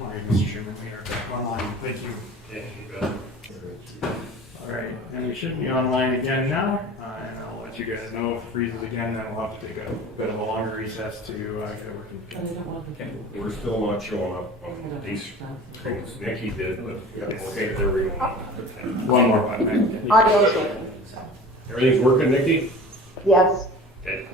All right, Mr. Chairman, we are back online. Thank you. Yeah, you got it. All right, and we should be online again now, and I'll let you guys know if it freezes again, then we'll have to take a bit of a longer recess to get working And again. they don't want to. Okay, we're still not showing up on these things. Nikki did, but, okay, there we go. One more button. Audio is working, so. Everything's working, Nikki? Yes. Okay.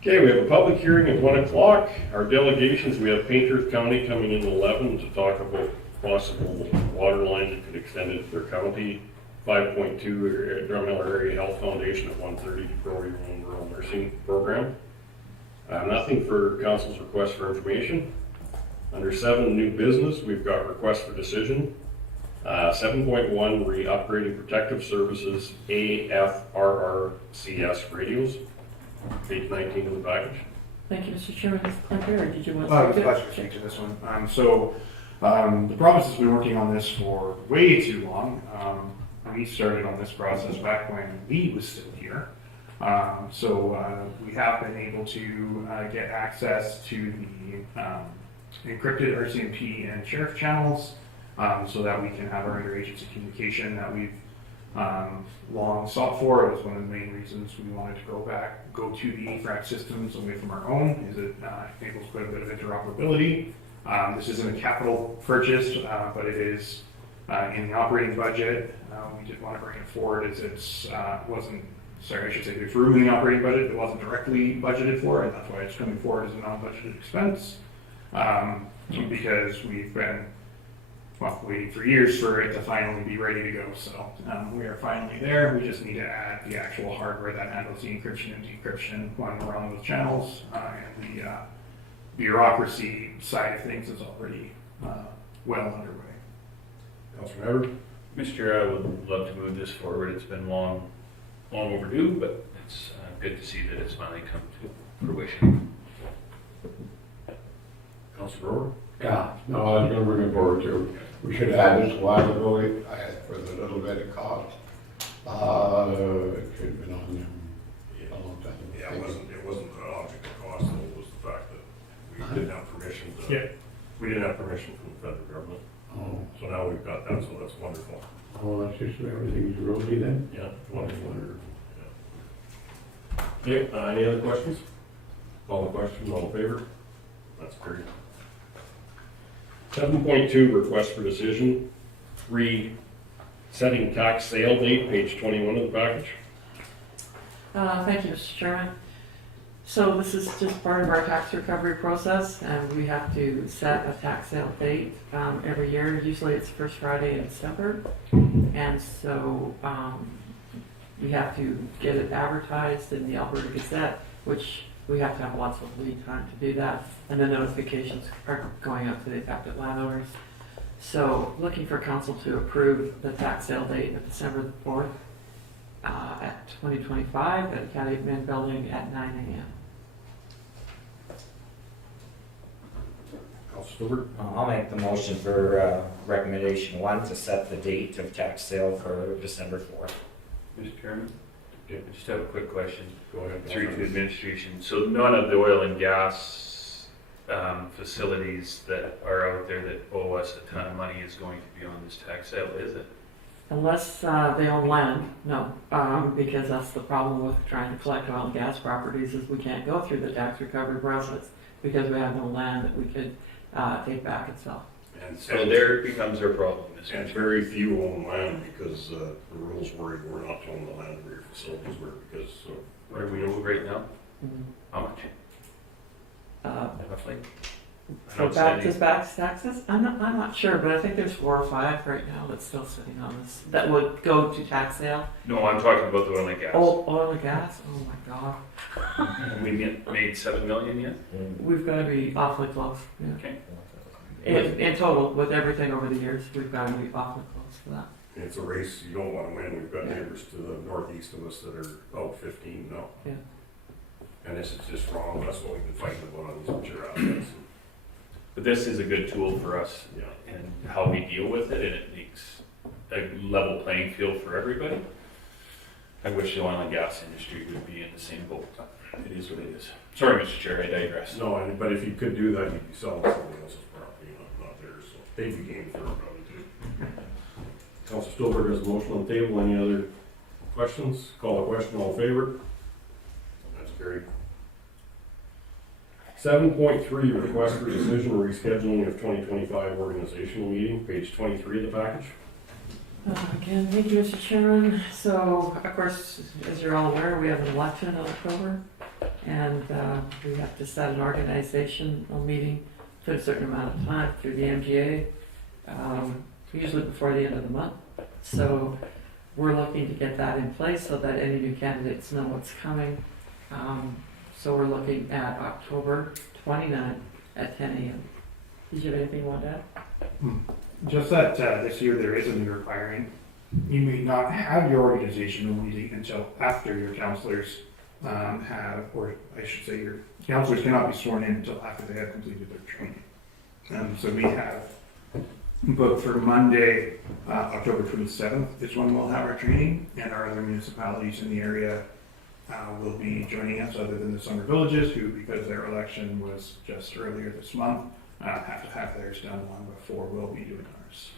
Okay, we have a public hearing at 1 o'clock. Our delegations, we have Painter County coming in at 11 to talk about possible water line that could extend into their county. 5.2 Drumheller Area Health Foundation at 1:30 to grow your own rural nursing program. Nothing for council's request for information. Under 7, new business, we've got request for decision. 7.1, re-upgrading protective services AFRRCS radios. Page 19 of the package. Thank you, Mr. Chairman. Ms. Clinton, or did you want It's a to? pleasure to speak to this one. The province has been working on this for way too long. We started on this process back when Lee was still here. We have been able to get access to the encrypted RCMP and sheriff channels so that we can have our interagency communication that we've long sought for. It was one of the main reasons we wanted to go to the AFRAC systems away from our own, is it enables quite a bit of interoperability. This isn't a capital purchase, but it is in the operating budget. We did want to bring it forward as it's there's room in the operating budget that wasn't directly budgeted for, and that's why it's coming forward as a non-budgeted expense. Because we've been waiting for years for it to finally be ready to go. So we are finally there. We just need to add the actual hardware that handles the encryption and decryption when we're on those channels, and the bureaucracy side of things is already well underway. Councilor Member? Mr. Chair, I would love to move this forward. It's been long overdue, but it's good to see that it's finally come to fruition. Councilor Rowe? Yeah, no, I was gonna bring it forward too. We should have had this a while ago, for the little bit it cost. It should have been on them a long time. Yeah, it wasn't an object of cost, though, it was the fact that we didn't have permission to. Yeah. We didn't have permission from the federal government, Oh, so now we've got that, so that's wonderful. that's just everything's rosy then? Yeah, wonderful. Yeah. Okay, any other questions? Call the question, all in favor? That's great. 7.2, request for decision. Setting tax sale date, page 21 of the package. Thank you, Mr. Chairman. So this is just part of our tax recovery process, and we have to set a tax sale date every year. Usually it's first Friday in December. And so we have to get it advertised in the Alberta Gazette, which we have to have lots of lead time to do that. And the notifications are going out to the affected landowners. So looking for council to approve the tax sale date of December the 4th at 2025 at County Admin Building at 9 a.m. Councilor Stewart? I'll make the motion for recommendation 1 to set the date of tax sale for December 4th. Mr. Chairman, Yeah. I just have a quick question. Go ahead. Through to administration. So none of the oil and gas facilities that are out there that owe us a ton of money is going to be on this tax sale, is it? Unless they own land, no, because that's the problem with trying to collect oil and gas properties is we can't go through the tax recovery process because we have no land that we could take back and sell. And So there becomes our problem. and very few own land because the rules worried we're not to own the land where your facilities were because of. What do we owe right now? Mhm. How much? Roughly? I For don't see back any- to back taxes, I'm not sure, but I think there's 4 or 5 right now that's still sitting on this, that would go to tax sale. No, I'm talking about the oil and gas. Oh, oil and gas, oh my God, Have we made 7 million yet? we've got to be awfully close, yeah. Okay. In total, with everything over the years, we've got to be awfully close for that. It's a race you don't want to win. We've got neighbors to the northeast of us that are about 15 now. Yeah. And this is just wrong. That's what we've been fighting about on these mature assets. But this is a good tool for us Yeah. and how we deal with it, and it makes a level playing field for everybody. I wish the oil and gas industry would be in the same boat. It is what it is. Sorry, Mr. Chair, I digress. No, but if you could do that, you'd be selling somebody else's property. They'd be game for it probably too. Council Stolberg has a motion on the table. Any other questions? Call a question, all in favor? That's carried. 7.3, request for decision rescheduling of 2025 organizational meeting, page 23 of the package. Again, thank you, Mr. Chairman. So, of course, as you're all aware, we have an election in October, and we have to set an organizational meeting for a certain amount of time through the MGA, usually before the end of the month. So, we're looking to get that in place so that any new candidates know what's coming. So, we're looking at October 29th at 10 a.m. Did you have anything you want to add? Just that this year there is a new requirement. You may not have your organizational meeting until after your counselors have, or I should say your counselors cannot be sworn in until after they have completed their training. So we have booked for Monday, October 27th is when we'll have our training, and our other municipalities in the area will be joining us, other than the Summer Villages, who, because their election was just earlier this month, have to have theirs done long before we'll be doing ours.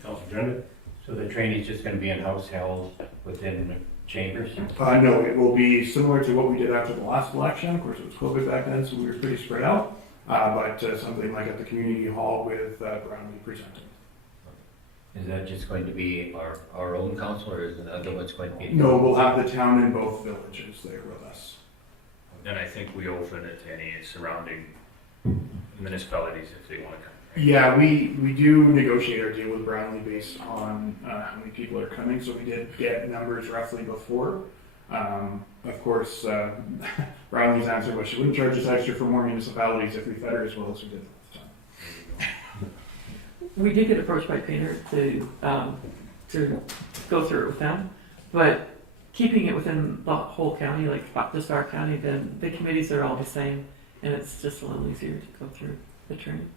Council Agenda? So the training's just gonna be in-house held within the chambers? No, it will be similar to what we did after the last election. Of course, it was COVID back then, so we were pretty spread out. But something like at the community hall with Brownlee presenting. Is that just going to be our own council, or is the other ones going to be? No, we'll have the town in both villages there with us. Then I think we open it to any surrounding municipalities if they want to come. Yeah, we do negotiate our deal with Brownlee based on how many people are coming, so we did get numbers roughly before. Of course, Brownlee's answer was she wouldn't charge us extra for more municipalities if we fed her as well as we did last time. We did get approached by Painter to go through it with them, but keeping it within the whole county, like just our county, then the committees are all the same, and it's just a little easier to go through the training.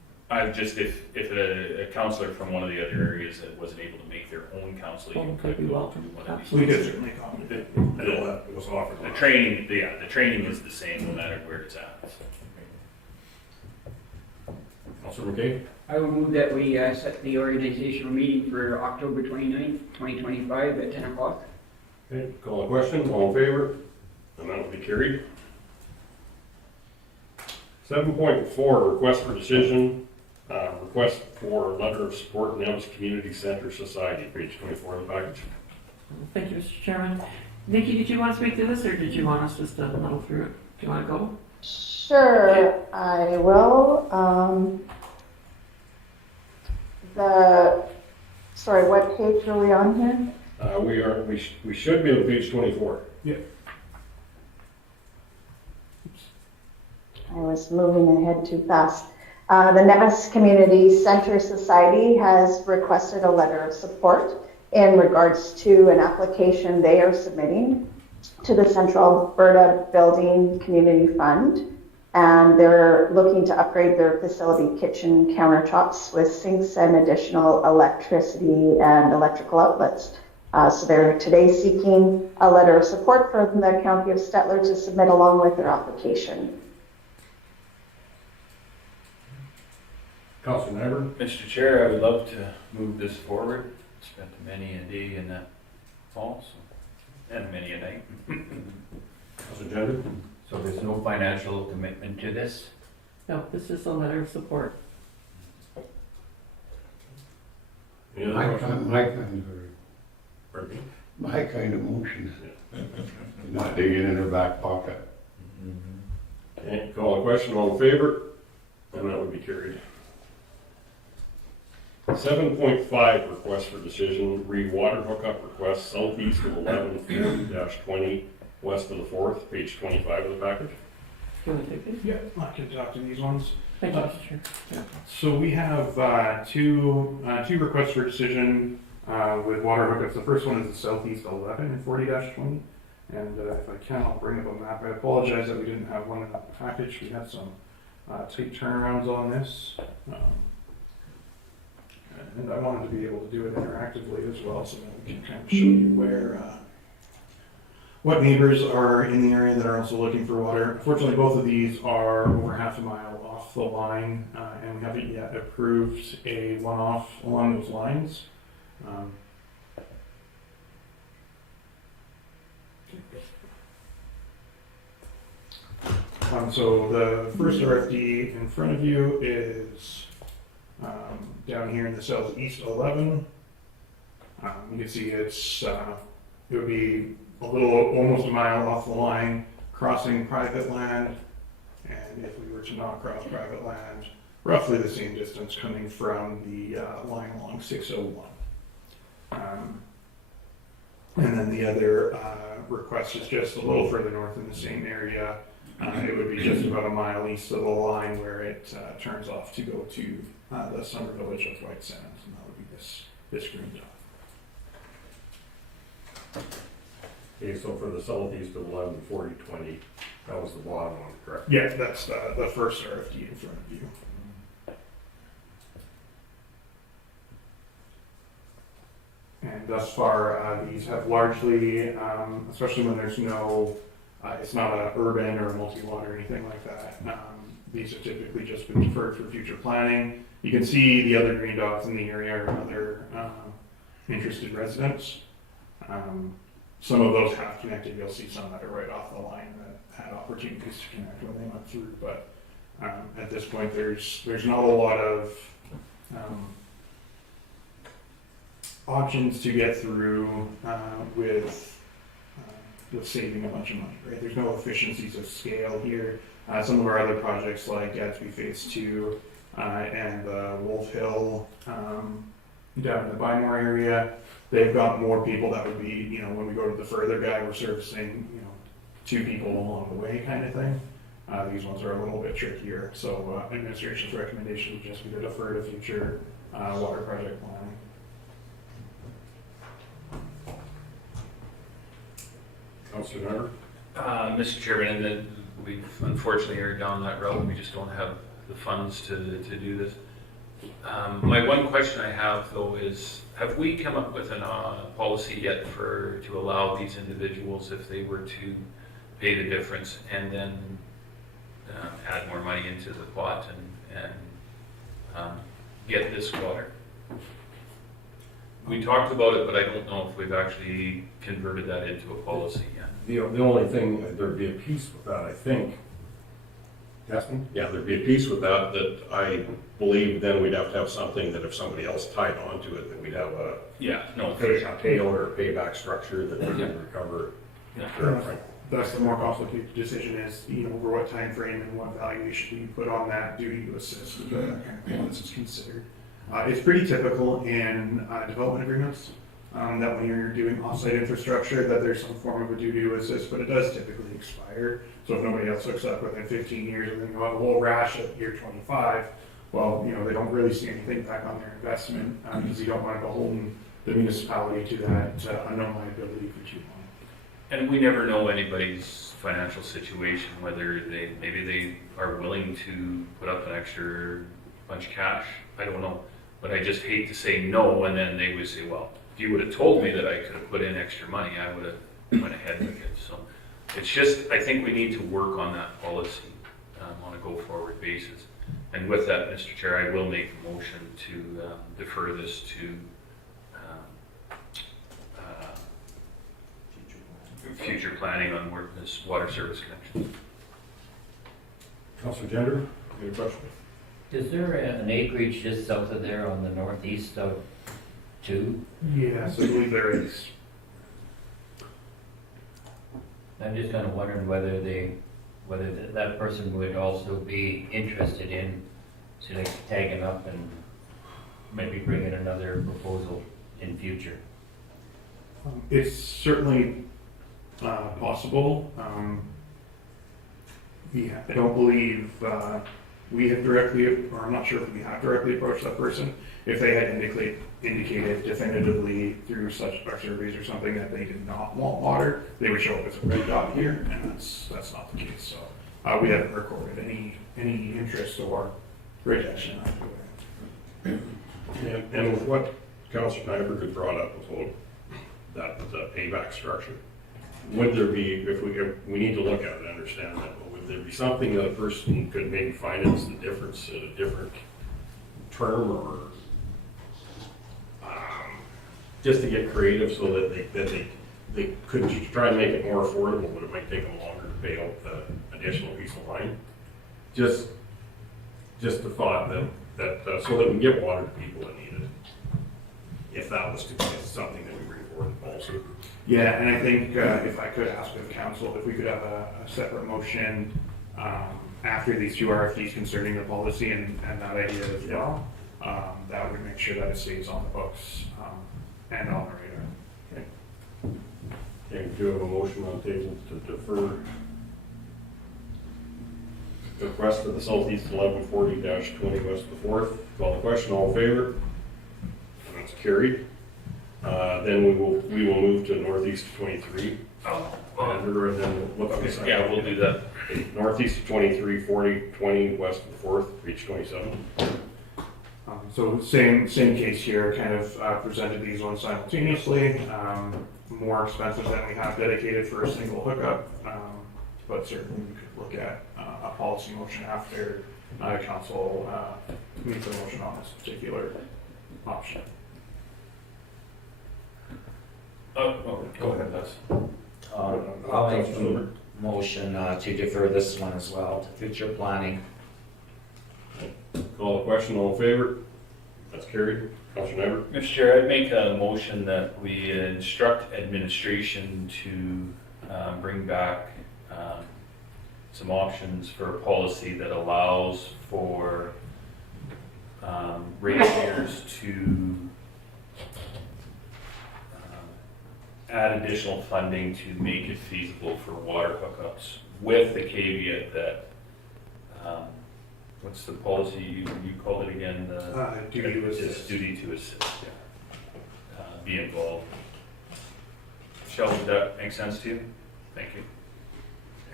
Just if a counselor from one of the other areas that wasn't able to make their own council, Oh, could be welcome. We could certainly accommodate. It was offered. the training is the same no matter where it's at. Councilor McKay? I will move that we set the organizational meeting for October 29th, 2025 at 10 o'clock. Okay, call a question, all in favor? And that will be carried. 7.4, request for decision, request for letter of support, Nevis Community Center Society, page 24 of the package. Thank you, Mr. Chairman. Nikki, did you want to speak to this, or did you want us just to muddle through it? Do you want to go? Sure, I will. Sorry, what page are we on here? We should be on page 24. I was moving ahead too fast. The Nevis Community Center Society has requested a letter of support in regards to an application they are submitting to the Central Alberta Building Community Fund. And they're looking to upgrade their facility kitchen countertops with sinks and additional electricity and electrical outlets. So they're today seeking a letter of support from the County of Stettler to submit along with their application. Councilor Nyberg? Mr. Chair, I would love to move this forward. Spent many a day in that fall, and many a night. Councilor Gender? So there's no financial commitment to this? No, this is a letter of support. Any other My questions? my kind of motion. Not digging in her back pocket. Okay, call a question, all in favor? And that would be carried. 7.5, request for decision, read water hookup request southeast of 1140-20 west of the 4th, page 25 of the package. Do you want to take it? Yeah, I can talk to these ones. Thank you, Mr. Chair. Yeah. So we have two requests for decision with water hookups. The first one is the southeast 11 and 40-20. And if I can, I'll bring up a map. I apologize that we didn't have one in the package. We had some tight turnarounds on this. And I wanted to be able to do it interactively as well, so that we can kind of show you what neighbors are in the area that are also looking for water. Unfortunately, both of these are over half a mile off the line, and we haven't yet approved a one-off along those lines. So the first RFD in front of you is down here in the southeast 11. You can see it's it would be a little, almost a mile off the line, crossing private land, and if we were to not cross private land, roughly the same distance coming from the line along 601. And then the other request is just a little further north in the same area. It would be just about a mile east of the line where it turns off to go to the summer village of White Sands, and that would be this green dot. Okay, so for the southeast of 114020, that was the bottom one, correct? Yeah, that's the first RFD in front of you. And thus far, these have largely, especially when there's no, it's not an urban or a multi-lot or anything like that, these have typically just been deferred for future planning. You can see the other green dots in the area are other interested residents. Some of those have connected. You'll see some that are right off the line that had opportunities to connect when they went through. But at this point, there's not a lot of options to get through with saving a bunch of money. Right? There's no efficiencies of scale here. Some of our other projects, like Gatsby Phase 2 and Wolf Hill down in the Bymore area, they've got more people that would be, when we go to the further guy, we're servicing, 2 people along the way kind of thing. These ones are a little bit trickier. So administration's recommendation would just be to defer to future water project planning. Councilor Hunter? Mr. Chairman, and then we unfortunately are down that road. We just don't have the funds to do this. My one question I have though is, have we come up with a policy yet to allow these individuals, if they were to pay the difference and then add more money into the pot and get this water? We talked about it, but I don't know if we've actually converted that into a policy yet. The only thing, there'd be a piece with that, I think. Gaston? Yeah, there'd be a piece with that I believe then we'd have to have something that if somebody else tied onto it, that we'd have a payout or payback structure that we can recover. Yeah. That's the more complicated decision is, over what time frame and what valuation you put on that duty to assist, that kind of thing is considered. It's pretty typical in development agreements that when you're doing offsite infrastructure that there's some form of a duty to assist, but it does typically expire. So if nobody else hooks up within 15 years and then you have a whole rash at year 25, well, they don't really see anything back on their investment because you don't want to beholden the municipality to that unknown liability for too long. And we never know anybody's financial situation, whether maybe they are willing to put up an extra bunch of cash. I don't know. But I just hate to say no, and then they would say, well, if you would have told me that I could have put in extra money, I would have went ahead with it. So it's just, I think we need to work on that policy on a go-forward basis. And with that, Mr. Chair, I will make a motion to defer this to future planning on this water service connection. Councilor Gender, any question? Is there an acreage just south of there on the northeast of 2? Yes, I believe there is. I'm just kind of wondering whether that person would also be interested in tagging up and maybe bringing another proposal in future. It's certainly possible. I don't believe we have directly, or I'm not sure if we have directly approached that person. If they had indicated definitively through such surveys or something that they did not want water, they would show up as a red dot here, and that's not the case. So we haven't recorded any interest or rejection either way. And with what Councilor Nyberg had brought up about that payback structure, would there be, if we need to look at it, I understand that, but would there be something that a person could maybe finance the difference at a different term, or just to get creative so that they could try and make it more affordable, but it might take them longer to pay out the additional piece of line? Just the thought that so that we can get water to people that need it, if that was to be something that we bring forward in policy. Yeah, and I think if I could ask of council, if we could have a separate motion after these two RFPs concerning the policy and that idea as well, that would make sure that it stays on the books and on the radar. Okay, we do have a motion on the table to defer the request for the southeast 1140-20 west of the 4th. Call the question, all in favor? And that's carried. Then we will move to northeast 23. And then what's the second? Yeah, we'll do that. Okay, northeast 23, 40, 20 west of the 4th, reach 27. So same case here, kind of presented these ones simultaneously. More expensive than we have dedicated for a single hookup, but certainly we could look at a policy motion after council meets a motion on this particular option. Oh, go ahead, that's. I'll make a motion to defer this one as well to future planning. Call the question, all in favor? That's carried. Councilor Never. Mr. Chair, I'd make a motion that we instruct administration to bring back some options for a policy that allows for ratepayers to add additional funding to make it feasible for water hookups, with the caveat that, what's the policy you called it again? Duty to assist. Duty to assist, yeah. Be involved. Michelle, would that make sense to you? Thank you.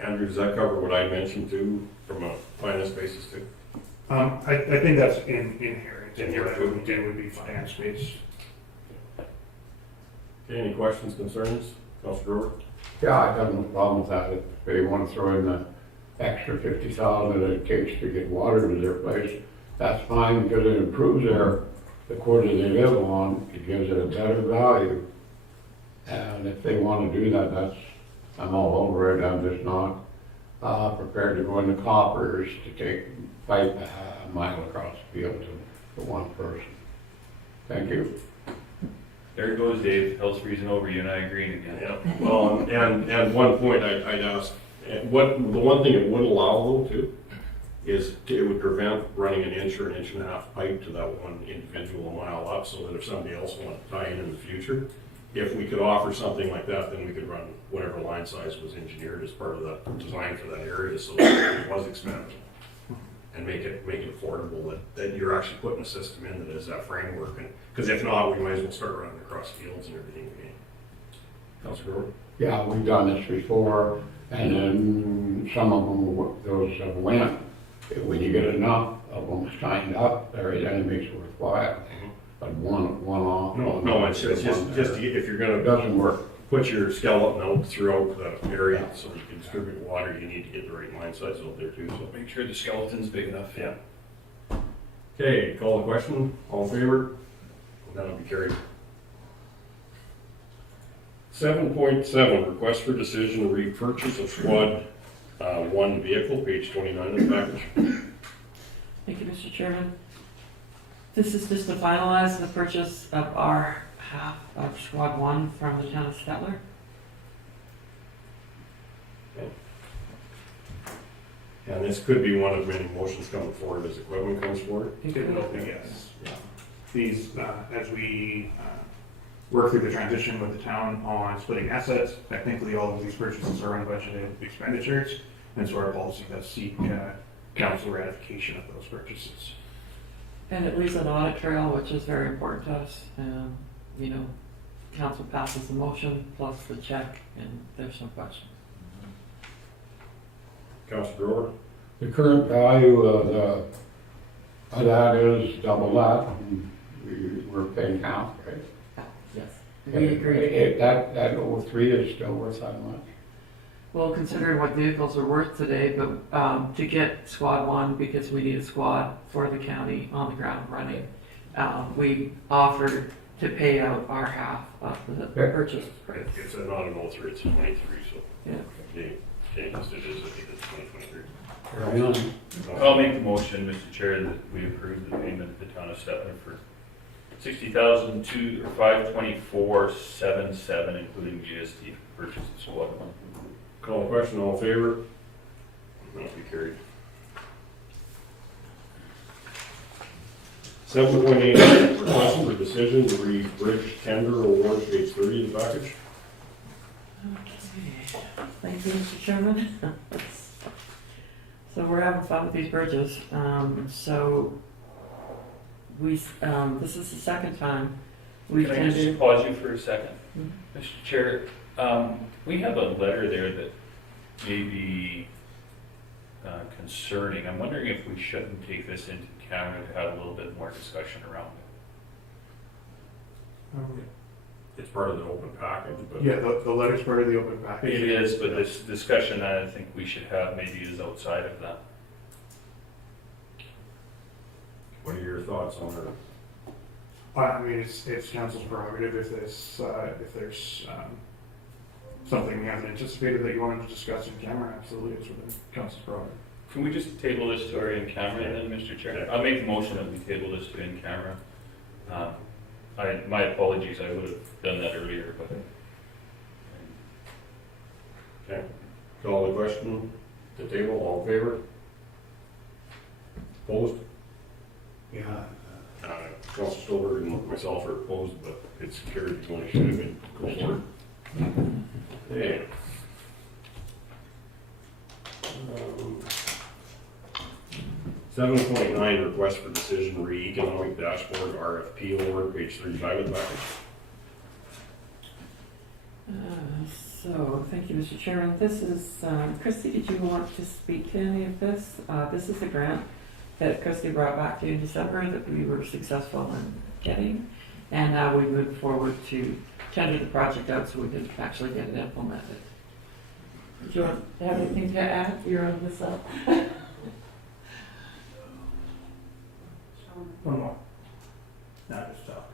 Andrew, does that cover what I mentioned too, from a finance basis too? I think that's inherent in Inherent. what we do would be finance based. Okay, any questions, concerns? Councilor Grover? Yeah, I have no problem with that. If they want to throw in the extra 50,000 that it takes to get water to their place, that's fine, because it improves the quarter they live on. It gives it a better value. And if they want to do that, I'm all over it. I'm just not prepared to go into coppers to take pipe a mile across the field to one person. Thank you. There it goes, Dave. Hell's freezing over. You and I agreeing again. Yeah, well, and one point I'd ask, the one thing it would allow though too, is it would prevent running an inch or an inch and a half pipe to that one individual mile up, so that if somebody else wanted to tie in the future, if we could offer something like that, then we could run whatever line size was engineered as part of the design for that area, so that it was expensive. And make it affordable, that you're actually putting a system in that is that framework, and, because if not, we might as well start running across fields and everything again. Councilor Grover? Yeah, we've done this before, and then some of them, those went. When you get enough of them signed up, then it makes it worthwhile. But one off. No, it's just to get, if you're It gonna doesn't work. put your skeleton out throughout the area so you can distribute water, you need to get the right line size out there too, so. Make sure the skeleton's big enough. Yeah. Okay, call the question, all in favor? That'll be carried. 7.7, request for decision to repurchase of squad 1 vehicle, page 29 of the package. Thank you, Mr. Chairman. This is just to finalize the purchase of our half of Squad 1 from the town of Stettler. And this could be one of many motions coming forward as equipment comes forward. It will be, yes. Yeah. These, as we work through the transition with the town on splitting assets, technically all of these purchases are unbudgeted expenditures, and so our policy does seek council ratification of those purchases. And it leaves an audit trail, which is very important to us. Council passes the motion plus the check, and there's no question. Councilor Grover? The current value of that is double that, and we're paying half, right? Yes, we agree. That 03 is still worth that much? Well, considering what vehicles are worth today, but to get squad 1, because we need a squad for the county on the ground running, we offered to pay out our half of the purchase price. It's not an 03, it's a 23, so. Yeah. Okay, it is, I think it's 2023. Carry on. I'll make the motion, Mr. Chair, that we approve the payment to the town of Stettler for $60,524.77, including GST for purchase of squad 1. Call the question, all in favor? Not be carried. 7.8, request for decision to re-bridge tender award page 30 of the package. Okay. Thank you, Mr. Chairman. So we're having fun with these bridges. This is the second time we've Can I just tendered. pause you for a second? Mhm. Mr. Chair, we have a letter there that may be concerning. I'm wondering if we shouldn't take this into camera to have a little bit more discussion around it. It's part of the open package, but. Yeah, the letter's part of the open package. It is, but this discussion I think we should have maybe is outside of that. What are your thoughts on her? I mean, it's council's prerogative if there's something we haven't anticipated that you wanted to discuss in camera, absolutely, it's within council's prerogative. Can we just table this to our in camera then, Mr. Chair? I'll make the motion that we table this to in camera. My apologies, I would have done that earlier, but. Okay. Call the question, the table, all in favor? Opposed? Yeah, Council Stolberg and myself are opposed, but it's carried when it should have been. Go for it. Okay. 7.9, request for decision re-economic dashboard RFP award, page 35 of the package. So, thank you, Mr. Chairman. This is, Christy, did you want to speak to any of this? This is a grant that Christy brought back to you in December that we were successful in getting. And now we move forward to tender the project out so we can actually get it implemented. Do you want to have anything to add? You're on this up. One more. Not just talk.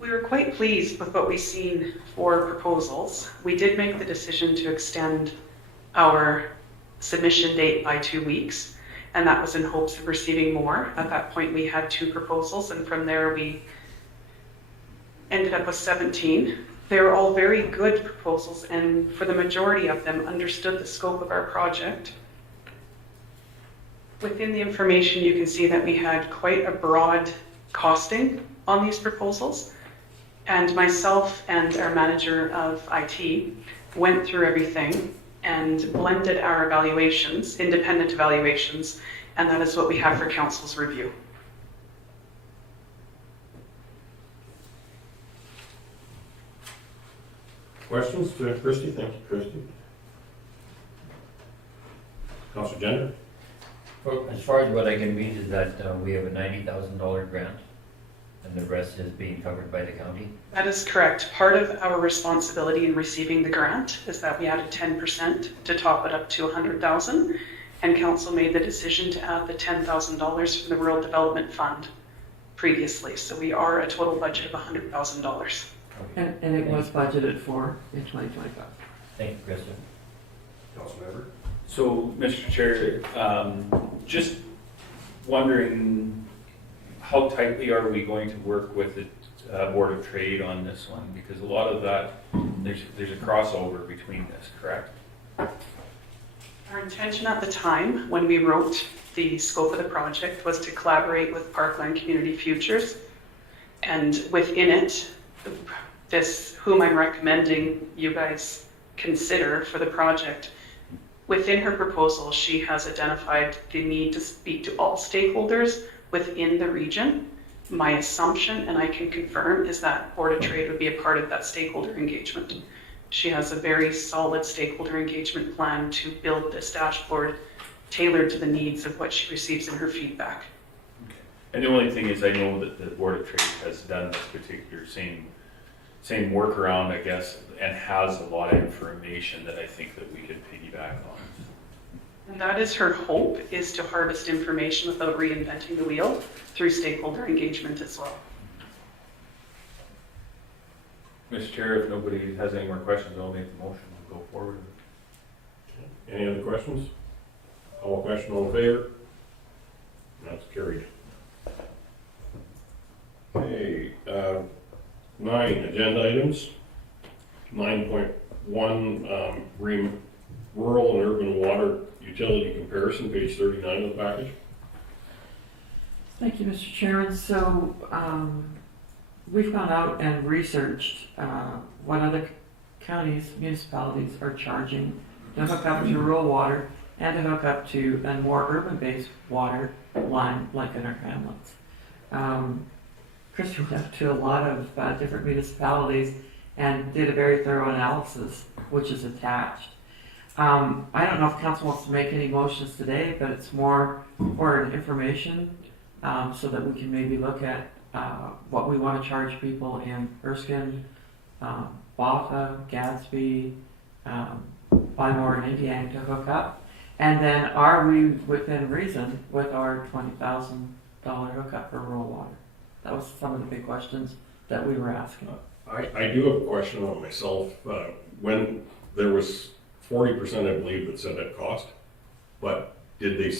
We were quite pleased with what we've seen for proposals. We did make the decision to extend our submission date by 2 weeks, and that was in hopes of receiving more. At that point, we had 2 proposals, and from there we ended up with 17. They were all very good proposals, and for the majority of them understood the scope of our project. Within the information, you can see that we had quite a broad costing on these proposals. And myself and our manager of IT went through everything and blended our evaluations, independent evaluations, and that is what we have for council's review. Questions to Christy? Thank you, Christy. Councilor Gender? As far as what I can read is that we have a $90,000 grant, and the rest is being covered by the county. That is correct. Part of our responsibility in receiving the grant is that we added 10% to top it up to $100,000, and council made the decision to add the $10,000 from the Rural Development Fund previously. So we are a total budget of $100,000. And it was budgeted for in 2025. Thank you, Krista. Councilmember? So, Mr. Chair, just wondering how tightly are we going to work with the Board of Trade on this one? Because a lot of that, there's a crossover between this, correct? Our intention at the time when we wrote the scope of the project was to collaborate with Parkland Community Futures, and within it, this whom I'm recommending you guys consider for the project. Within her proposal, she has identified the need to speak to all stakeholders within the region. My assumption, and I can confirm, is that Board of Trade would be a part of that stakeholder engagement. She has a very solid stakeholder engagement plan to build this dashboard tailored to the needs of what she receives in her feedback. And the only thing is, I know that the Board of Trade has done this particular same same workaround, I guess, and has a lot of information that I think that we could piggyback on. And that is her hope, is to harvest information without reinventing the wheel through stakeholder engagement as well. Mr. Chair, if nobody has any more questions, I'll make the motion to go forward. Any other questions? All question, all in favor? That's carried. Okay, 9 agenda items. 9.1, rural and urban water utility comparison, page 39 of the package. Thank you, Mr. Chairman. So we found out and researched what other counties, municipalities are charging to hook up to rural water and to hook up to a more urban-based water line like in our hamlets. Chris went up to a lot of different municipalities and did a very thorough analysis, which is attached. I don't know if council wants to make any motions today, but it's more for information so that we can maybe look at what we want to charge people in Erskine, Botha, Gadsby, Bymore, and Indiana to hook up. And then are we within reason with our $20,000 hookup for rural water? That was some of the big questions that we were asking. I do have a question on myself. When there was 40%, I believe, that said at cost, but did they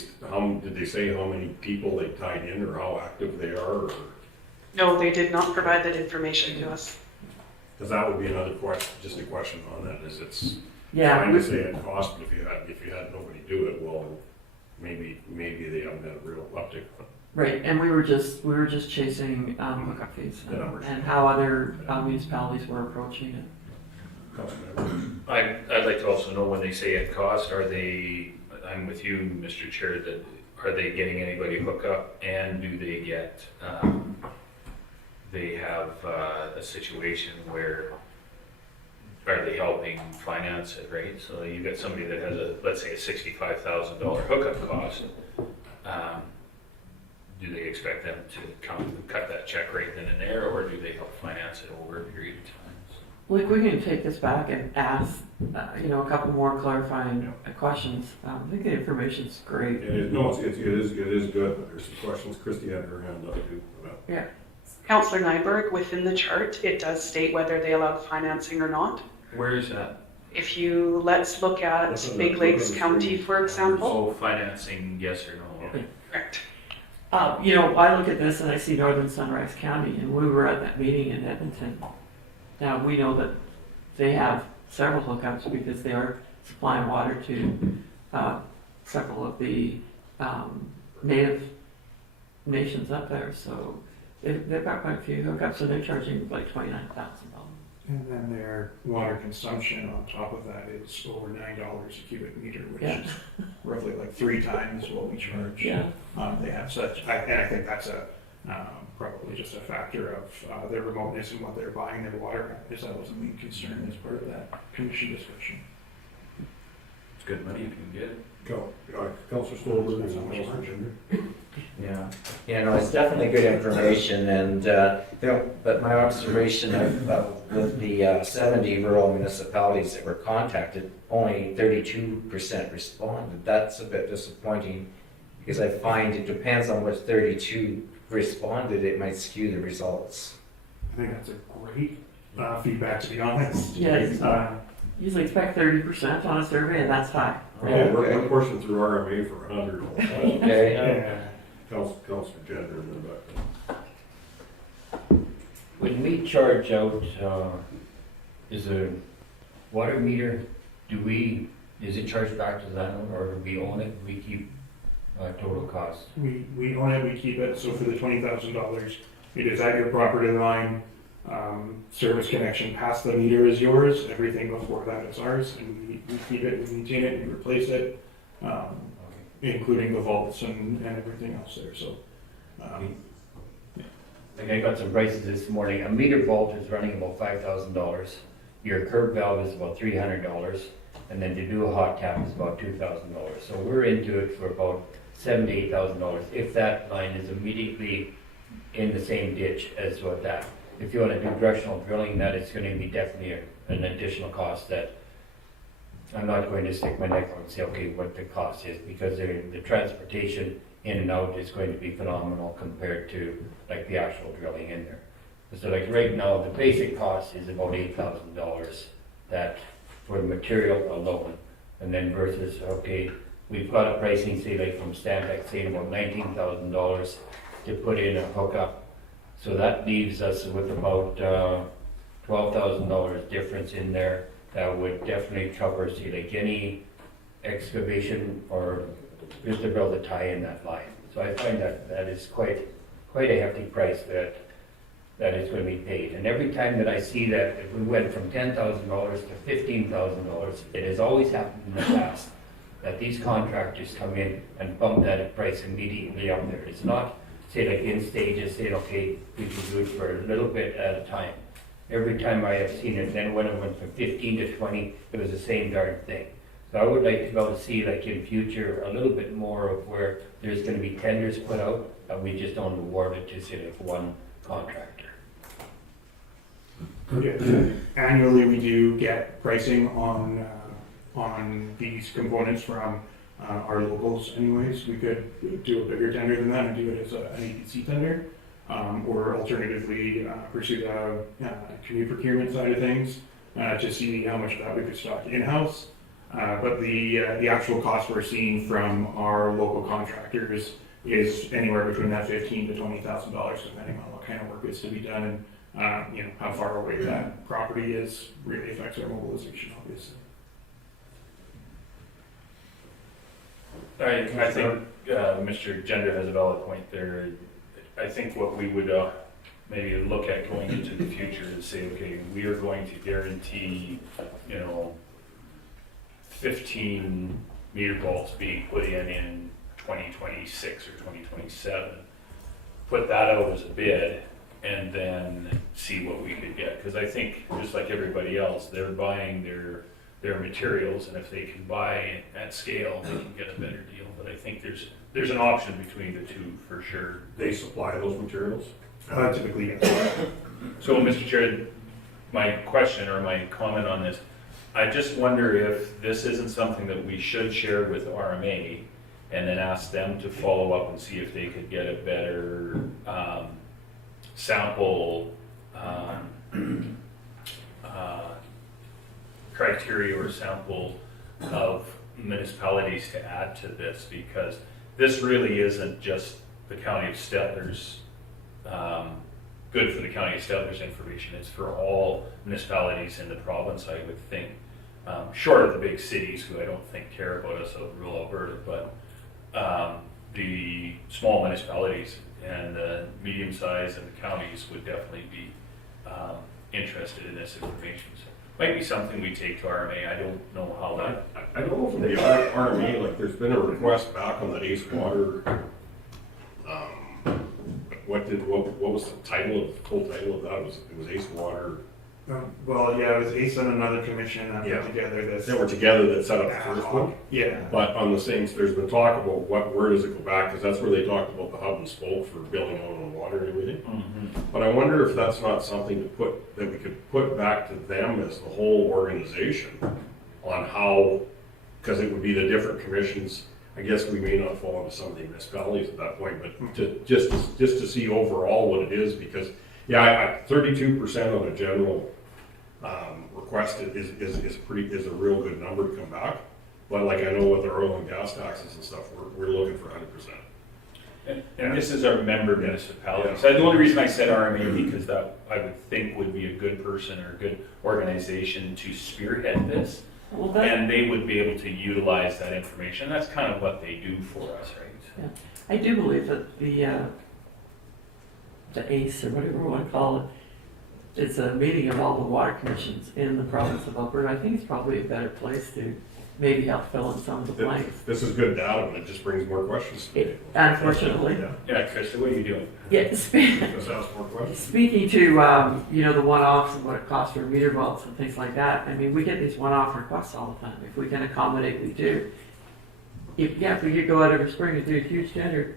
say how many people they tied in or how active they are? Or? No, they did not provide that information to us. Because that would be another question, just a question on that, is it's Yeah, fine to say at cost, but if you had nobody do it, well, maybe they haven't had a real uptick. right. And we were just chasing hookup fees and how other municipalities were approaching it. I'd like to also know when they say at cost, are they, I'm with you, Mr. Chair, that are they getting anybody hook up, and do they get, they have a situation where, are they helping finance it, right? So you got somebody that has a, let's say a $65,000 hookup cost. Do they expect them to come and cut that check right then and there, or do they help finance it over a period of time? Like, we can take this back and ask, a couple more clarifying questions. I think the information's great. It is good, but there's some questions. Christy had her hand up too. Yeah. Councillor Nyberg, within the chart, it does state whether they allow financing or not. Where is that? If you, let's look at Big Lakes County, for example. Oh, financing, yes or no? Correct. I look at this and I see Northern Sunrise County, and we were at that meeting in Edmonton. Now, we know that they have several hookups because they are supplying water to several of the native nations up there. So they've got quite a few hookups, and they're charging like $29,000. And then their water consumption on top of that is over $9 a cubic meter, which is roughly like 3 times what we charge. Yeah. They have such, and I think that's probably just a factor of their remoteness and what they're buying their water at, because that was a main concern as part of that commission discussion. It's good money if you can get it. Councillor Stolberg, That's how much margin. Yeah, it's definitely good information, and but my observation with the 70 rural municipalities that were contacted, only 32% responded. That's a bit disappointing, because I find it depends on what 32 responded, it might skew the results. I think that's a great feedback, to be honest. Yeah, usually expect 30% on a survey, and that's high. We're pushing through RMA for 100. Okay. Yeah. Councillor Gender in the back. When we charge out, is a water meter, is it charged back to the landlord, or do we own it, we keep total cost? We own it, we keep it, so for the $20,000, it is at your property line. Service connection past the meter is yours, everything before that is ours, and we keep it, we maintain it, we replace it, including the vaults and everything else there, so. Like, I got some prices this morning. A meter vault is running about $5,000. Your curb valve is about $300, and then to do a hot tap is about $2,000. So we're into it for about $7,000 to $8,000 if that line is immediately in the same ditch as what that. if you wanna do directional drilling, that it's gonna be definitely an additional cost that I'm not going to stick my neck out and say, okay, what the cost is, because the transportation in and out is going to be phenomenal compared to like the actual drilling in there. So like right now, the basic cost is about $8,000 that for the material alone. And then versus, okay, we've got a pricing, say like from Stantec, say about $19,000 to put in a hookup. So that leaves us with about $12,000 difference in there. That would definitely cover, say like any excavation or just to build a tie in that line. So I find that that is quite a hefty price that is going to be paid. And every time that I see that, if we went from $10,000 to $15,000, it has always happened in the past that these contractors come in and bump that price immediately up there. It's not, say like in stages, saying, okay, we can do it for a little bit at a time. Every time I have seen it, then when it went from 15 to 20, it was the same darn thing. So I would like to be able to see, like in future, a little bit more of where there's going to be tenders put out, and we just don't award it to, say, like one contractor. Yeah. Annually, we do get pricing on these components from our locals anyways. We could do a bigger tender than that and do it as an EPC tender, or alternatively pursue the community procurement side of things to see how much of that we could stock in-house. But the actual cost we're seeing from our local contractors is anywhere between that $15,000 to $20,000, depending on what kind of work is to be done and how far away that property is. Really affects our mobilization, obviously. I think Mr. Gender has a valid point there. I think what we would maybe look at going into the future is say, okay, we are going to guarantee, 15 meter vaults being put in 2026 or 2027. Put that out as a bid and then see what we could get. Because I think, just like everybody else, they're buying their materials, and if they can buy at scale, they can get a better deal. But I think there's an option between the two for sure. They supply those materials? Typically, yes. So, Mr. Chair, my question or my comment on this, I just wonder if this isn't something that we should share with RMA and then ask them to follow up and see if they could get a better sample criteria or sample of municipalities to add to this, because this really isn't just the County of Stettler's good for the County of Stettler's information. It's for all municipalities in the province, I would think. Short of the big cities, who I don't think care about us out in rural Alberta, but the small municipalities and the medium size and the counties would definitely be interested in this information. So might be something we take to RMA. I don't know how that. I don't know from the RMA, like there's been a request back on the Ace Water. What was the full title of that? It was Ace Water. Well, yeah, it was ACE and another commission that put together this. They were together that set up the first one. Yeah. But on the same, there's been talk about where does it go back, because that's where they talked about the hub and spoke for building out on water and everything. Mm-hmm. But I wonder if that's not something that we could put back to them as the whole organization on how, because it would be the different commissions. I guess we may not fall into some of the municipalities at that point, but just to see overall what it is, because 32% on a general request is a real good number to come back. But like I know with our oil and gas taxes and stuff, we're looking for 100%. And this is our member municipalities. So the only reason I said RMA, because that I would think would be a good person or a good organization to spearhead this. Well, And they would be able to utilize that information. That's kind of what they do for us, right? yeah. I do believe that the ACE, or whatever we want to call it, it's a meeting of all the water commissions in the province of Alberta. I think it's probably a better place to maybe help fill in some of the blanks. This is good data, but it just brings more questions. Unfortunately. Yeah, Krista, what are you doing? Yeah, Does ask more questions. speaking to, the one-offs and what it costs for meter vaults and things like that, I mean, we get these one-off requests all the time. If we can accommodate, we do. If we could go out every spring and do a huge tender,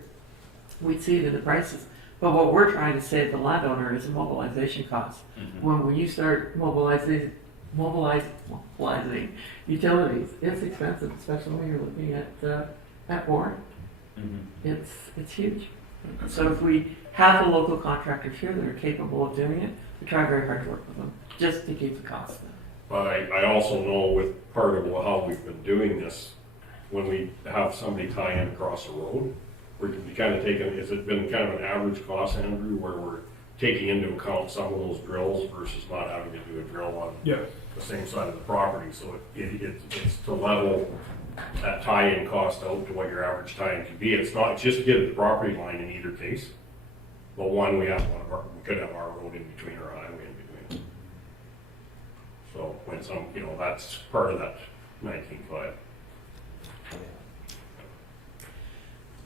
we'd see it in the prices. But what we're trying to save the landowner is a mobilization cost. When you start mobilizing utilities, it's expensive, especially when you're looking at Warren. It's huge. So if we have the local contractors here that are capable of doing it, we try very hard to work with them, just to keep the cost down. But I also know with part of how we've been doing this, when we have somebody tie in across the road, we're kind of taking, has it been kind of an average cost, Andrew, where we're taking into account some of those drills versus not having to do a drill on the same side of the property? So it's to level that tie-in cost out to what your average tie-in could be. It's not just to get at the property line in either case. But one, we could have our road in between or highway in between. So when that's part of that 19.5.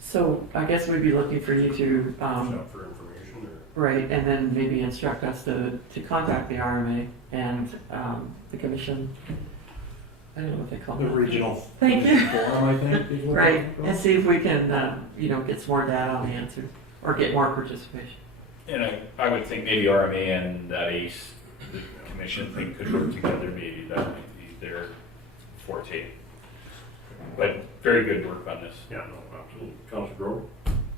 So I guess we'd be looking for you to, For information or? right, and then maybe instruct us to contact the RMA and the commission. I don't know what they call it. The regional Thank you. forum, I think. Is what Right, it's called. and see if we can, get some more data on the answer, or get more participation. And I would think maybe RMA and that ACE commission thing could work together, maybe that might be their forte. But very good work on this. Yeah, no, absolutely. Councilor Grover?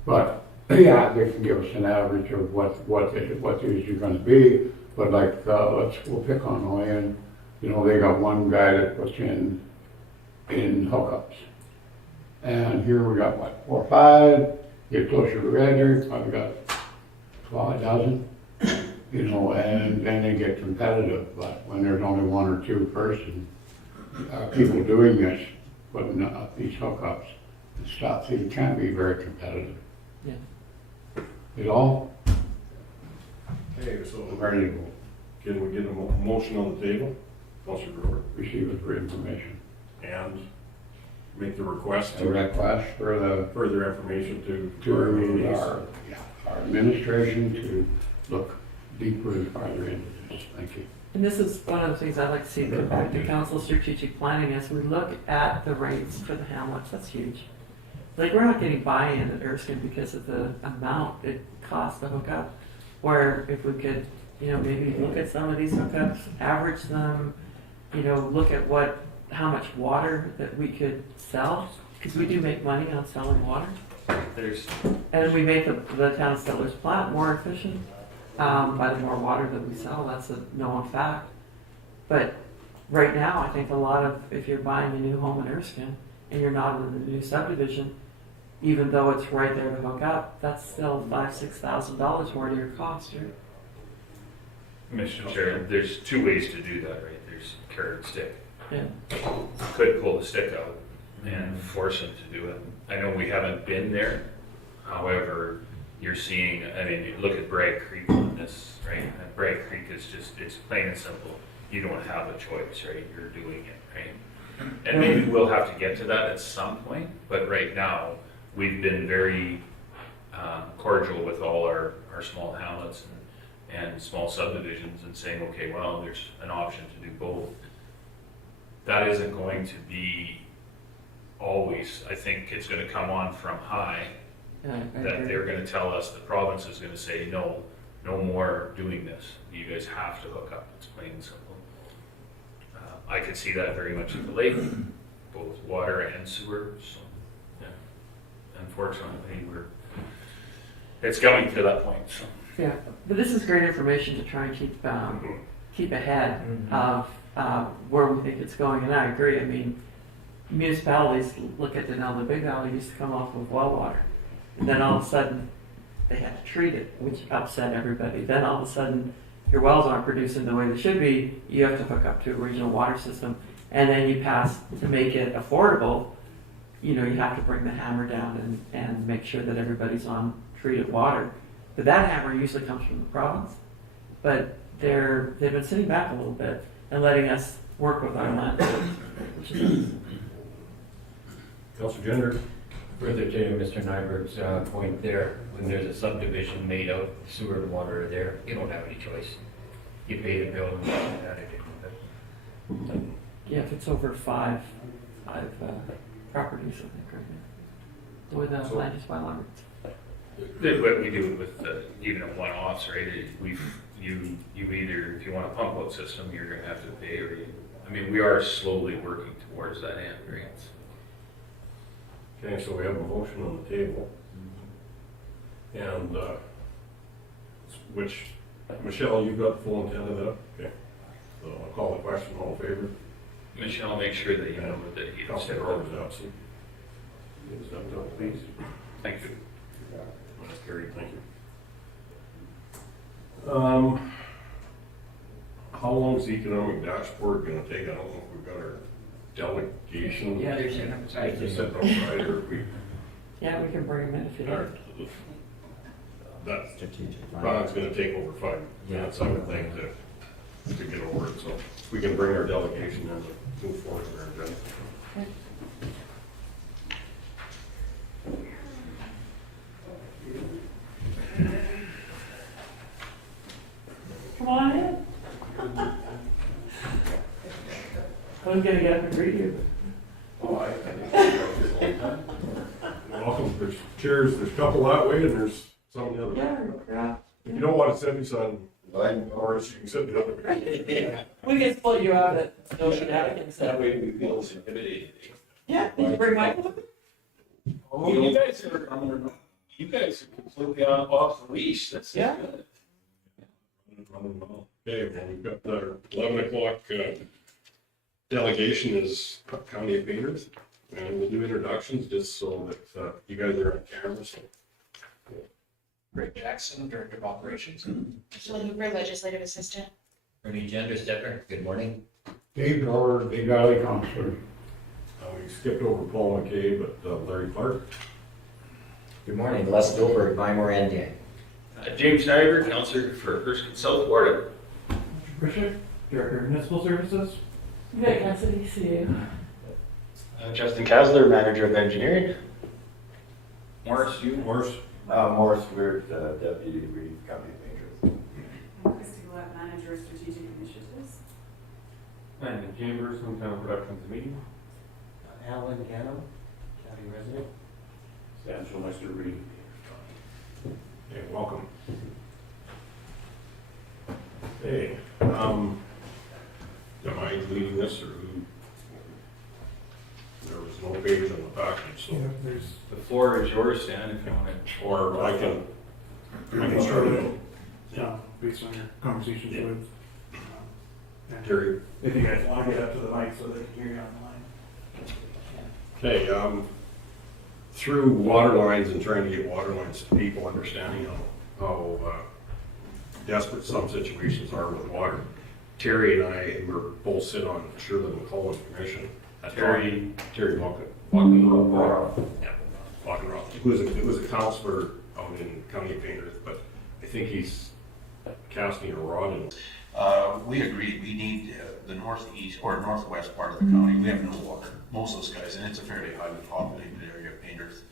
But, yeah, they can give us an average of what these are gonna be, but like, we'll pick on Oyen. They got one guy that puts in hookups. And here we got, 4 or 5, get closer to Red Deer, probably got 12 dozen, and then they get competitive. But when there's only 1 or 2 people doing this, putting up these hookups and stuff, so you can't be very competitive. Yeah. At all? Okay, so Ready to go. can we get a motion on the table? Councilor Grover? Receive it for information. And make the request A to request for the, further information to to our our administration to look deeper and farther into this. Thank you. And this is one of the things I'd like to see come back to council strategic planning as we look at the rates for the hamlets. That's huge. Like, we're not getting buy-in at Erskine because of the amount it costs to hook up. Where if we could, maybe look at some of these hookups, average them, look at how much water that we could sell, because we do make money on selling water. And we make the town of Stettler's plant more efficient by the more water that we sell. That's a known fact. But right now, I think if you're buying a new home in Erskine and you're not in the new subdivision, even though it's right there to hook up, that's still $5,000-6,000 more to your cost, right? Mr. Chair, there's 2 ways to do that, right? There's carrot and stick. Yeah. You could pull the stick out and force them to do it. I know we haven't been there. However, you're seeing, you look at Bragg Creek on this, right? And Bragg Creek is it's plain and simple. You don't have a choice, right? You're doing it, right? And maybe we'll have to get to that at some point, but right now, we've been very cordial with all our small hamlets and small subdivisions and saying, okay, well, there's an option to do both. That isn't going to be always. I think it's going to come on from high, that they're going to tell us, the province is going to say, no more doing this. You guys have to hook up. It's plain and simple. I could see that very much at the lake, both water and sewer. So, yeah. Unfortunately, it's coming to that point. So. Yeah, but this is great information to try and keep ahead of where we think it's going. And I agree. Municipalities look at the Big Valley used to come off with well water, and then all of a sudden they had to treat it, which upset everybody. Then all of a sudden your wells aren't producing the way they should be. You have to hook up to a regional water system, and then you pass to make it affordable. You have to bring the hammer down and make sure that everybody's on treated water. But that hammer usually comes from the province. But they've been sitting back a little bit and letting us work with our land, which is nice. Councilor Gender? Further to Mr. Nyberg's point there, when there's a subdivision made out, sewer and water are there, you don't have any choice. You pay the bill and that's it. Yeah, if it's over five properties, I think, right now. The way the land use bylaw reads. What we do with even a one-offs, right? You either, if you want a pump out system, you're gonna have to pay, or I mean, we are slowly working towards that end, right? Okay, so we have a motion on the table. And, which, Michelle, you got the full intent of that? Okay. So I'll call the question, all in favor? Michelle, make sure that you know that he don't step Councilor over. Roberts absent. Is that done, please? Thank you. That's carried, thank you. How long is the economic dashboard gonna take? I don't know if we've got our delegation. Yeah, they're setting up a site. Just set outside, or if we, Yeah, we can bring them in if you or, like. that, Strategic plan. Ron's gonna take over 5 minutes, I would think, to get over it, so if we can bring our delegation in to move forward with our agenda. Come on in. I was gonna get up and greet you. Welcome, there's chairs, there's a couple that way, and there's some the other way. Yeah. If you don't want to sit beside Morris, you can sit the other way. We can split you out at Ocean Attic and That way we feel intimidated. Yeah, did you bring Michael with you? Oh, you guys are completely off the leash. That's Yeah. good. Okay, well, we've got the 11 o'clock delegation is County of Painters, and we'll do introductions just so that you guys are on camera. So. Rick Jackson, Director of Operations. Jill Hooper, Legislative Assistant. Attorney General Stettler, good morning. Dave Dover, Big Valley Counselor. We skipped over Paul McKay, but Larry Clark. Good morning, Les Goldberg, Mymore Indian. James Schneider, Counselor for Erskine South Florida. Bishop, Director of Municipal Services. Good, nice to see you. Justin Kasler, Manager of Engineering. Morris, you? Morris. Morris Weird, Deputy Reed, County Painters. Christy Gillette, Manager of Strategic Initiatives. And Chambers from Town Productions Meeting. Alan Gano, County Resident. Stanton Lester Reed. Okay, welcome. Hey, am I leading this or who? There was no page on the package, so, There's The floor is yours, Stan, if you want to. or I can start it. based on your conversations Yeah. with. Terry. If you guys want to get up to the mic so they can hear you online. Okay, through water lines and trying to get water lines to people understanding how desperate some situations are with water. Terry and I were both sit on Shirley McCullough's commission. Terry Walkenroth. Yeah, Walkenroth. It was a counselor out in County Painters, but I think he's casting a rod in. We agree, we need the northeast or northwest part of the county. We have no water, most of those guys, and it's a fairly highly populated area of Painters,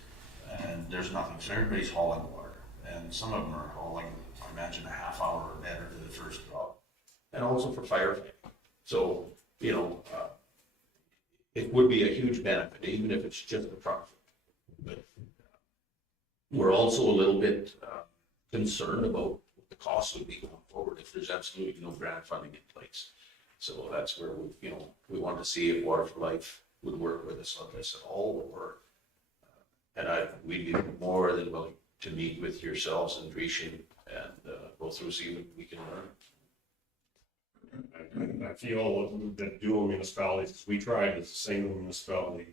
and there's nothing, so everybody's hauling water. And some of them are hauling, I imagine, a half hour or better to the first drop. And also for firefighting. So, it would be a huge benefit, even if it's just a truck. But we're also a little bit concerned about what the cost would be going forward if there's absolutely no grant funding in place. So that's where we want to see if Water for Life would work with us on this at all, or we'd be more than willing to meet with yourselves and Dreeshen and go through, see what we can learn. I feel that dual municipalities, because we tried as a single municipality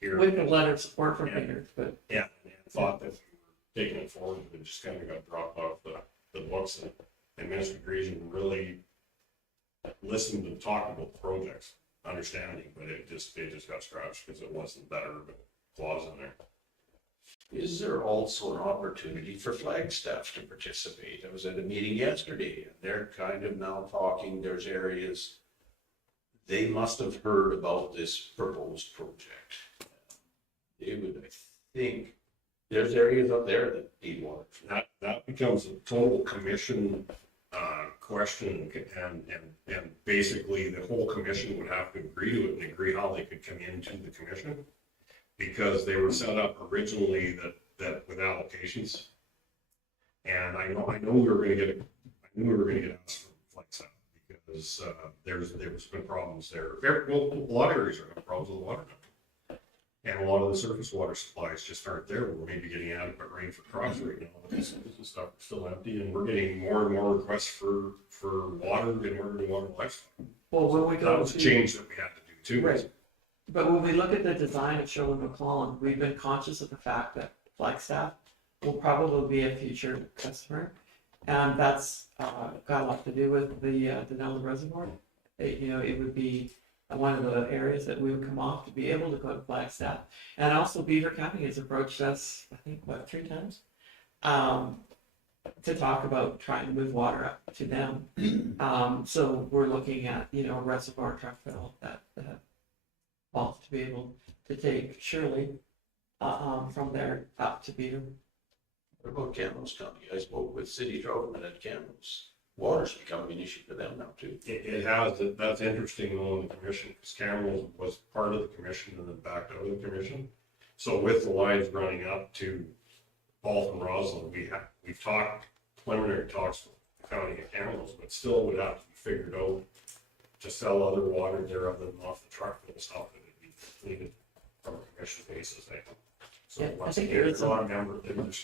here. With a letter of support from Painters, but. Yeah, and thought that we were taking it forward, but it just kind of got dropped off the books, and Minister Dreeshen really listened and talked about the projects, understanding, but it just got scratched because it wasn't that urban clause in there. Is there also an opportunity for Flagstaff to participate? I was at a meeting yesterday, and they're kind of now talking, there's areas, they must have heard about this proposed project. They would, I think, there's areas up there that need water. That becomes a total commission question, and basically the whole commission would have to agree to it and agree how they could come into the commission, because they were set up originally that with allocations, And I knew we were gonna get asked for flight staff because, there's been problems there. Well, a lot of areas are having problems with water. And a lot of the surface water supplies just aren't there. We're maybe getting adequate rain for crops right now. This stuff is still empty, and we're getting more and more requests for water in order to water livestock. Well, when we go That was a change that we had to do too. Right. But when we look at the design of Sherwood McClellan, we've been conscious of the fact that Flagstaff will probably be a future customer. And that's got a lot to do with the Denali Reservoir. It would be one of the areas that we would come off to be able to go to Flagstaff. And also Beaver County has approached us, I think, 3 times, to talk about trying to move water up to them. So we're looking at, a reservoir truck fill that wants to be able to take Shirley from there up to Beaver. What about Kamloops County? I spoke with city government at Kamloops. Water's becoming an issue for them now too. It has. That's interesting on the commission because Cameron was part of the commission and then backed out of the commission. So with the lines running up to Balth and Roslyn, we've talked preliminary talks with the county of Kamloops, but still would have to be figured out to sell other water there other than off the truck fill stuff that would be completed from a commission basis. I think. So Yeah, once I think again, they're not a member.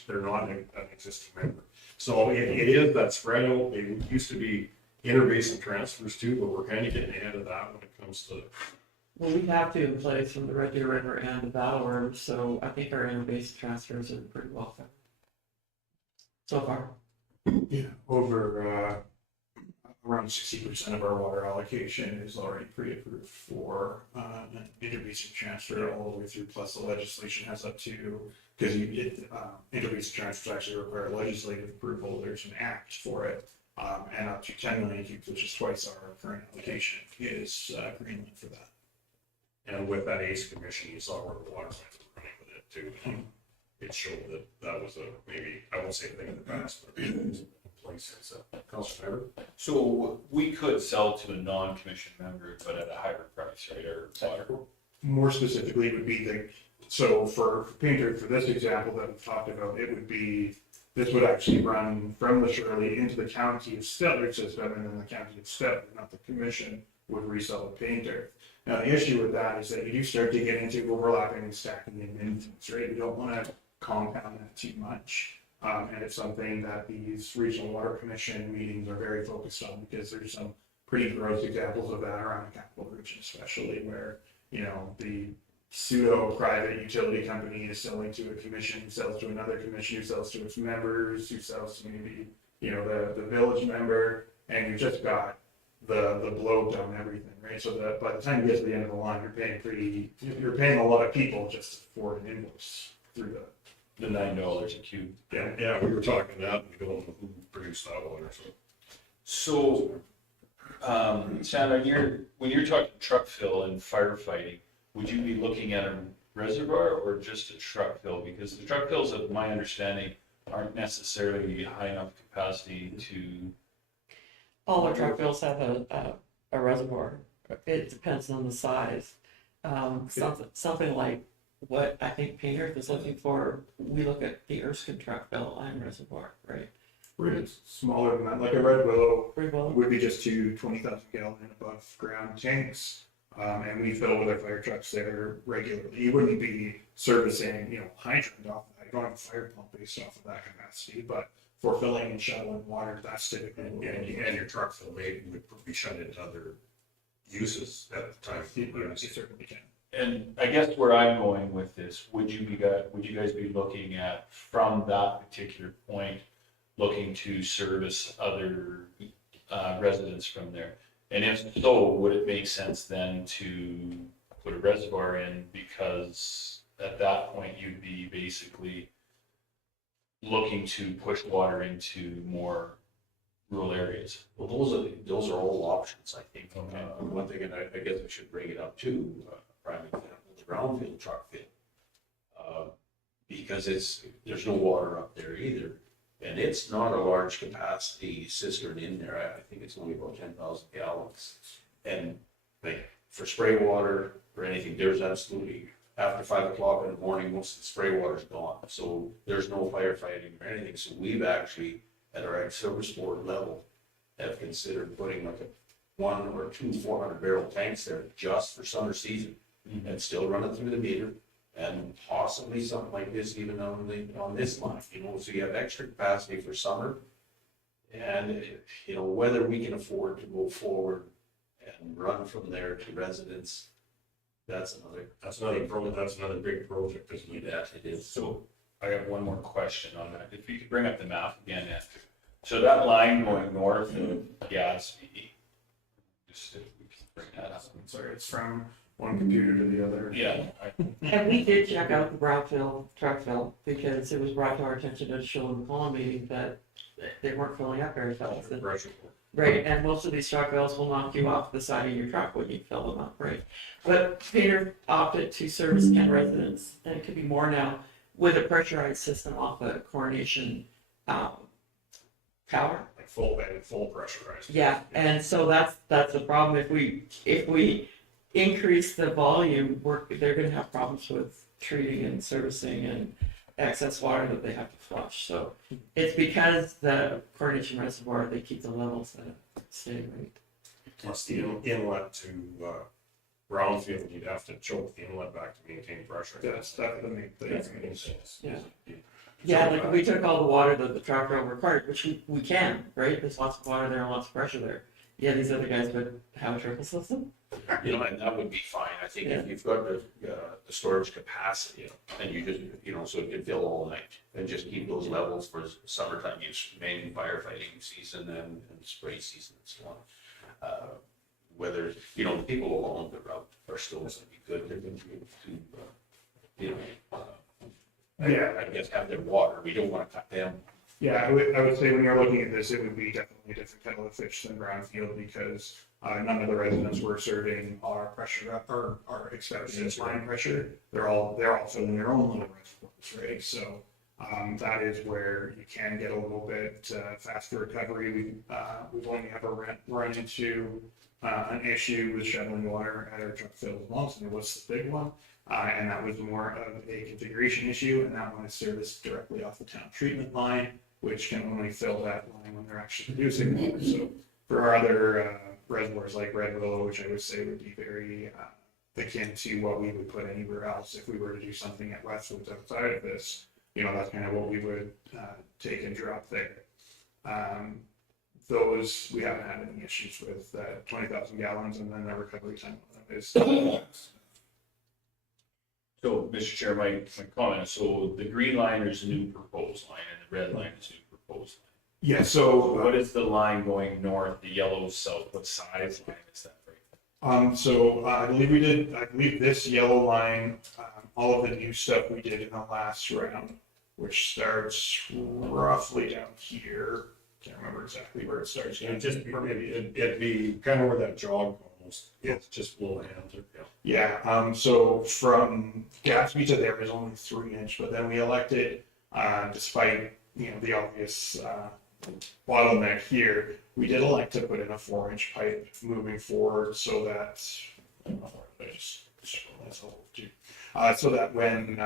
They're not an existing member. So it is that spread out. They used to be interbasin transfers too, but we're kind of getting ahead of that when it comes to. Well, we have to in place from the Red Deer River and the Battle River, so I think our interbasin transfers are pretty well covered so far. Yeah, over around 60% of our water allocation is already pre-approved for an interbasin transfer all the way through. Plus, the legislation has up to, because interbasin transfers actually require legislative approval. There's an act for it, and up to 10 million cubes, which is twice our current allocation, is Greenland for that. And with that ACE commission, you saw where the water lines were running with it too. It showed that was maybe, I won't say a thing in the past, but it was in place since Councilor Member. So we could sell to a non-commissioned member, but at a higher price, right, or water? More specifically, it would be so for Painter, for this example that we've talked about, this would actually run from the Shirley into the county of Stettler system, and then the county of Stettler, not the commission, would resell the Painter. Now, the issue with that is that you do start to get into overlapping and stacking the influence, right? You don't want to compound that too much. And it's something that these regional water commission meetings are very focused on because there's some pretty gross examples of that around the capital region, especially where, the pseudo-private utility company is selling to a commission, who sells to another commission, who sells to its members, who sells to maybe, the village member, and you've just got the bloat on everything, right? So that by the time you get to the end of the line, you're paying a lot of people just for an invoice through The $9 a cube. Yeah, we were talking that, and we don't know who produced that water, So, Sam, when you're talking truck fill and firefighting, would you be looking at a reservoir or just a truck fill? Because the truck fills, of my understanding, aren't necessarily high enough capacity to. All our truck fills have a reservoir. It depends on the size. Something like what I think Painter is looking for, we look at the Erskine truck fill line reservoir, right? It's smaller than that. Like a Red Willow Red Willow would be just 20,000 gallon and above ground tanks. And we fill with our fire trucks there regularly. You wouldn't be servicing, hydrant off of that. You don't have a fire pump based off of that capacity, but for filling and shoveling water, that's typically. and your truck fill maybe would be shut into other uses at the time. You certainly can. And I guess where I'm going with this, would you guys be looking at, from that particular point, looking to service other residents from there? And if so, would it make sense then to put a reservoir in, because at that point you'd be basically looking to push water into more rural areas? Well, those are all options, I think. Okay. One thing, and I guess I should bring it up too, prime example, the brownfield truck fill. Because there's no water up there either. And it's not a large capacity cistern in there. I think it's only about 10,000 gallons. And like for spray water or anything, there's absolutely after 5 o'clock in the morning, most of the spray water's gone, so there's no firefighting or anything, so we've actually, at our ag service board level, have considered putting like a 1 or 2 400-barrel tanks there just for summer season, and still run it through the meter, and possibly something like this even on this line, you know, so you have extra capacity for summer. And, you know, whether we can afford to go forward and run from there to residents, that's another big project, isn't it? Yeah, it is. So I have one more question on that. If you could bring up the map again, Ed. So that line going north of Gatsby, just if we can bring that up. I'm sorry, it's from one computer to the other. Yeah. And we did check out the brownfield truck fill because it was brought to our attention at a show in the column meeting that they weren't filling up very fast. Right, and most of these truck fills will knock you off the side of your truck when you fill them up, right? But Peter opted to service 10 residents, and it could be more now, with a pressurized system off a Coronation power. Like full pressurized. Yeah, and so that's the problem. If we increase the volume, they're going to have problems with treating and servicing and excess water that they have to flush. So it's because the Coronation Reservoir, they keep the levels at a steady rate. Plus the inlet to brownfield, you'd have to choke the inlet back to maintain pressure. That's the main thing. Yeah. Yeah, like we took all the water that the truck road required, which we can, right? There's lots of water there and lots of pressure there. Yeah, these other guys would have a trickle system. You know, and that would be fine. I think if you've got the storage capacity, and you just, you know, so it can fill all night, and just keep those levels for summertime use, mainly firefighting season and spray season and so on. Whether, you know, the people along the route are still going to be good. They're going to, you know, I guess have their water. We don't want to cut them. Yeah, I would say when you're looking at this, it would be definitely a different kettle of fish than brownfield because none of the residents we're serving are pressure up or are expecting this line pressure. They're all filling their own little reservoirs, right? So that is where you can get a little bit faster recovery. We've only ever run into an issue with shoveling water at our truck fills once, and it was the big one. And that was more of a configuration issue, and that one is serviced directly off the town treatment line, which can only fill that line when they're actually producing water. So for our other reservoirs like Red Willow, which I would say would be very akin to what we would put anywhere else if we were to do something at Westwoods outside of this, you know, that's kind of what we would take and drop there. Those we haven't had any issues with 20,000 gallons, and then the recovery time on them is. So, Mr. Chair, my comment, so the green line is a new proposed line and the red line is a new proposed line. Yeah, so what is the line going north, the yellow south, what size line is that right? So I believe this yellow line, all of the new stuff we did in the last round, which starts roughly down here. Can't remember exactly where it starts. It'd be kind of where that jog almost. It's just below the hands. Yeah. So from Gatsby to there is only 3-inch, but then we elected, despite the obvious bottleneck here, we did elect to put in a 4-inch pipe moving forward, so that I don't know where I just scroll myself to, so that when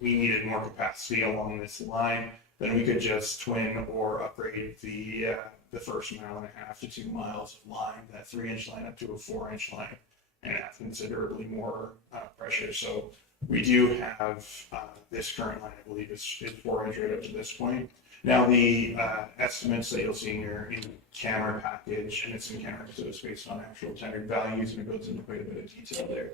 we needed more capacity along this line, then we could just twin or upgrade the first 1.5 to 2 miles of line, that 3-inch line up to a 4-inch line, and have considerably more pressure. So we do have this current line, I believe, is 4-inch right up to this point. Now the estimates that you'll see in your camera package, and it's in camera, so it's based on actual tendered values, and it goes into quite a bit of detail there.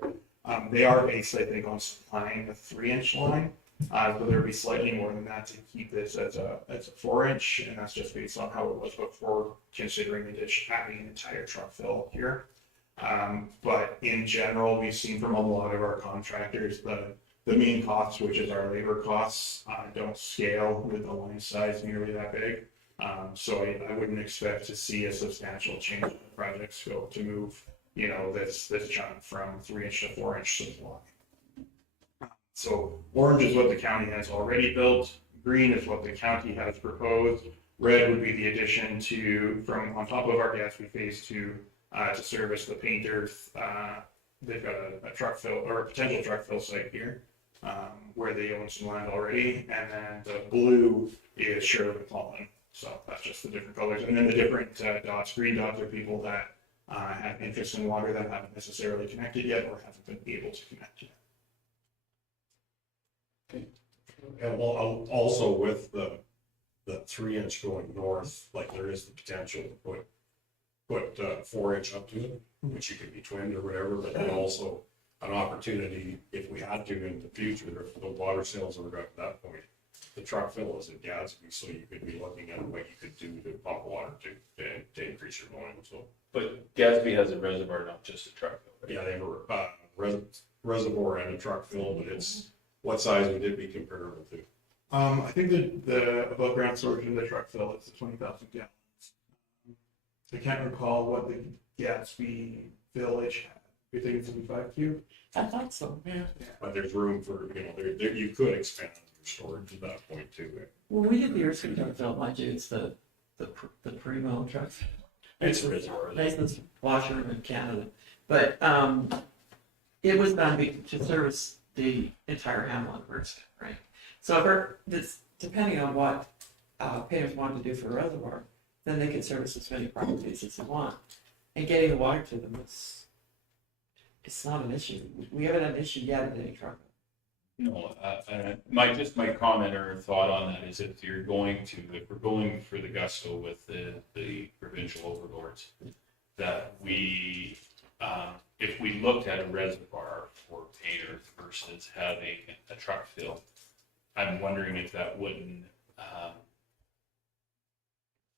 They are based, I think, on supplying a 3-inch line. So there would be slightly more than that to keep this as a 4-inch, and that's just based on how it was before, considering having an entire truck fill here. But in general, we've seen from a lot of our contractors the main costs, which is our labor costs, don't scale with the line size nearly that big. So I wouldn't expect to see a substantial change in the project scope to move, this chunk from 3-inch to 4-inch supply. So orange is what the county has already built. Green is what the county has proposed. Red would be the addition from on top of our Gatsby Phase 2 to service the Painter they've got a truck fill or a potential truck fill site here, where they own some land already, and then the blue is Shirley McClellan. So that's just the different colors, and then the different dots. Green dots are people that have interest in water that haven't necessarily connected yet or haven't been able to connect yet. And also with the 3-inch going north, like there is the potential to put 4-inch up to it, which you could be twinned or whatever, but then also an opportunity, if we had to in the future, if the water sales were at that point, the truck fill is at Gadsby, so you could be looking at what you could do to pump water to increase your volume, so. But Gadsby has a reservoir, not just a truck fill. Yeah, they have a reservoir and a truck fill, but it's, what size would it be comparable to? I think the above ground storage in the truck fill is 20,000 gallons. I can't recall what the Gatsby Village had. You think it's 75 cube? I thought so, yeah. But there's room for, you could expand your storage at that point too. When we did the Earth Street truck fill, mind you, it's the Primo truck. It's a reservoir. Nicest washroom in Canada. But it was done to service the entire hamlet first, right? So this, depending on what painters wanted to do for a reservoir, then they could service as many properties as they want. And getting the water to them it's not an issue. We haven't had an issue yet with any truck. No, my comment or thought on that is if we're going for the gusto with the provincial overlords, that if we looked at a reservoir for painters versus having a truck fill, I'm wondering if that wouldn't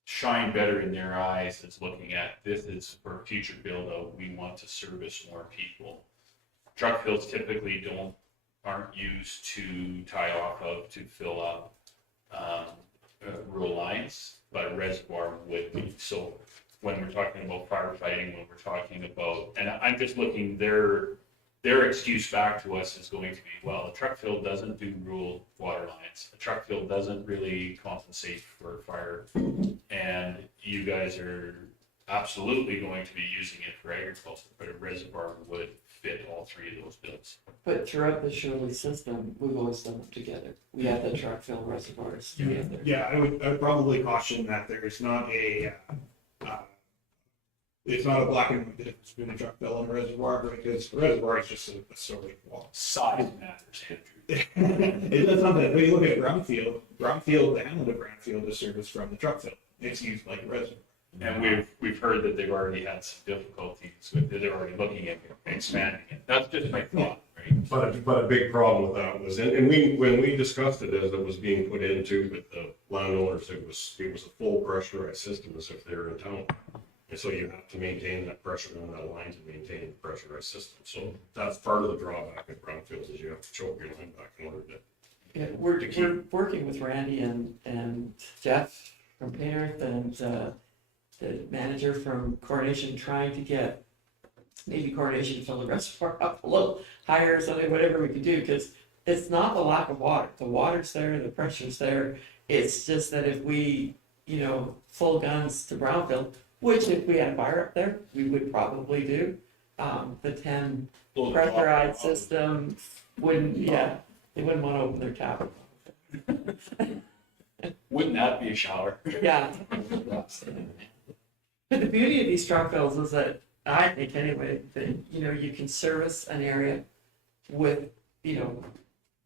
shine better in their eyes as looking at this is for future build out. We want to service more people. Truck fills typically aren't used to tie off of to fill up rural lines, but a reservoir would be. So when we're talking about firefighting, when we're talking about, and I'm just looking, their excuse back to us is going to be, well, a truck fill doesn't do rural water lines. A truck fill doesn't really compensate for fire. And you guys are absolutely going to be using it for agriculture, but a reservoir would fit all three of those bills. But throughout the Shirley system, we've always done them together. We have the truck fill reservoirs together. Yeah, I would probably caution that there is not it's not a black and white difference between a truck fill and a reservoir, because the reservoir is just a storage wall. Size matters, Andrew. It does not that. When you look at Brownfield, the hamlet of Brownfield is serviced from the truck fill. It's used like a reservoir. And we've heard that they've already had some difficulties with it. They're already looking at expanding it. That's just my thought, right? But a big problem with that was, and when we discussed it as it was being put into with the landowners, it was a full pressurized system as if they were in town. And so you have to maintain that pressure on that line to maintain the pressurized system. So that's part of the drawback of brownfields is you have to choke your line back in order to. Yeah, we're working with Randy and Jeff from Painter and the manager from Coronation, trying to get maybe Coronation to fill the reservoir up a little higher or something, whatever we can do, because it's not the lack of water. The water's there, the pressure's there. It's just that if we, full guns to Brownfield, which if we had fire up there, we would probably do. The 10 pressurized system wouldn't, they wouldn't want to open their tap. Wouldn't that be a shower? Yeah. But the beauty of these truck fills is that, I think anyway, that, you can service an area with,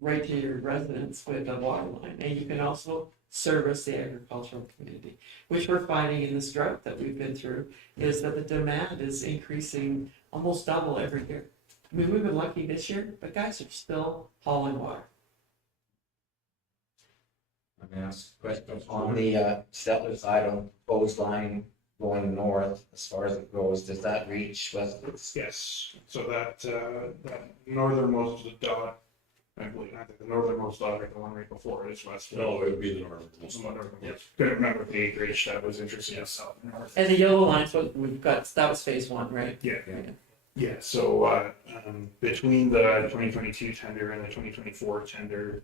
right to your residence with a water line. And you can also service the agricultural community, which we're finding in this drought that we've been through, is that the demand is increasing almost double every year. I mean, we've been lucky this year, but guys are still hauling water. I'm going to ask a question on the Stettler side on proposed line going north, as far as it goes, does that reach Westwood? Yes. So that northernmost dot, I think the northernmost dot or the one right before it is Westwood. No, it would be the northernmost. Yes. Couldn't remember the acreage that was interested in south and north. And the yellow lines, what we've got, that was phase 1, right? Yeah. So between the 2022 tender and the 2024 tender,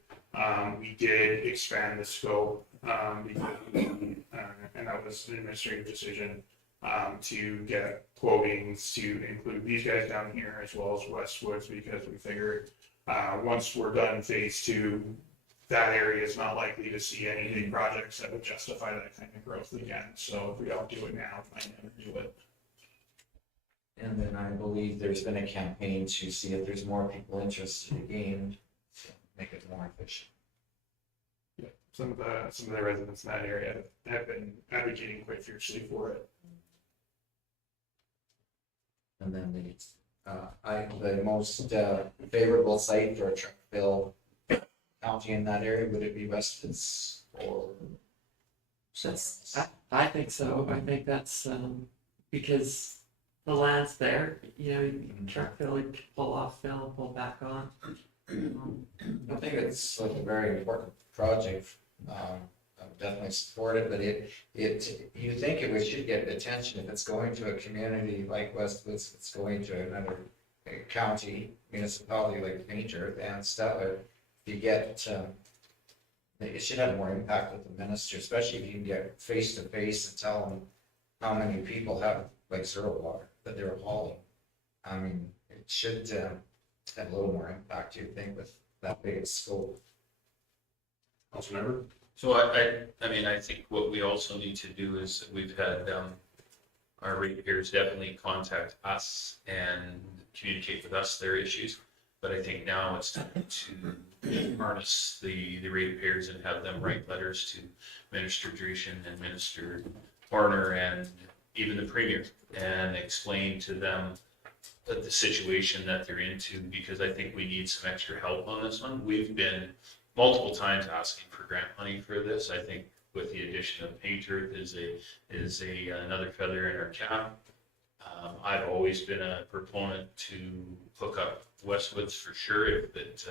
we did expand the scope, and that was an administrative decision to get quotings to include these guys down here as well as Westwoods, because we figured once we're done phase 2, that area is not likely to see any big projects that would justify that kind of growth again. So if we don't do it now, we might never do it. And then I believe there's been a campaign to see if there's more people interested again, to make it more efficient. Yeah, some of the residents in that area have been advocating quite fiercely for it. And then the most favorable site for a truck fill county in that area, would it be Westwoods or? I think so. I think that's because the land's there. You know, you can truck fill, you can pull off fill, pull back on. I think it's like a very important project. I would definitely support it, but you think it should get attention if it's going to a community like Westwoods, it's going to another county municipality like Painter and Stettler. You get it should have more impact with the minister, especially if you can get face to face and tell them how many people have like zero water that they're hauling. I mean, it should have a little more impact, you think, with that big a scope. Councilmember? So I mean, I think what we also need to do is we've had our ratepayers definitely contact us and communicate with us their issues. But I think now it's time to harness the ratepayers and have them write letters to Minister Dreeshen and Minister Horner and even the Premier and explain to them the situation that they're into, because I think we need some extra help on this one. We've been multiple times asking for grant money for this. I think with the addition of Painter is another feather in our cap. I've always been a proponent to hook up Westwoods for sure if it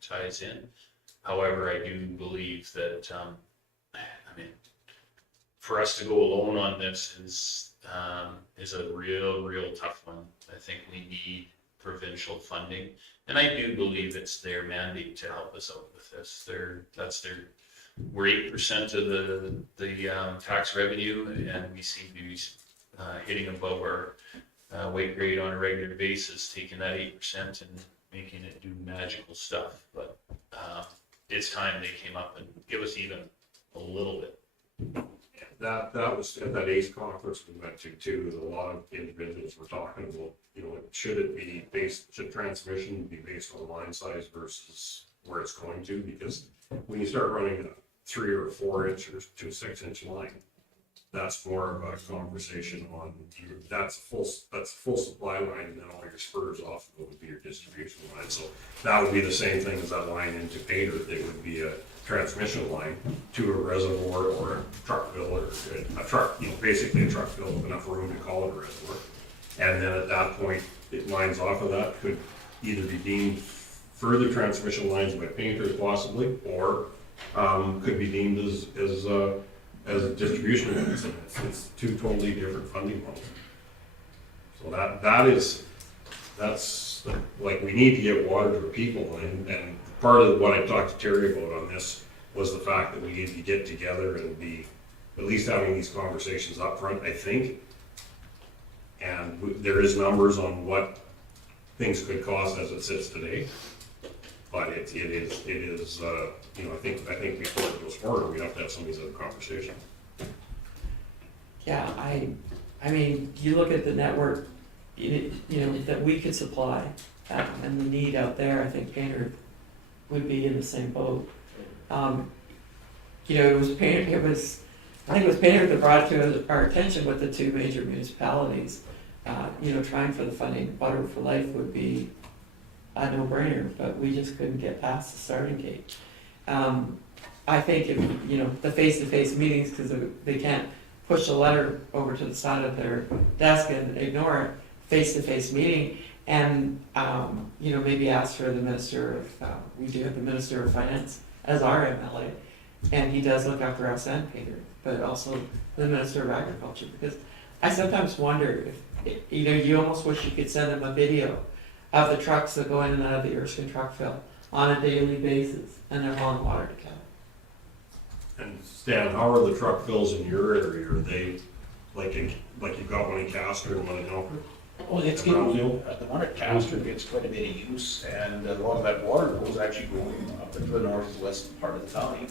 ties in. However, I do believe that I mean, for us to go alone on this is a real tough one. I think we need provincial funding, and I do believe it's their mandate to help us out with this. We're 8% of the tax revenue, and we seem to be hitting above our weight grade on a regular basis, taking that 8% and making it do magical stuff. But it's time they came up and give us even a little bit. That was at that ACE conference we went to too. A lot of individuals were talking about, should transmission be based on line size versus where it's going to? Because when you start running a 3 or 4 inch or to a 6 inch line, that's more of a conversation on that's a full supply line, and then all your spurs off of it would be your distribution line. So that would be the same thing as that line into Painter. It would be a transmission line to a reservoir or a truck fill or a truck, basically a truck fill with enough room to call it a reservoir. And then at that point, it lines off of that could either be deemed further transmission lines by Painters possibly, or could be deemed as a distribution lines. It's 2 totally different funding models. So that's like, we need to get water to people, and part of what I talked to Terry about on this was the fact that we need to get together and be at least having these conversations up front, I think. And there is numbers on what things could cost as it sits today, but it is I think before it goes forward, we have to have some of these other conversations. Yeah, I mean, you look at the network, that we could supply, and the need out there. I think Painter would be in the same boat. It was Painter. I think it was Painter that brought it to our attention with the 2 major municipalities. Trying for the funding, Water for Life would be a no-brainer, but we just couldn't get past the starting gate. I think if the face-to-face meetings, because they can't push a letter over to the side of their desk and ignore it, face-to-face meeting, and maybe ask for the minister of we do have the Minister of Finance as our MLA, and he does look after us and Painter, but also the Minister of Agriculture, because I sometimes wonder if you almost wish you could send them a video of the trucks that go in and out of the Erskine truck fill on a daily basis, and they're hauling water to cattle. And Stan, how are the truck fills in your area? Are they like you've got one in Castor and one in Helper? Well, it's getting, the one at Castor gets quite a bit of use, and a lot of that water goes actually going up into the northwest part of the county,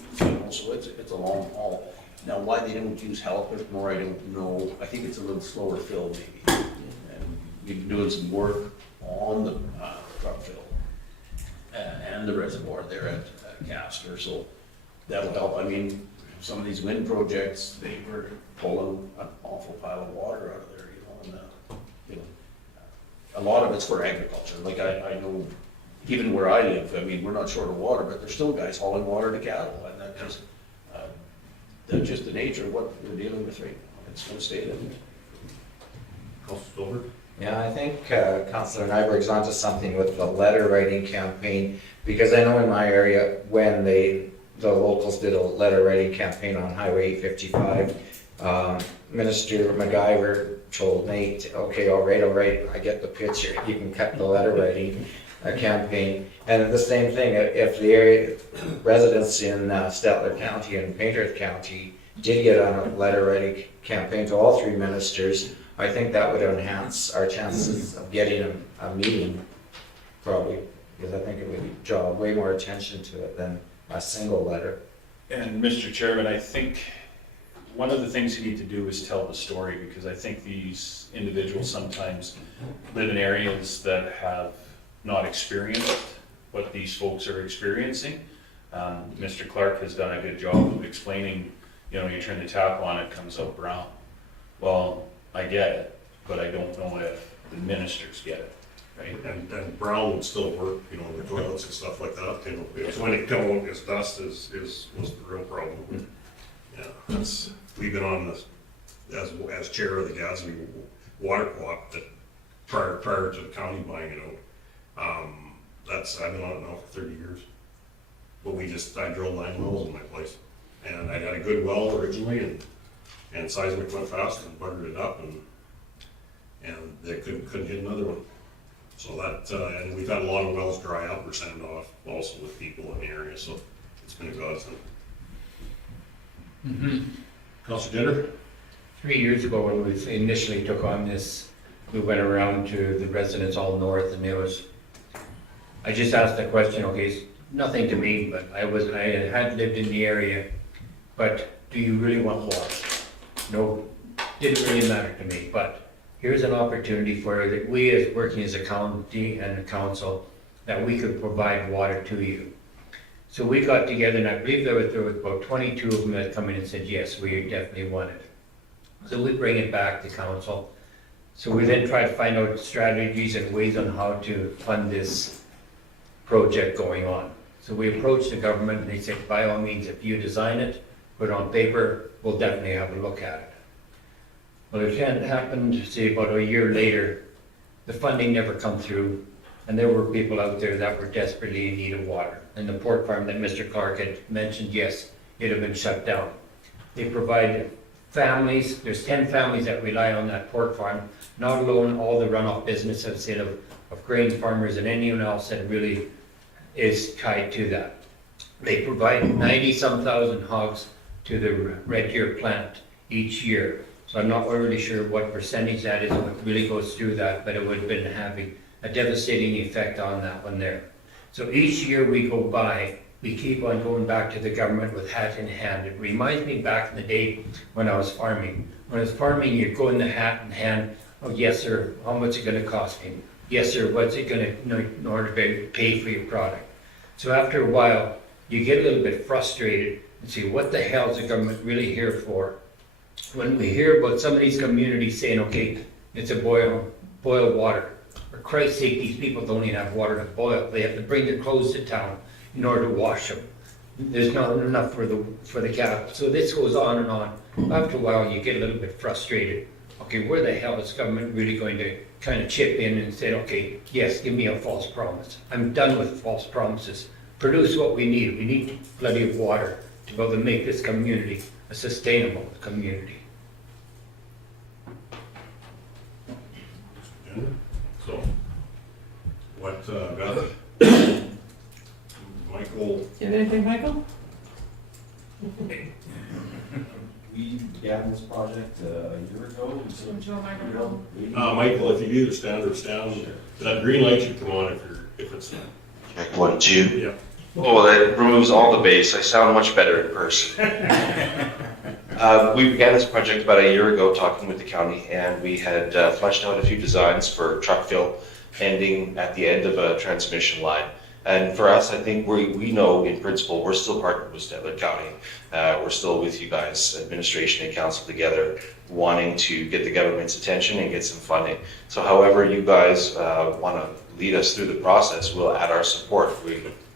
so it's a long haul. Now, why they don't use Helper more, I don't know. I think it's a little slower fill maybe. And we've been doing some work on the truck fill and the reservoir there at Castor, so that'll help. I mean, some of these wind projects, they were pulling an awful pile of water out of there, and a lot of it's for agriculture. Like I know, even where I live, I mean, we're not short of water, but there's still guys hauling water to cattle, and that's just the nature of what we're dealing with right now. It's going to stay there. Councilor Stover? Yeah, I think Councillor Nyberg's onto something with the letter writing campaign, because I know in my area when the locals did a letter writing campaign on Highway 855, Minister McIver told Nate, okay, all right, I get the picture, you can cut the letter writing campaign. And the same thing, if the area residents in Stettler County and Painter County did get on a letter writing campaign to all three ministers, I think that would enhance our chances of getting a meeting, probably, because I think it would draw way more attention to it than a single letter. And Mr. Chairman, I think one of the things you need to do is tell the story, because I think these individuals sometimes live in areas that have not experienced what these folks are experiencing. Mr. Clark has done a good job of explaining, you turn the tap on, it comes out brown. Well, I get it, but I don't know if the ministers get it, right? And brown would still work, the toilets and stuff like that, It's when it come out as dust was the real problem. Yeah, we've been on this, as chair of the Gatsby Water Co-op, that prior to the county buying it out. I've been on it now for 30 years. But I drilled 9 wells in my place. And I had a good well originally, and seismic went fast and buggered it up, and they couldn't hit another one. So and we've had a lot of wells dry up or sand off also with people in the area, so it's been a godsend. Councilor Jenner? 3 years ago, when we initially took on this, we went around to the residents all north, and I just asked the question, okay, it's nothing to me, but I had lived in the area, but do you really want water? No, didn't really matter to me, but here's an opportunity for that we, as working as a county and a council, that we could provide water to you. So we got together, and I believe there was about 22 of them that come in and said, yes, we definitely want it. So we bring it back to council. So we then try to find out strategies and ways on how to fund this project going on. So we approached the government, and they said, by all means, if you design it, put it on paper, we'll definitely have a look at it. Well, it happened, say, about a year later, the funding never come through, and there were people out there that were desperately in need of water. And the pork farm that Mr. Clark had mentioned, yes, it had been shut down. They provide families, there's 10 families that rely on that pork farm, not alone all the runoff businesses of grain farmers and anyone else that really is tied to that. They provide 90-some thousand hogs to the Red Deer plant each year. So I'm not really sure what percentage that is, what really goes through that, but it would have been having a devastating effect on that one there. So each year we go by, we keep on going back to the government with hat in hand. It reminds me back in the day when I was farming. When I was farming, you'd go in the hat in hand, oh yes sir, how much is it going to cost me? Yes sir, what's it going to, in order to pay for your product? So after a while, you get a little bit frustrated and say, what the hell is the government really here for? When we hear about some of these communities saying, okay, it's a boil water. For Christ's sake, these people don't even have water to boil. They have to bring their clothes to town in order to wash them. There's not enough for the cattle. So this goes on and on. After a while, you get a little bit frustrated. Okay, where the hell is government really going to kind of chip in and say, okay, yes, give me a false promise. I'm done with false promises. Produce what we need. We need plenty of water to be able to make this community a sustainable community. So, what got Michael? You have anything, Michael? We began this project a year ago. Michael, if you either stand or stand, that green light should come on if it's. Check 1, 2. Yeah. Oh, that removes all the bass. I sound much better in person. We began this project about a year ago talking with the county, and we had fleshed out a few designs for truck fill ending at the end of a transmission line. And for us, I think we know in principle, we're still partnered with Stettler County. We're still with you guys, administration and council together, wanting to get the government's attention and get some funding. So however you guys want to lead us through the process, we'll add our support.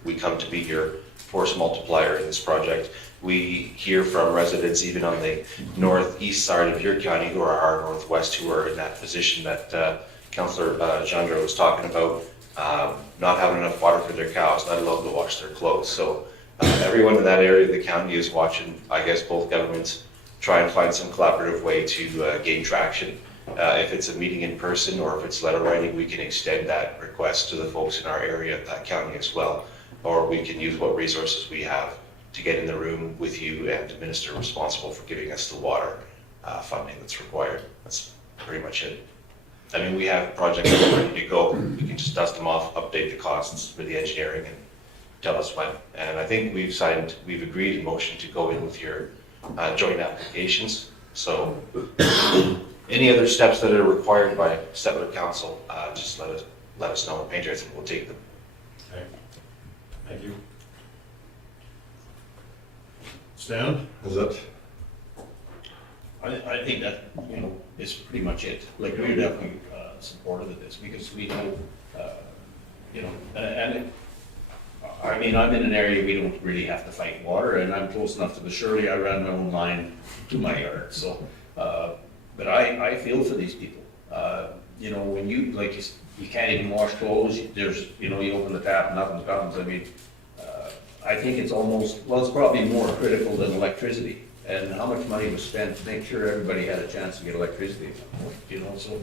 We come to be your force multiplier in this project. We hear from residents even on the northeast side of your county who are our northwest, who are in that position that Councillor Jandra was talking about, not having enough water for their cows, not allowed to wash their clothes. So everyone in that area of the county is watching, I guess, both governments try and find some collaborative way to gain traction. If it's a meeting in person or if it's letter writing, we can extend that request to the folks in our area, that county as well. Or we can use what resources we have to get in the room with you and the minister responsible for giving us the water funding that's required. That's pretty much it. I mean, we have projects ready to go. We can just dust them off, update the costs for the engineering and tell us when. And I think we've agreed in motion to go in with your joint applications. So any other steps that are required by Stettler Council, just let us know, and Painters, and we'll take them. Okay. Thank you. Stan, is that? I think that, is pretty much it. Like, we're definitely supportive of this because we know, I mean, I'm in an area we don't really have to fight water, and I'm close enough to the Shirley. I ran my own line to my yard, so, but I feel for these people. When you can't even wash clothes, there's, you open the tap and nothing comes. I mean, I think it's it's probably more critical than electricity. And how much money was spent to make sure everybody had a chance to get electricity, so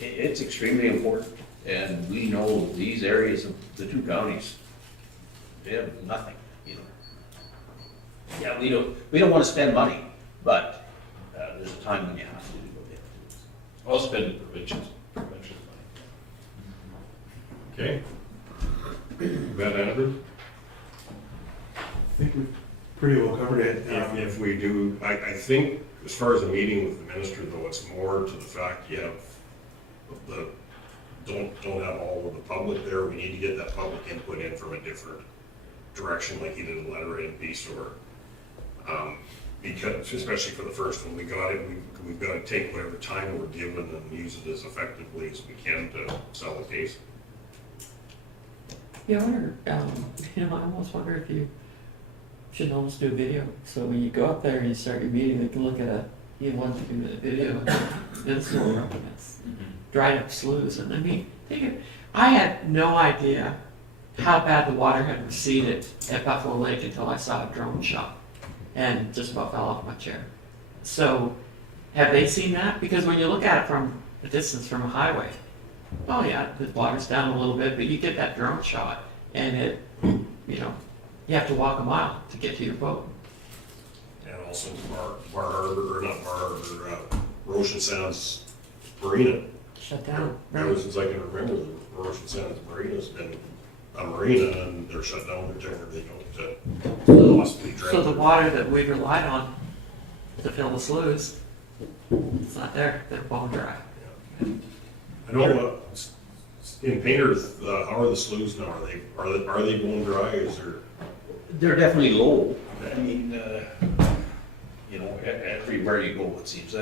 it's extremely important. And we know these areas of the two counties, they have nothing, Yeah, we don't want to spend money, but there's a time when you have to do what you have to do. I'll spend the provincial money. Okay. Matt Andrew? I think we've pretty well covered it. If we do, I think as far as a meeting with the minister, though, it's more to the fact you have don't have all of the public there. We need to get that public input in from a different direction, like he did a letter writing piece, or because especially for the first one, we've got to take whatever time we're given and use it as effectively as we can to sell the case. Yeah, I wonder, I almost wonder if you should almost do a video. So when you go up there and you start your meeting, they can look at a 1 to 2 minute video. And it's still dried up sloughs. And I mean, I had no idea how bad the water had receded at Buffalo Lake until I saw a drone shot and just about fell off my chair. So have they seen that? Because when you look at it from a distance from a highway, oh yeah, the water's down a little bit, but you get that drone shot and it, you have to walk a mile to get to your boat. And also Bar Harbor, or not Bar Harbor, Roshan Sounds Marina. Shut down. Ever since I can remember, the Roshan Sounds Marina's been a marina, and they're shut down. They're turning everything out to possibly drown. So the water that we relied on to fill the sloughs, it's not there. They're bone dry. Yeah. I know in Painters, how are the sloughs now? Are they bone dry? Is there? They're definitely low. I mean, everywhere you go, it seems.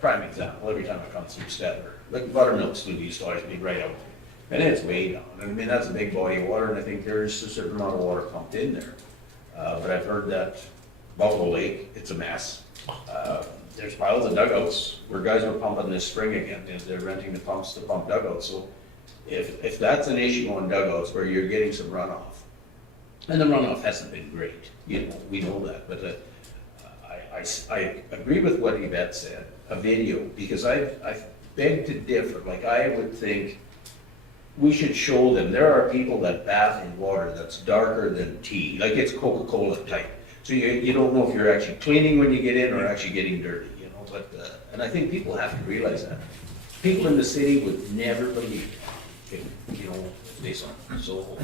Prime example, every time I come through Stettler, like buttermilk slough used to always be right out there. And it's way down. I mean, that's a big body of water, and I think there's a certain amount of water pumped in there. But I've heard that Buffalo Lake, it's a mess. There's piles of dugouts where guys are pumping this spring again. They're renting the pumps to pump dugouts. So if that's an issue on dugouts where you're getting some runoff, and the runoff hasn't been great, we know that, but I agree with what Yvette said, a video, because I beg to differ. Like, I would think we should show them. There are people that bath in water that's darker than tea, like it's Coca-Cola type. So you don't know if you're actually cleaning when you get in or actually getting dirty, you know, but, and I think people have to realize that. People in the city would never believe it, you know, based on, so,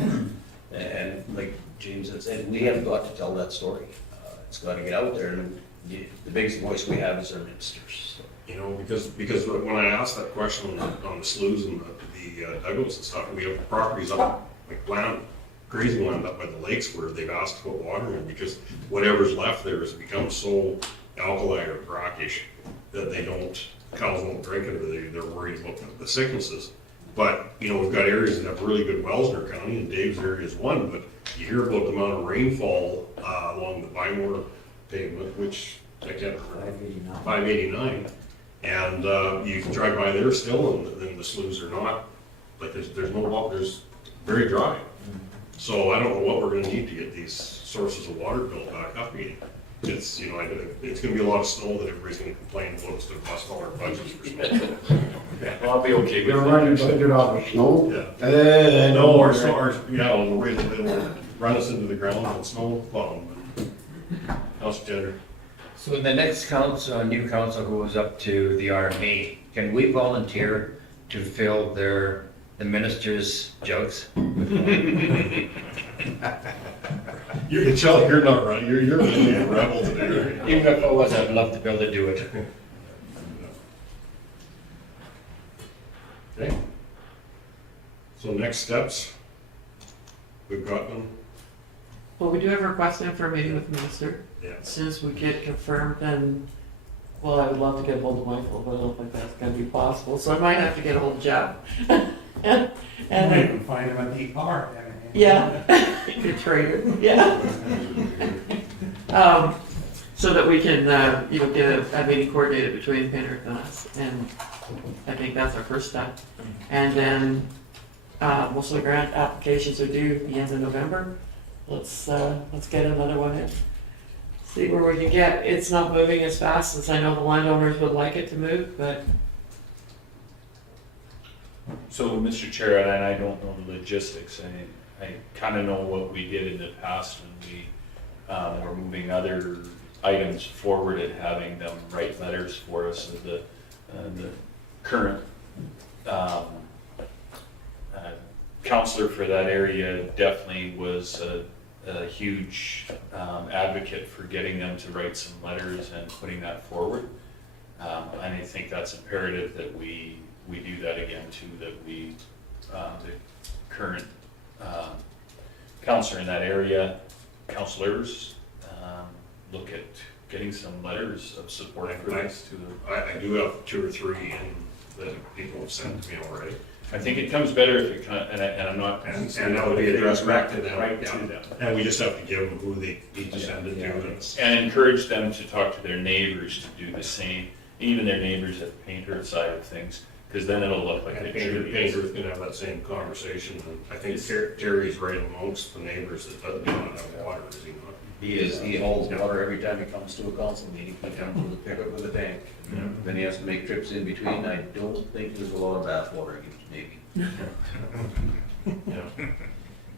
and like James had said, we have got to tell that story. It's got to get out there, and the biggest voice we have is our ministers. So. You know, because when I asked that question on the sloughs and the dugouts and stuff, we have properties up, like land, grazing land up by the lakes where they've asked to put water in, because whatever's left there has become so alkali or brackish that they don't, cows won't drink it, or they're worried about the sicknesses. But, you know, we've got areas that have really good wells in our county, and Dave's area is one, but you hear about the amount of rainfall along the Bymore pavement, which I can't remember, 589. And you can drive by there still, and then the sloughs are not, like there's no water, there's very dry. So I don't know what we're gonna need to get these sources of water built back up again. It's, you know, it's gonna be a lot of snow that everybody's gonna complain about, it's gonna cost all our budgets for snow. Well, I'll be okay with You're that. running budget off of snow? Yeah. No, our yeah, on the way they'll run us into the ground on snow plowing. How's Jenner? So when the next council, new council goes up to the RME, can we volunteer to fill the minister's jugs? You can tell you're not right. You're really a rebel today. Even if I was, I'd love to be able to do it. Okay. So next steps, we've got them. Well, we do have a request in for a meeting with the minister. Yeah. As soon as we get confirmed, then, well, I would love to get a hold of Michael, but I don't think that's gonna be possible, so I might have to get a hold of Jeff. And You can find him at the car. yeah, good trader, yeah. So that we can, you know, get a meeting coordinated between Penrith and us, and I think that's our first step. And then, most of the grant applications are due the end of November. Let's get another one in. See where we can get. It's not moving as fast as I know the landowners would like it to move, but So, Mr. Chair, and I don't know the logistics, I kind of know what we did in the past when we were moving other items forward and having them write letters for us. So the current counselor for that area definitely was a huge advocate for getting them to write some letters and putting that forward. And I think that's imperative that we do that again too, that we, the current counselor in that area, counselors, look at getting some letters of support for this to the. I do have 2 or 3 that people have sent to me already. I think it comes better if it and I'm not. And that would be addressed back to them. Right to them. And we just have to give them who they need to send it to. And encourage them to talk to their neighbors to do the same, even their neighbors at the painter side of things, because then it'll look like And it truly Painter's is. gonna have that same conversation, and I think Terry's right amongst the neighbors that do not have water, is he not? He is, he hauls water every time he comes to a council meeting, he comes to the pickup with a tank. Then he has to make trips in between, I don't think there's a lot of bath water used, maybe.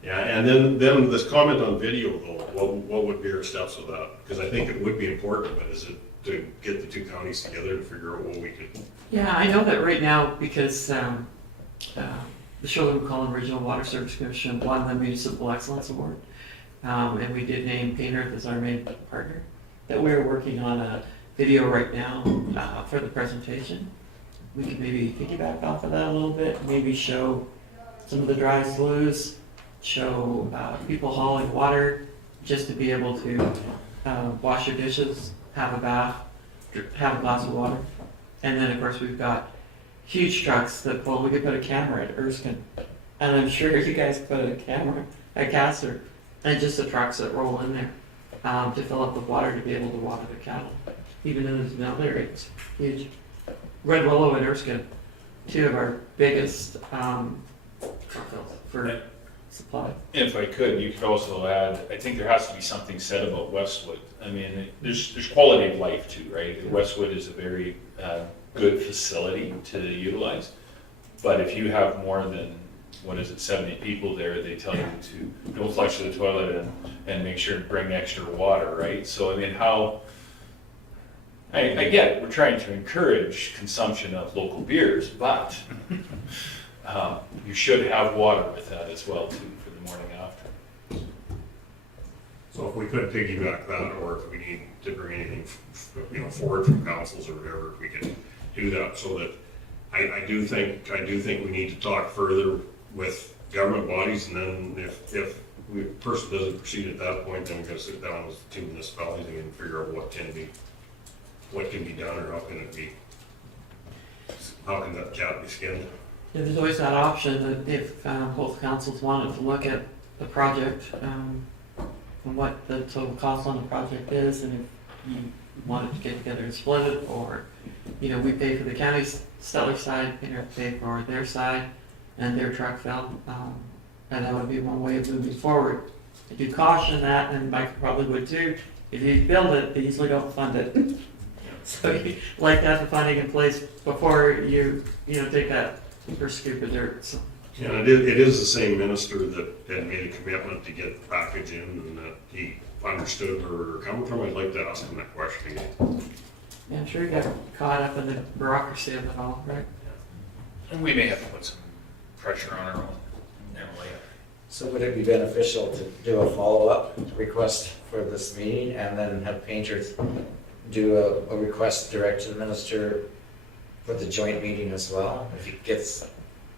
Yeah, and then this comment on video though, what would be our steps with that? Because I think it would be important, but is it to get the 2 counties together to figure out what we could. yeah, I know that right now because the Shirley-McCollum Regional Water Service Commission won the Municipal Excellence Award. And we did name Painter as our main partner, that we're working on a video right now for the presentation. We could maybe piggyback off of that a little bit, maybe show some of the dry sloughs, show people hauling water just to be able to wash your dishes, have a bath, have a glass of water. And then of course we've got huge trucks that pull, we could put a camera at Erskine, and I'm sure you guys put a camera at Castor, and just the trucks that roll in there to fill up with water to be able to water the cattle. Even in the down there, it's huge. Red Willow and Erskine, 2 of our biggest truck fills for supply. If I could, you could also add, I think there has to be something said about Westwood. I mean, there's quality of life too, right? Westwood is a very good facility to utilize, but if you have more than what is it, 70 people there, they tell you to don't flush the toilet and make sure to bring extra water, right? So, I mean, I get it, we're trying to encourage consumption of local beers, but you should have water with that as well, too, for the morning after. So if we could piggyback that, or if we need to bring anything, forward from councils or whatever, we can do that, so that I do think we need to talk further with government bodies, and then if the person doesn't proceed at that point, then we're gonna sit down with the two municipalities and figure out what can be done, or how can that cat be skinned. Yeah, there's always that option that if both councils wanted to look at the project, and what the total cost on the project is, and if you wanted to get together and split it, or, we pay for the county's Stettler side, Painter pay for their side and their truck fill, and that would be one way of moving forward. I do caution that, and Mike probably would too, if you build it, they usually don't fund it. So you like to have the funding in place before you take that first scoop of dirt. So. Yeah, it is the same minister that had made a commitment to get the package in, and that he understood where we were coming from. I'd like to ask him that question again. Yeah, I'm sure you got caught up in the bureaucracy of it all, right? And we may have to put some pressure on our own later. So would it be beneficial to do a follow-up request for this meeting, and then have painters do a request direct to the minister for the joint meeting as well, if he gets...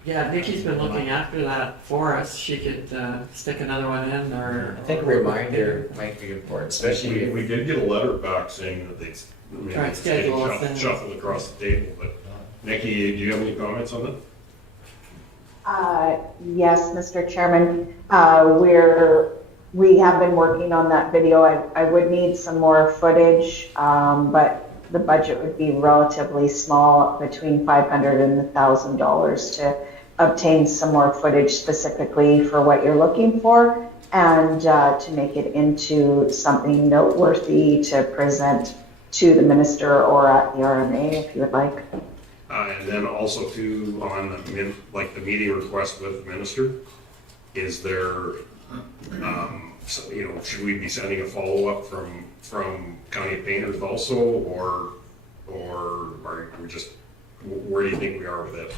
Yeah, Nikki's been looking after that for us. She could stick another one in, or... I think a reminder might be important, especially if... We did get a letter back saying that they Try to schedule us in. shuffled across the table, but Nikki, do you have any comments on that? Yes, Mr. Chairman. We have been working on that video. I would need some more footage, but the budget would be relatively small, between $500 and $1,000, to obtain some more footage specifically for what you're looking for, and to make it into something noteworthy to present to the minister or at the RMA, if you would like. And then also too, on the meeting request with the minister, is there, should we be sending a follow-up from county painters also, or are we just, where do you think we are with it?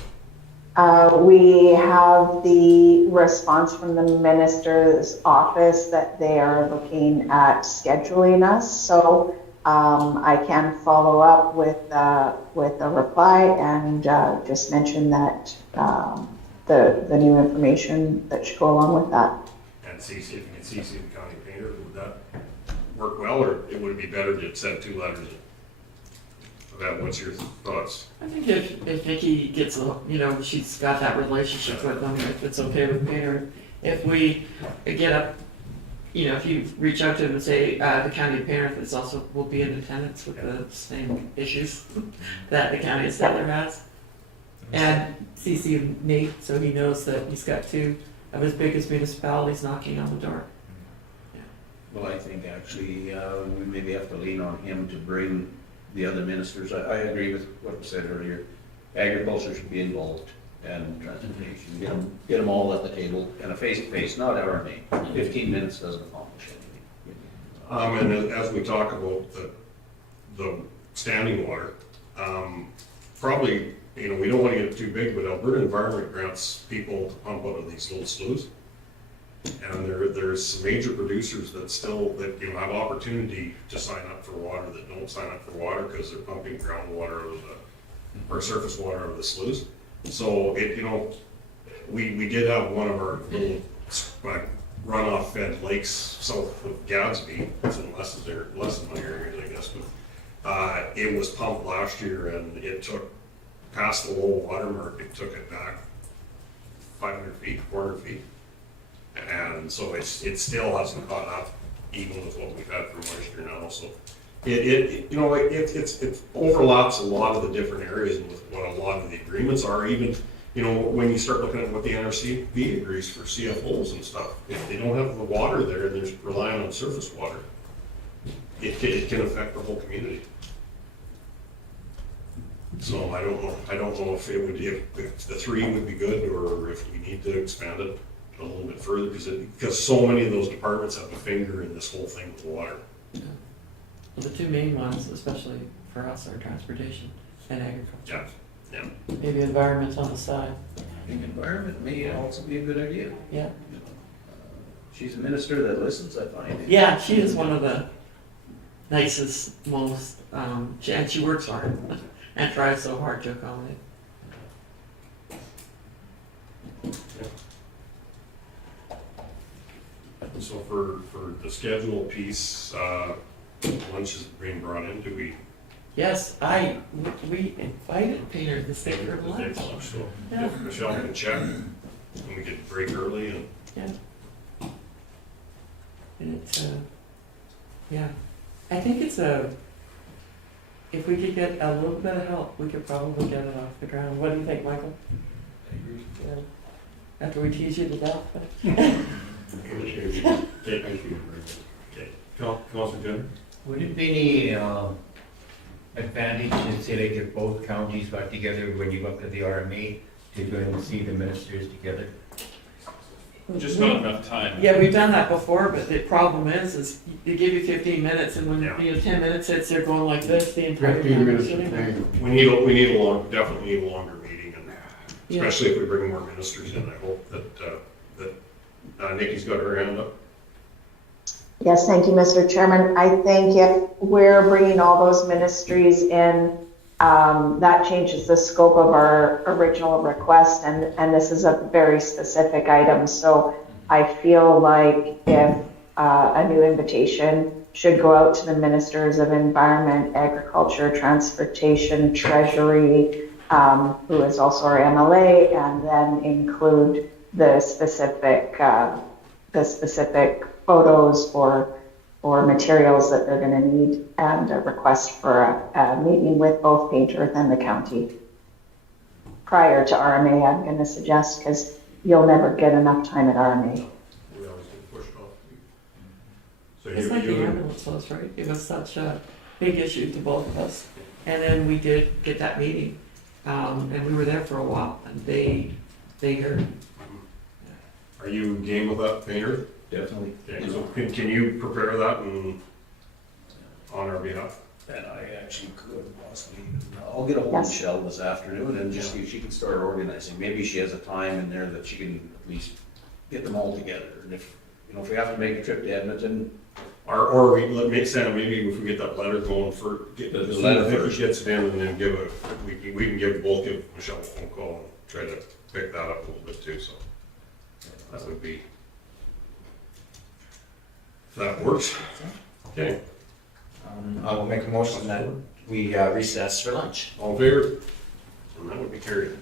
We have the response from the minister's office that they are looking at scheduling us, so I can follow up with a reply and just mention that the new information that should go along with that. And CC, if you can CC the county painter, would that work well, or would it be better to send two letters? What's your thoughts? I think if Nikki gets, she's got that relationship with them, if it's okay with Painter, if we get up, if you reach out to them and say the county of Painter is also will be in attendance with the same issues that the county of Stettler has, and CC Nate so he knows that he's got two of his biggest municipalities knocking on the door. Well, I think actually we maybe have to lean on him to bring the other ministers. I agree with what was said earlier. Agriculture should be involved, and transportation. Get them all at the table, and a face-to-face, not RMA. 15 minutes doesn't accomplish anything. And as we talk about the standing water, probably, we don't want to get too big, but Alberta Environment grants people to pump out of these little sloughs. And there's some major producers that have opportunity to sign up for water that don't sign up for water because they're pumping groundwater or surface water out of the sloughs. So we did have one of our little runoff fed lakes south of Gadsby. It's in less than my area, I guess, but it was pumped last year, and it took past the low water mark. It took it back 500 feet, 400 feet. And so it still hasn't caught up, even with what we've had for moisture now. So it overlaps a lot of the different areas with what a lot of the agreements are. Even when you start looking at what the NRCB agrees for CFOs and stuff, if they don't have the water there and they're relying on surface water, it can affect the whole community. So I don't know if it would, if the 3 would be good, or if we need to expand it a little bit further, because so many of those departments have a finger in this whole thing with water. Well, the two main ones, especially for us, are transportation and agriculture. Yeah. Maybe environment on the side. I think environment may also be a good idea. Yeah. She's a minister that listens, I find. Yeah, she is one of the nicest, most, and she works hard and tries so hard to accommodate. So for the schedule piece, lunch is being brought in, do we? Yes, we invited Peter to stay for lunch. So Yeah. if Michelle can check, and we could break early and. Yeah. And it's, yeah, I think it's if we could get a little bit of help, we could probably get it off the ground. What do you think, Michael? I agree. Yeah. After we tease you to death. Councilor Jenner? Would it be any advantage to say like if both counties got together when you go up to the RMA to go and see the ministers together? Just not enough time. Yeah, we've done that before, but the problem is they give you 15 minutes, and when 10 minutes hits, they're going like this the entire 15 time. minutes Sitting of there. time. We need definitely need a longer meeting, and especially if we bring more ministers in. I hope that Nikki's got her hand up. Yes, thank you, Mr. Chairman. I think if we're bringing all those ministries in, that changes the scope of our original request, and this is a very specific item. So I feel like if a new invitation should go out to the ministers of environment, agriculture, transportation, treasury, who is also our MLA, and then include the specific photos or materials that they're going to need, and a request for a meeting with both Painter and the county prior to RMA, I'm going to suggest, because you'll never get enough time at RMA. We always get pushed off. So It's like the ambulance was, right? It was such a big issue to both of us. And then we did get that meeting, and we were there for a while, and they heard. Are you game with that, Painter? Definitely. Okay, so can you prepare that and on our behalf? And I actually could possibly, I'll get a hold of Michelle this afternoon and just see if she can start organizing. Maybe she has a time in there that she can at least get them all together. And if we have to make a trip to Edmonton. Or we send maybe if we get that letter going get the letter first, gets it in, and then we can give Michelle a phone call and try to pick that up a little bit too. So that would be, if that works. Okay. I will make a motion that we recess for lunch. All in favor? And that would be carried.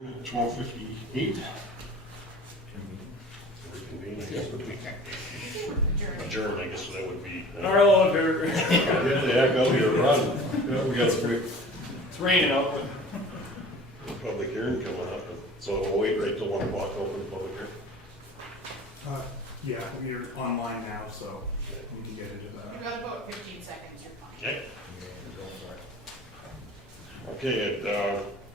12:58. Reconvene, I guess, would be. Adjourn, I guess that would be. All here. Yeah, go here, run. Yeah, we got It's raining out. public hearing coming up, so we'll wait right till 1 o'clock to open the public hearing. Yeah, we're online now, so we can get into that. You've got about 15 seconds, you're fine. Okay. Okay,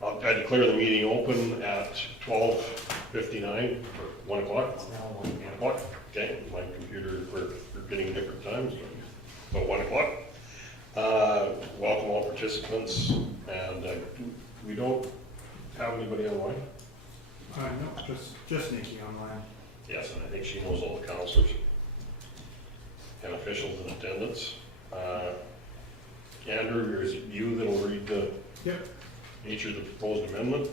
I declare the meeting open at 12:59, or 1 o'clock. 1 o'clock, okay, my computer, we're getting different times, but 1 o'clock. Welcome all participants, and we don't have anybody online? No, just Nikki online. Yes, and I think she knows all the counselors and officials in attendance. Andrew, is it you that'll read the nature of the proposed amendment?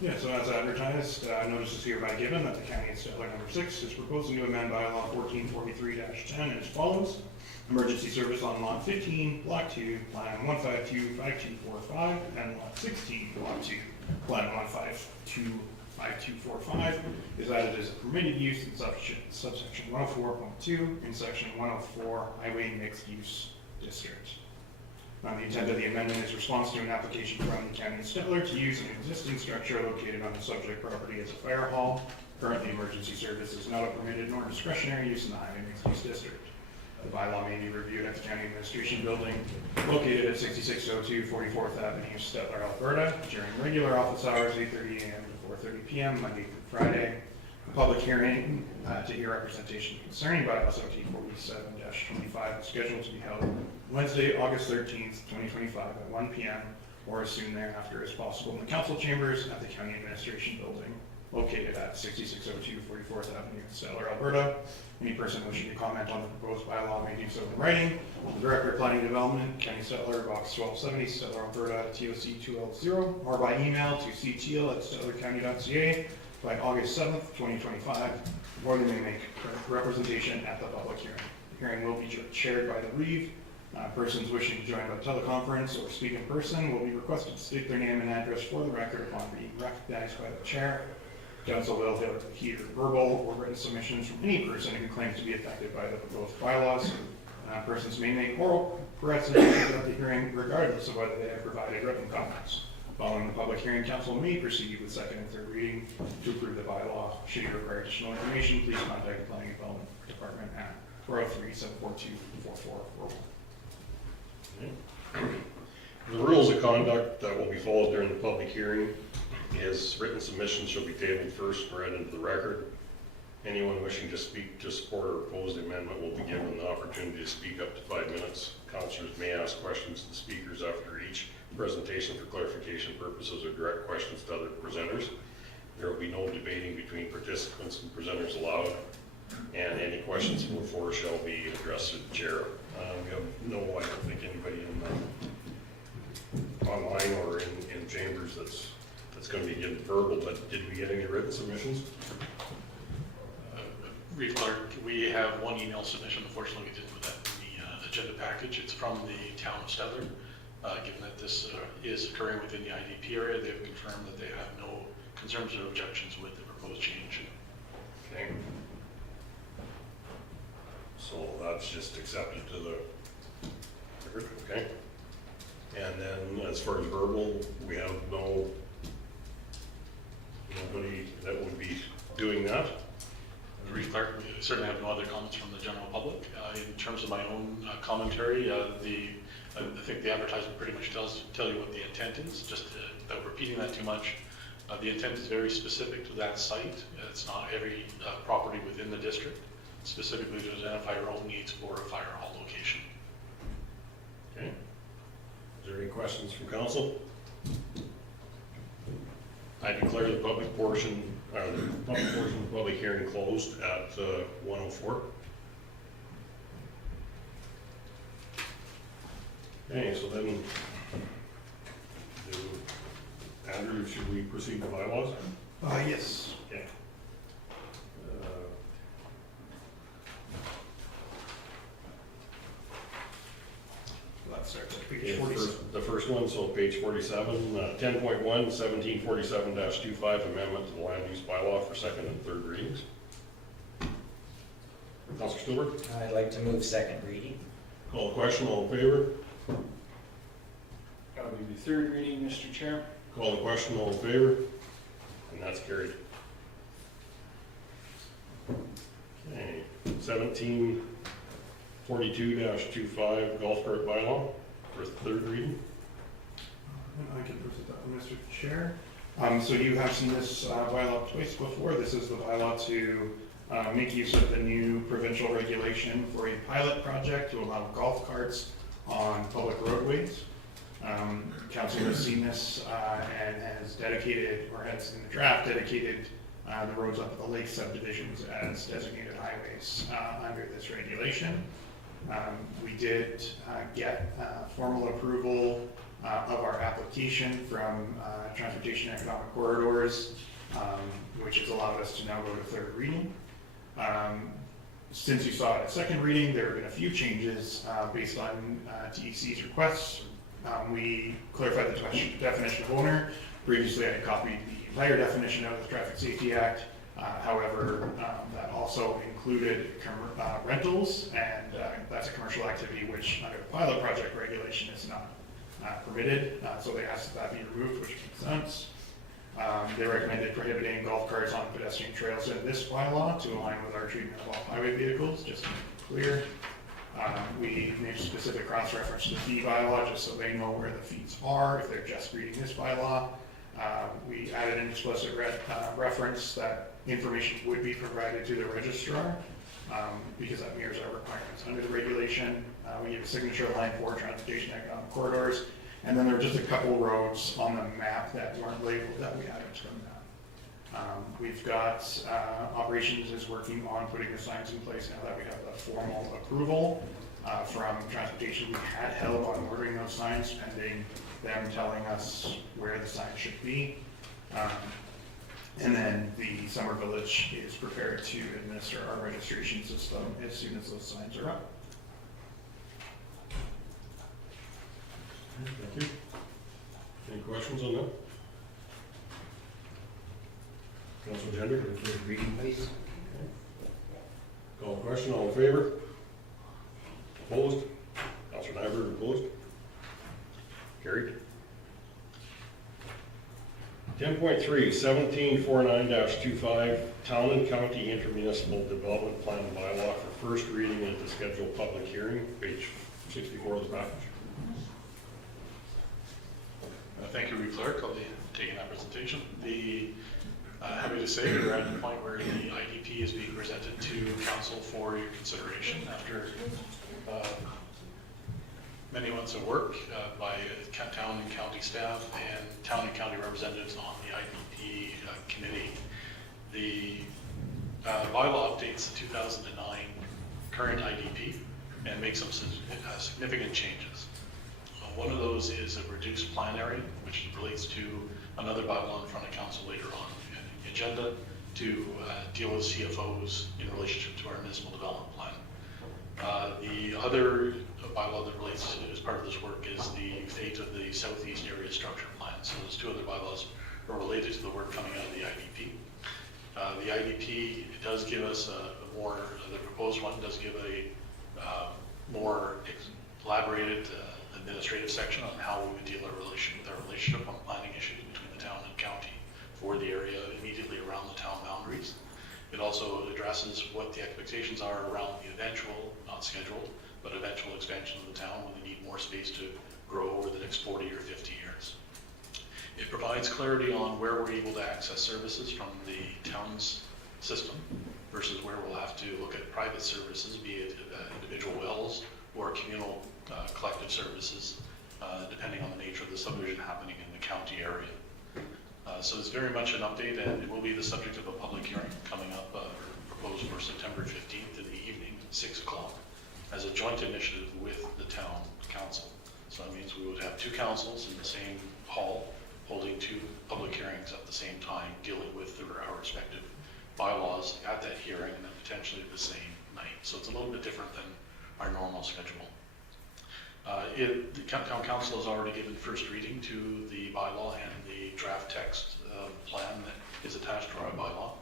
Yeah, so as advertised, notice is hereby given that the county of Stettler number 6 is proposing to amend bylaw 1443-10 as follows. Emergency service on lot 15, block 2, plan 1525245, and lot 16, block 2, plan 1525245 is added as a permitted use in subsection 104.2 in section 104 highway mixed use district. The intent of the amendment is response to an application from the county of Stettler to use an existing structure located on the subject property as a fire hall. Currently, emergency service is not a permitted nor discretionary use in the highway mixed use district. The bylaw may be reviewed at the county administration building located at 6602 44th Avenue, Stettler, Alberta, during regular office hours, 8:30 a.m. to 4:30 p.m., Monday through Friday. A public hearing to hear representation concerning bylaw 1747-25 is scheduled to be held Wednesday, August 13th, 2025 at 1 p.m. or as soon thereafter as possible in the council chambers at the county administration building located at 6602 44th Avenue, Stettler, Alberta. Any person wishing to comment on the proposed bylaw may do so in writing. The Director of Planning and Development, County Stettler, Box 1270, Stettler, Alberta, TOC 2L0, or by email to cteal@stetlercounty.ca by August 7th, 2025, or they may make representation at the public hearing. The hearing will be chaired by the Reeve. Persons wishing to join by teleconference or speak in person will be requested to state their name and address for the record upon being recognized by the chair. Council will hear verbal or written submissions from any person who claims to be affected by the proposed bylaws. Persons may make oral presentations at the hearing regardless of whether they have provided written comments. Following the public hearing, council may proceed with second and third reading to approve the bylaw. Should you require additional information, please contact the Planning and Development Department at 403-742-4441. The rules of conduct that will be followed during the public hearing is written submissions shall be tabled first and read into the record. Anyone wishing to speak to support or oppose the amendment will be given the opportunity to speak up to 5 minutes. Councilors may ask questions to the speakers after each presentation for clarification purposes or direct questions to other presenters. There will be no debating between participants and presenters allowed, and any questions from the floor shall be addressed to the chair. We have I don't think anybody in online or in chambers that's going to be getting verbal, but did we get any written submissions? Reeve Clark, we have one email submission. Unfortunately, we didn't put that in the agenda package. It's from the town of Stettler. Given that this is occurring within the IDP area, they've confirmed that they have no concerns or objections with the proposed change. Okay. So that's just accepted to the record, okay? And then as far as verbal, we have nobody that would be doing that. Reeve Clark, we certainly have no other comments from the general public. In terms of my own commentary, I think the advertisement pretty much tell you what the intent is, just without repeating that too much. The intent is very specific to that site. It's not every property within the district, specifically to identify your own needs for a fire hall location. Okay. Is there any questions from council? I declare the public portion of the public hearing closed at 1:04. Okay, so then, Andrew, should we proceed to bylaws? Yes. Okay. Let's starts at Okay, page 47. the first one, so page 47, 10.1, 1747-25, amendment to the land use bylaw for second and third readings. Councilor Stewart, I'd like to move second reading. call the question, all in favor? That'll be the third reading, Mr. Chair. Call the question, all in favor? And that's carried. Okay, 1742-25 golf cart bylaw for third reading. I can present that one, Mr. Chair. So you have seen this bylaw twice before. This is the bylaw to make use of the new provincial regulation for a pilot project to allow golf carts on public roadways. Council has seen this and has dedicated, or has in the draft dedicated the roads up at the lake subdivisions as designated highways under this regulation. We did get formal approval of our application from Transportation Economic Corridors, which has allowed us to now go to third reading. Since you saw it at second reading, there have been a few changes based on TEC's requests. We clarified the definition of owner. Previously, I had copied the entire definition out of the Traffic Safety Act. However, that also included rentals, and that's a commercial activity which under the pilot project regulation is not permitted. So they asked that be removed, which makes sense. They recommended prohibiting golf carts on pedestrian trails in this bylaw to align with our treatment of all highway vehicles, just to be clear. We made a specific cross-reference to the fee bylaw just so they know where the fees are if they're just reading this bylaw. We added an explicit reference that information would be provided to the registrar because that mirrors our requirements under the regulation. We gave a signature line for Transportation Economic Corridors, and then there were just a couple roads on the map that weren't labeled that we added to the map. We've got operations is working on putting the signs in place now that we have the formal approval from transportation. We had held on ordering those signs pending them telling us where the signs should be. And then the Summer Village is prepared to administer our registration system as soon as those signs are up. Thank you. Any questions on that? Councilor Gender? Third reading, please. Call the question, all in favor? Opposed? Councilor Nyberg, opposed? Carried. 10.3, 1749-25, Town and County Intermunicipal Development Plan Bylaw for first reading at the scheduled public hearing, page 64 of the package. Thank you, Reeve Clerk. I'll be taking that presentation. Happy to say we're at the point where the IDP is being presented to Council for your consideration after many months of work by town and county staff and town and county representatives on the IDP committee. The bylaw updates the 2009 current IDP and makes some significant changes. One of those is a reduced plan area, which relates to another bylaw in front of council later on in the agenda to deal with CFOs in relationship to our municipal development plan. The other bylaw that relates to, as part of this work, is the fate of the Southeast Area Structure Plan. So those two other bylaws are related to the work coming out of the IDP. The IDP does give us the proposed one does give a more elaborated administrative section on how we would deal with our relationship on planning issues between the town and county for the area immediately around the town boundaries. It also addresses what the expectations are around the eventual, not scheduled, but eventual expansion of the town when they need more space to grow over the next 40 or 50 years. It provides clarity on where we're able to access services from the town's system versus where we'll have to look at private services, be it individual wells or communal collective services, depending on the nature of the subdivision happening in the county area. So it's very much an update, and it will be the subject of a public hearing coming up, proposed for September 15th in the evening, 6 o'clock, as a joint initiative with the town council. So that means we would have two councils in the same hall holding two public hearings at the same time, dealing with our respective bylaws at that hearing and then potentially the same night. So it's a little bit different than our normal schedule. The town council has already given first reading to the bylaw and the draft text plan that is attached to our bylaw.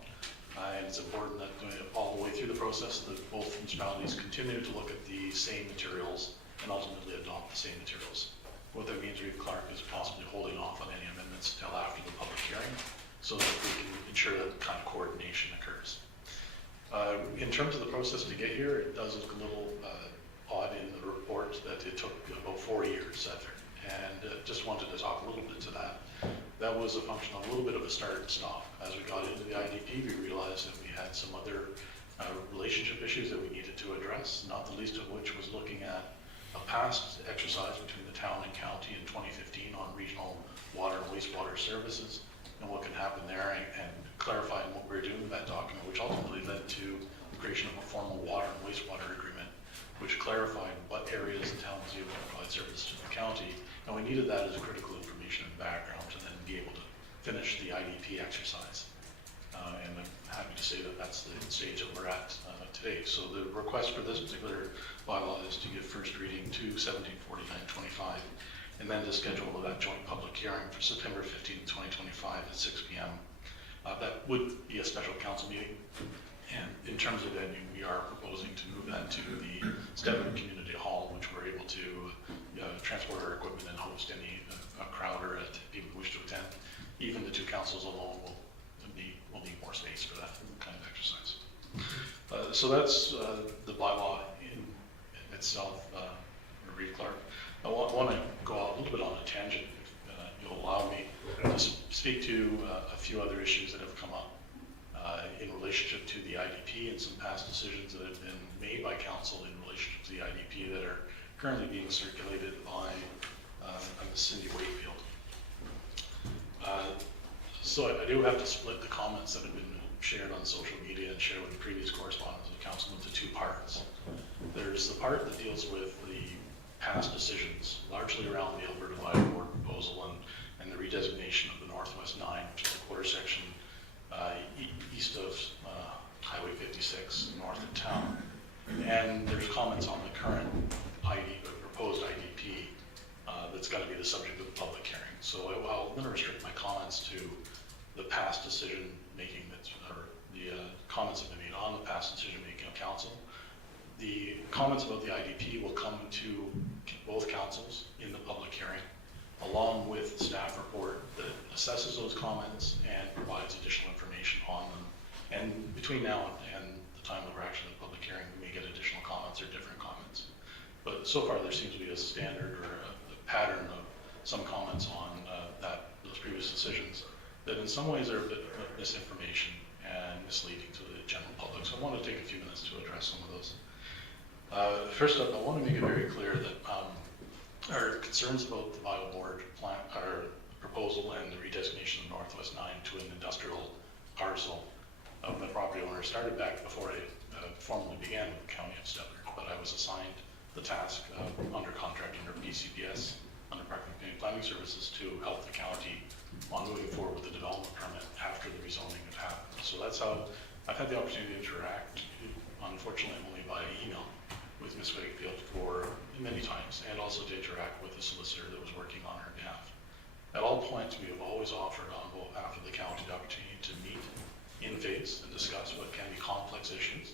And it's important that all the way through the process, that both municipalities continue to look at the same materials and ultimately adopt the same materials. What that means, Reeve Clark is possibly holding off on any amendments until after the public hearing, so that we can ensure that kind of coordination occurs. In terms of the process to get here, it does look a little odd in the report that it took about 4 years after, and just wanted to talk a little bit to that. That was a function of a little bit of a start and stop. As we got into the IDP, we realized that we had some other relationship issues that we needed to address, not the least of which was looking at a past exercise between the town and county in 2015 on regional water and wastewater services and what can happen there, and clarifying what we were doing with that document, which ultimately led to the creation of a formal water and wastewater agreement, which clarified what areas the town was able to provide service to the county. And we needed that as a critical information and background to then be able to finish the IDP exercise. And I'm happy to say that that's the stage that we're at today. So the request for this particular bylaw is to give first reading to 1749-25, and then to schedule that joint public hearing for September 15, 2025 at 6 p.m. That would be a special council meeting. And in terms of venue, we are proposing to move that to the Stettler Community Hall, which we're able to transport our equipment and host any crowd or people who wish to attend. Even the two councils alone will need more space for that kind of exercise. So that's the bylaw in itself, Reeve Clark. I want to go out a little bit on a tangent, if you'll allow me to speak to a few other issues that have come up in relationship to the IDP and some past decisions that have been made by council in relationship to the IDP that are currently being circulated by Ms. Cindy Wakefield. So I do have to split the comments that have been shared on social media and shared with previous correspondence of council into two parts. There's the part that deals with the past decisions, largely around the Alberta Water Board proposal and the redesignation of the Northwest 9, which is the quarter section east of Highway 56, north of town. And there's comments on the current proposed IDP that's got to be the subject of the public hearing. So I'm going to restrict my comments to the past decision making, or the comments that have been made on the past decision making of council. The comments about the IDP will come to both councils in the public hearing, along with the staff report that assesses those comments and provides additional information on them. And between now and the time that we're actually in the public hearing, we may get additional comments or different comments. But so far, there seems to be a standard or a pattern of some comments on those previous decisions that in some ways are a bit of misinformation and misleading to the general public. So I want to take a few minutes to address some of those. First up, I want to make it very clear that our concerns about the bio board plan, our proposal and the redesignation of Northwest 9 to an industrial parcel of the property owner started back before I formally began with the County of Stettler, but I was assigned the task under contract under PCPS, under Parkland Community Planning Services, to help the county on moving forward with the development permit after the rezoning had happened. So that's how I've had the opportunity to interact, unfortunately only by email, with Ms. Wakefield for many times, and also to interact with the solicitor that was working on her behalf. At all points, we have always offered on behalf of the county the opportunity to meet in face and discuss what can be complex issues.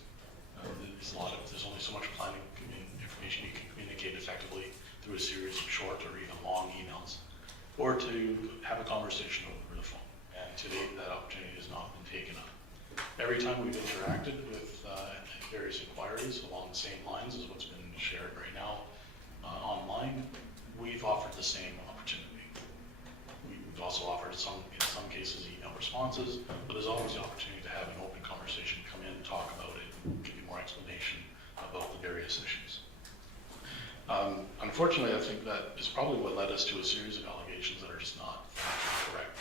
There's only so much planning information you can communicate effectively through a series of short or even long emails, or to have a conversation over the phone. And to date, that opportunity has not been taken up. Every time we've interacted with various inquiries along the same lines as what's been shared right now online, we've offered the same opportunity. We've also offered in some cases email responses, but there's always the opportunity to have an open conversation, come in, talk about it, give you more explanation about the various issues. Unfortunately, I think that is probably what led us to a series of allegations that are just not factually correct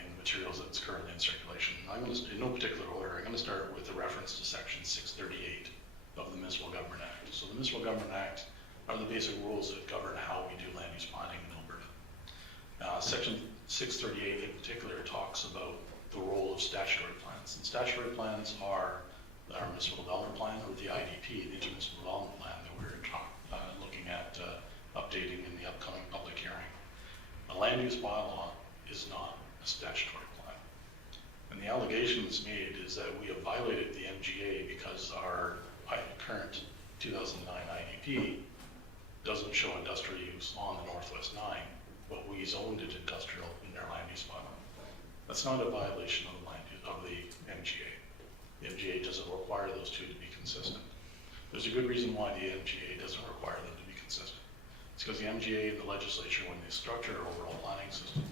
in the materials that's currently in circulation. I'm going to, in no particular order, I'm going to start with a reference to Section 638 of the Municipal Government Act. So the Municipal Government Act are the basic rules that govern how we do land use planning in Alberta. Section 638 in particular talks about the role of statutory plans. And statutory plans are our Municipal Development Plan, or the IDP, the Intermunicipal Development Plan that we're looking at land use bylaw is not a statutory plan. And the allegation that's made is that we have violated the MGA because our current 2009 IDP doesn't show industrial use on the Northwest 9, but we zoned it industrial in their land use bylaw. That's not a violation of the MGA. The MGA doesn't require those two to be consistent. There's a good reason why the MGA doesn't require them to be consistent. It's because the MGA and the legislature, when they structured our overall planning system,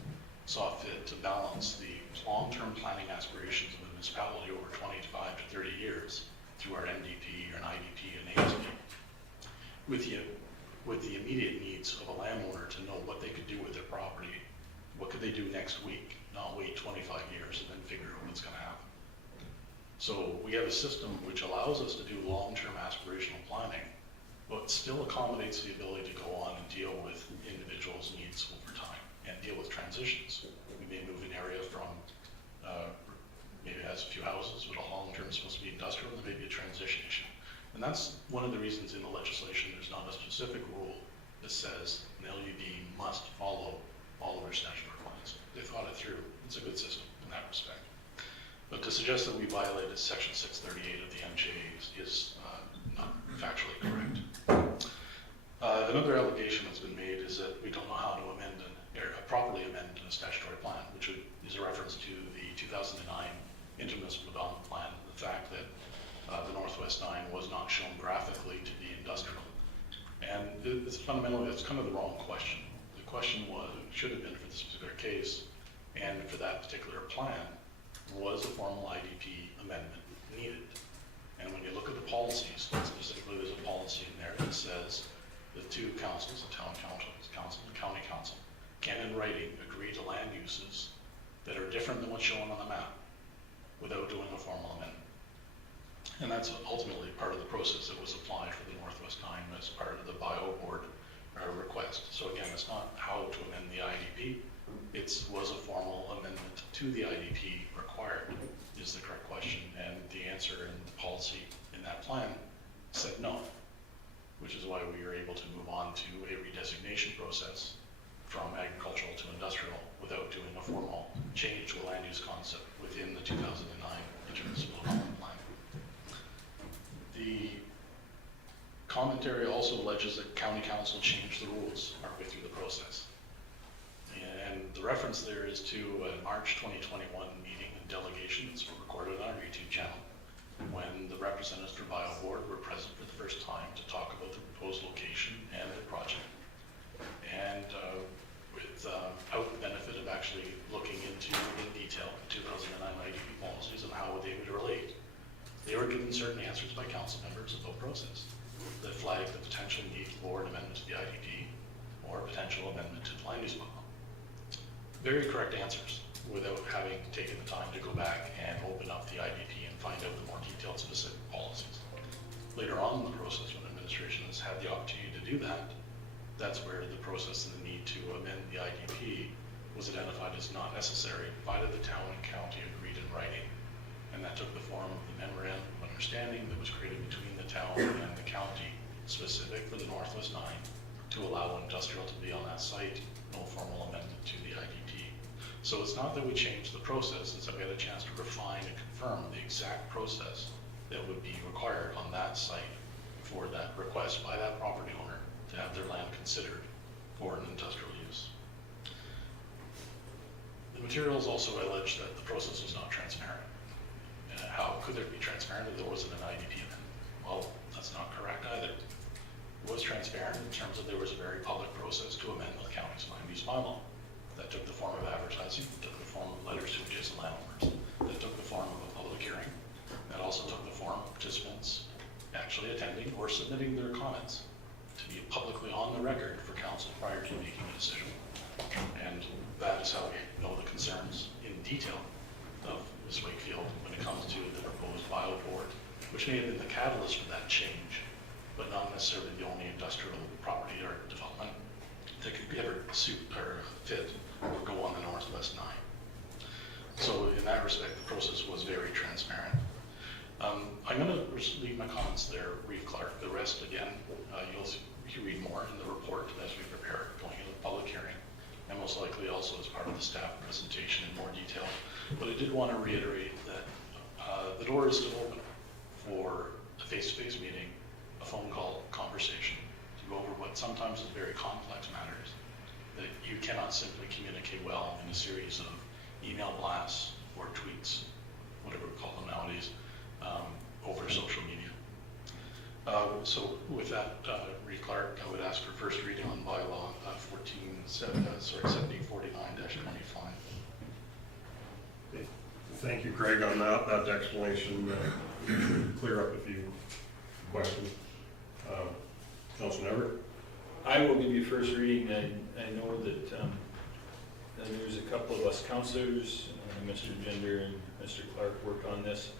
saw fit to balance the long-term planning aspirations of the municipality over 25 to 30 years through our MDP, or an IDP, and ASP, with the immediate needs of a landowner to know what they could do with their property. What could they do next week? Not wait 25 years and then figure out what's going to happen. So we have a system which allows us to do long-term aspirational planning, but still accommodates the ability to go on and deal with individuals' needs over time and deal with transitions. We may move an area from, maybe it has a few houses, but a long-term is supposed to be industrial, and there may be a transition issue. And that's one of the reasons in the legislation there's not a specific rule that says an LUB must follow all of our statutory plans. They thought it through. It's a good system in that respect. But to suggest that we violated Section 638 of the MGA is not factually correct. Another allegation that's been made is that we don't know how to properly amend a statutory plan, which is a reference to the 2009 intermunicipal development plan, the fact that the Northwest 9 was not shown graphically to be industrial. And it's fundamentally, that's kind of the wrong question. The question should have been for this particular case, and for that particular plan, was a formal IDP amendment needed? And when you look at the policies, specifically there's a policy in there that says the two councils, the town council and county council, can in writing agree to land uses that are different than what's shown on the map without doing a formal amendment. And that's ultimately part of the process that was applied for the Northwest 9 as part of the bio board request. So again, it's not how to amend the IDP, was a formal amendment to the IDP required, is the correct question. And the answer in the policy in that plan said no, which is why we were able to move on to a redesignation process from agricultural to industrial without doing a formal change to a land use concept within the 2009 intermunicipal development plan. The commentary also alleges that county council changed the rules partway through the process. And the reference there is to a March 2021 meeting and delegations were recorded on our YouTube channel when the representatives for Bio Board were present for the first time to talk about the proposed location and the project. And without the benefit of actually looking into in detail the 2009 IDP policies and how they would relate, they were given certain answers by council members about process that flagged the potential need for an amendment to the IDP or a potential amendment to the land use bylaw. Very correct answers without having taken the time to go back and open up the IDP and find out the more detailed specific policies. Later on in the process, when administration has had the opportunity to do that, that's where the process and the need to amend the IDP was identified as not necessary, provided the town and county agreed in writing. And that took the form of the memorandum of understanding that was created between the town and the county, specific for the Northwest 9, to allow industrial to be on that site, no formal amendment to the IDP. So it's not that we changed the process, it's that we had a chance to refine and confirm the exact process that would be required on that site for that request by that property owner to have their land considered for an industrial use. The materials also allege that the process was not transparent. How could there be transparent if there wasn't an IDP amendment? Well, that's not correct either. It was transparent in terms of there was a very public process to amend the county's land use bylaw. That took the form of advertising, took the form of letters to adjacent landowners, that took the form of a public hearing, that also took the form of participants actually attending or submitting their comments to be publicly on the record for council prior to making a decision. And that is how we know the concerns in detail of Ms. Wakefield when it comes to the proposed bio board, which may have been the catalyst for that change, but not necessarily the only industrial property or development that could ever suit or fit or go on the Northwest 9. So in that respect, the process was very transparent. I'm going to leave my comments there, Reeve Clark. The rest, again, you'll read more in the report as we prepare going into the public hearing. And most likely I'll sometimes it's very complex matters that you cannot simply communicate well in a series of email blasts or tweets, whatever we call them nowadays, over social media. So with that, Reed Clark, I would ask for first reading on bylaw 1749-25. Thank you, Craig, on that explanation. Clear up a few questions. Councilor Never? I will give you first reading. I know that there's a couple of us councillors, Mr. Gender and Mr. Clark worked on this.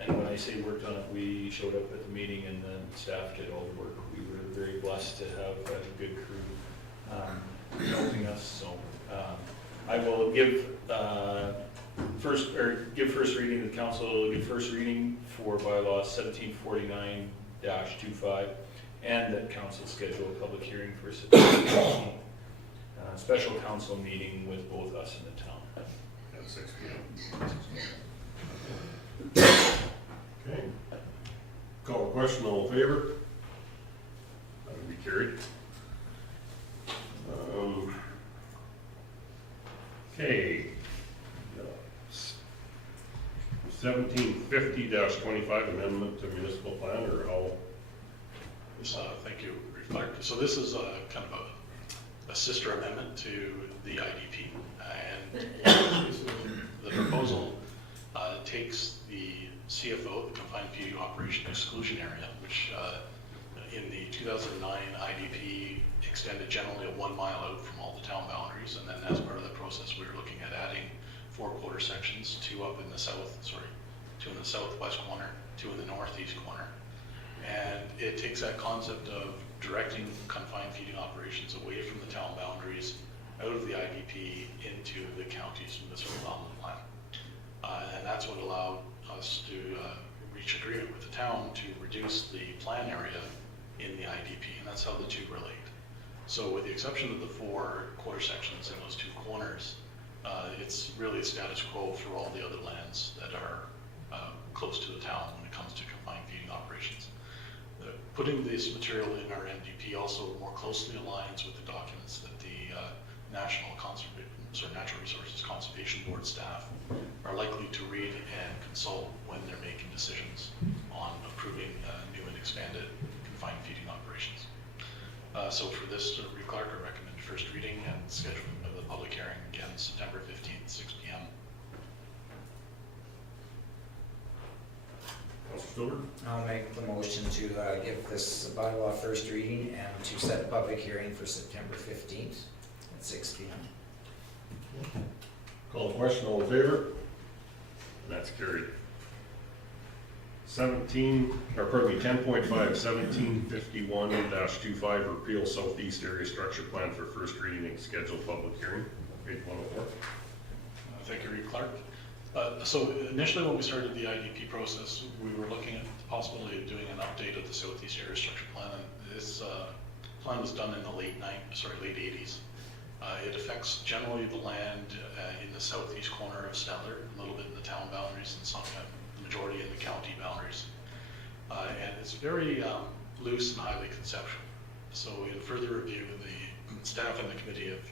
And when I say worked on it, we showed up at the meeting and then staff did all the work. We were very blessed to have a good crew helping us. So I will give first reading to the council, give first reading for bylaw 1749-25, and that council schedule a public hearing for September 15th. Special council meeting with both us and the town. At 6 p.m. Okay. Call the question, all in favor? That would be carried. Okay. 1750-25 amendment to municipal plan, or how? Thank you, Reed Clark. So this is kind of a sister amendment to the IDP, and the proposal takes the CFO, the Confined Feeding Operation Exclusion Area, which in the 2009 IDP extended generally 1 mile out from all the town boundaries, and then as part of that process we were looking at adding 4 quarter sections, 2 up in the south, 2 in the southwest corner, 2 in the northeast corner. And it takes that concept of directing confined feeding operations away from the town boundaries, out of the IDP into the county's municipal development plan. And that's what allowed us to reach agreement with the town to reduce the plan area in the IDP, and that's how the two relate. So with the exception of the 4 quarter sections in those 2 corners, it's really a status quo for all the other lands that are close to the town when it comes to confined feeding operations. Putting this material in our MDP also more closely aligns with the documents that the Natural Resources Conservation Board staff are likely to read and consult when they're making decisions on approving new and expanded confined feeding operations. So for this, Reed Clark, I recommend first reading and scheduling of the public hearing again September 15th, 6 p.m. I'll make the motion to give this bylaw first reading and to set a public hearing for September 15th at 6 p.m. Call the question, all in favor? And that's carried. 10.5, 1751-25, repeal Southeast Area Structure Plan for first reading and scheduled public hearing, page 104. Thank you, Reed Clark. So initially when we started the IDP process, we were looking at the possibility of doing an update of the Southeast Area Structure Plan, and this plan was done in the late 80s. It affects generally the land in the southeast corner of Stettler, a little bit in the town boundaries, and some the majority in the county boundaries. And it's very loose and highly conceptual. So in further review, the staff and the committee have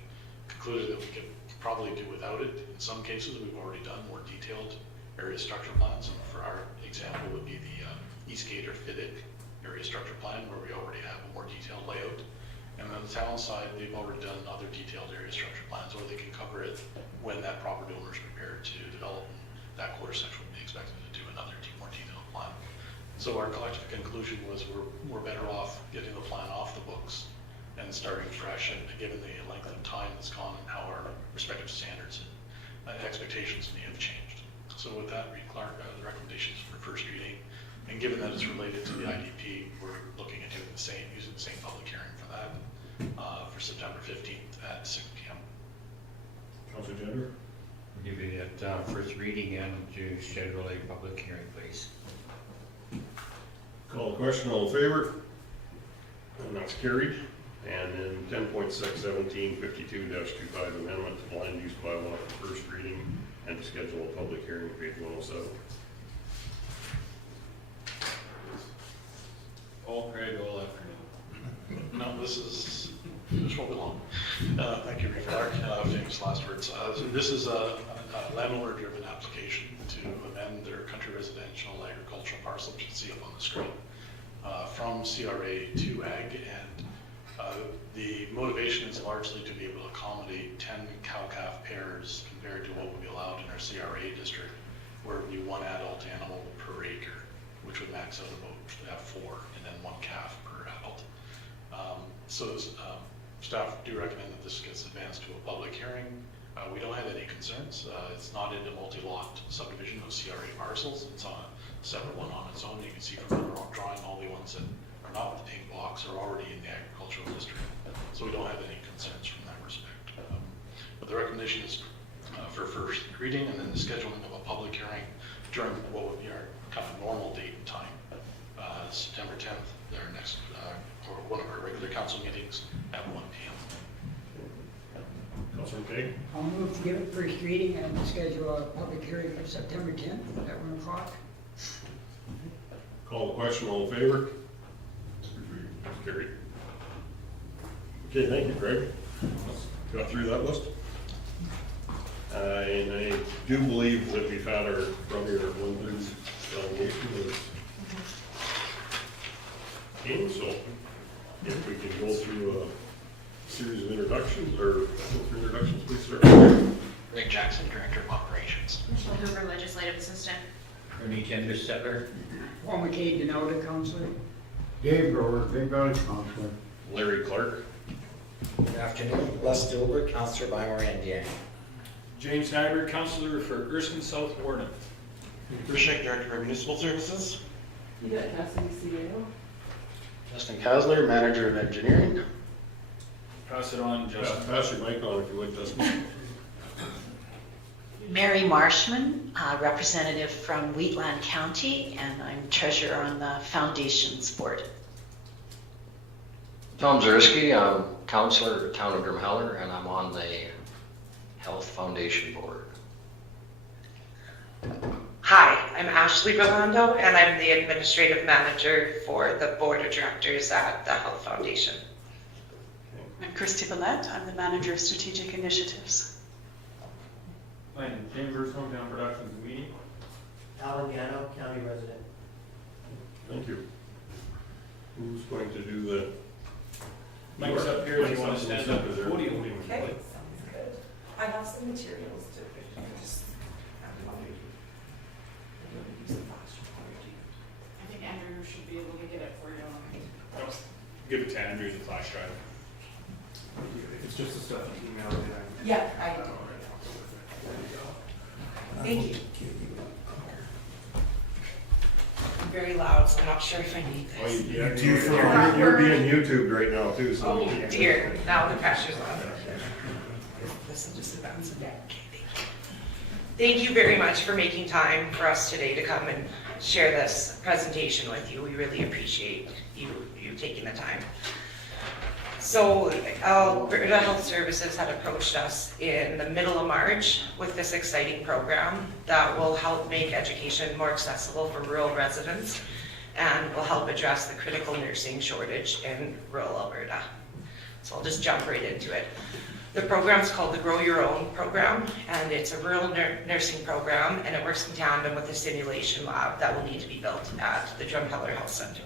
concluded that we could probably do without it. In some cases, we've already done more detailed area structure plans, and for our example would be the Eastgate or Fiddick area structure plan, where we already have a more detailed layout. And on the town side, they've already done other detailed area structure plans, or they can cover it when that property owner is prepared to develop. That quarter section would be expected to do another more detailed plan. So our collective conclusion was we're better off getting the plan off the books and starting fresh, and given the length of time that's gone and how our respective standards and expectations may have changed. So with that, Reed Clark, the recommendations for first reading, and given that it's related to the IDP, we're looking at doing using the same public hearing for that for September 15th at 6 p.m. Councilor Gender? Give you that first reading and to schedule a public hearing, please. Call the question, all in favor? And that's carried. And then 10.6, 1752-25 amendment to land use bylaw for first reading and to schedule a public hearing, page 107. All Craig all afternoon. No, this won't be long. Thank you, Reeve Clark. Famous last words. This is a landowner-driven application to amend their country residential agricultural parcel, which you can see up on the screen, from CRA to Ag. And the motivation is largely to be able to accommodate 10 cow-calf pairs compared to what would be allowed in our CRA district, where it would be 1 adult animal per acre, which would max out about 4, and then 1 calf per adult. Staff do recommend that this gets advanced to a public hearing. We don't have any concerns. It's not in a multi-lot subdivision of CRA parcels. It's on a separate one on its own. You can see from the drawing all the ones that are not with the pink box are already in the agricultural district. So we don't have any concerns from that respect. But the recommendation is for first reading and then the scheduling of a public hearing during what would be our kind of normal date and time. September 10th, our next, or one of our regular council meetings at 1 p.m. Councilor McKay? I'll move to give it first reading and schedule a public hearing for September 10th at 1 o'clock. Call the question, all in favor? Carried. Okay, thank you, Craig. Got through that list. And I do believe that we've had our, probably our 1/3 delegation is in, so if we can go through a series of introductions, or go through introductions, please, sir. Greg Jackson, Director of Operations. Michelle Hoover, Legislative Assistant. Ernie Gender Stettler. Paul McKay, Denota, Councilor. Dave Grover, Big Valley Councilor. Larry Clark. Good afternoon, Les Dilbert, Councillor by Morandiang. James Nyberg, Councillor for Erskine South Warden. Brushek, Director of Municipal Services. You got Cassidy CEO? Justin Kasler, Manager of Engineering. Pass it on, Justin. Pass your mic on if you would, Justin. Mary Marshman, representative from Wheatland County, and I'm treasurer on the Foundations Board. Tom Zersky, I'm councillor at Town of Drumheller, and I'm on the Health Foundation Board. Hi, I'm Ashley Rolando, and I'm the administrative manager for the board of directors at the Health Foundation. I'm Christy Ballette. I'm the manager of strategic initiatives. I'm Chambers, Hometown Productions Meeting. Alan Gano, County Resident. Thank you. Who's going to do the? Mike's up here if you want to stand up at the podium. Okay, sounds good. I have some materials to just I think Andrew should be able to get it for you. Give it to Andrew the flash drive. It's just the stuff you emailed me. Yeah, I do. Thank you. I'm very loud, so I'm not sure if I need Oh, this. you're being YouTubed right now too, so. Oh dear, now the pressure's on. This will just advance it down. Okay, thank you very much for making time for us today to come and share this presentation with you. We really appreciate you taking the time. So Alberta Health Services had approached us in the middle of March with this exciting program that will help make education more accessible for rural residents and will help address the critical nursing shortage in rural Alberta. So I'll just jump right into it. The program is called the Grow Your Own program, and it's a rural nursing program, and it works in tandem with a simulation lab that will need to be built at the Drumheller Health Centre.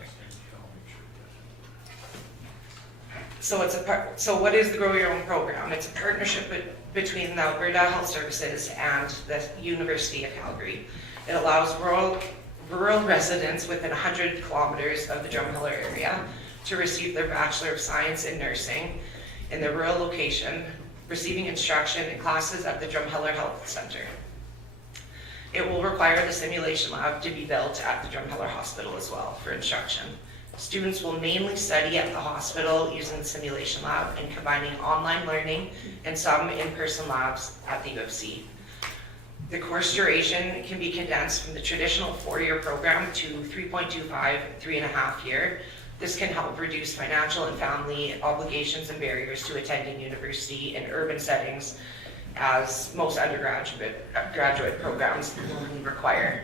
So what is the Grow Your Own program? It's a partnership between the Alberta Health Services and the University of Calgary. It allows rural residents within 100 kilometers of the Drumheller area to receive their Bachelor of Science in Nursing in their rural location, receiving instruction in classes at the Drumheller Health Centre. It will require the simulation lab to be built at the Drumheller Hospital as well for instruction. Students will mainly study at the hospital using the simulation lab and combining online learning and some in-person labs at the U of C. The course duration can be condensed from the traditional 4-year program to 3.25, 3.5 year. This can help reduce financial and family obligations and barriers to attending university in urban settings, as most graduate programs only require.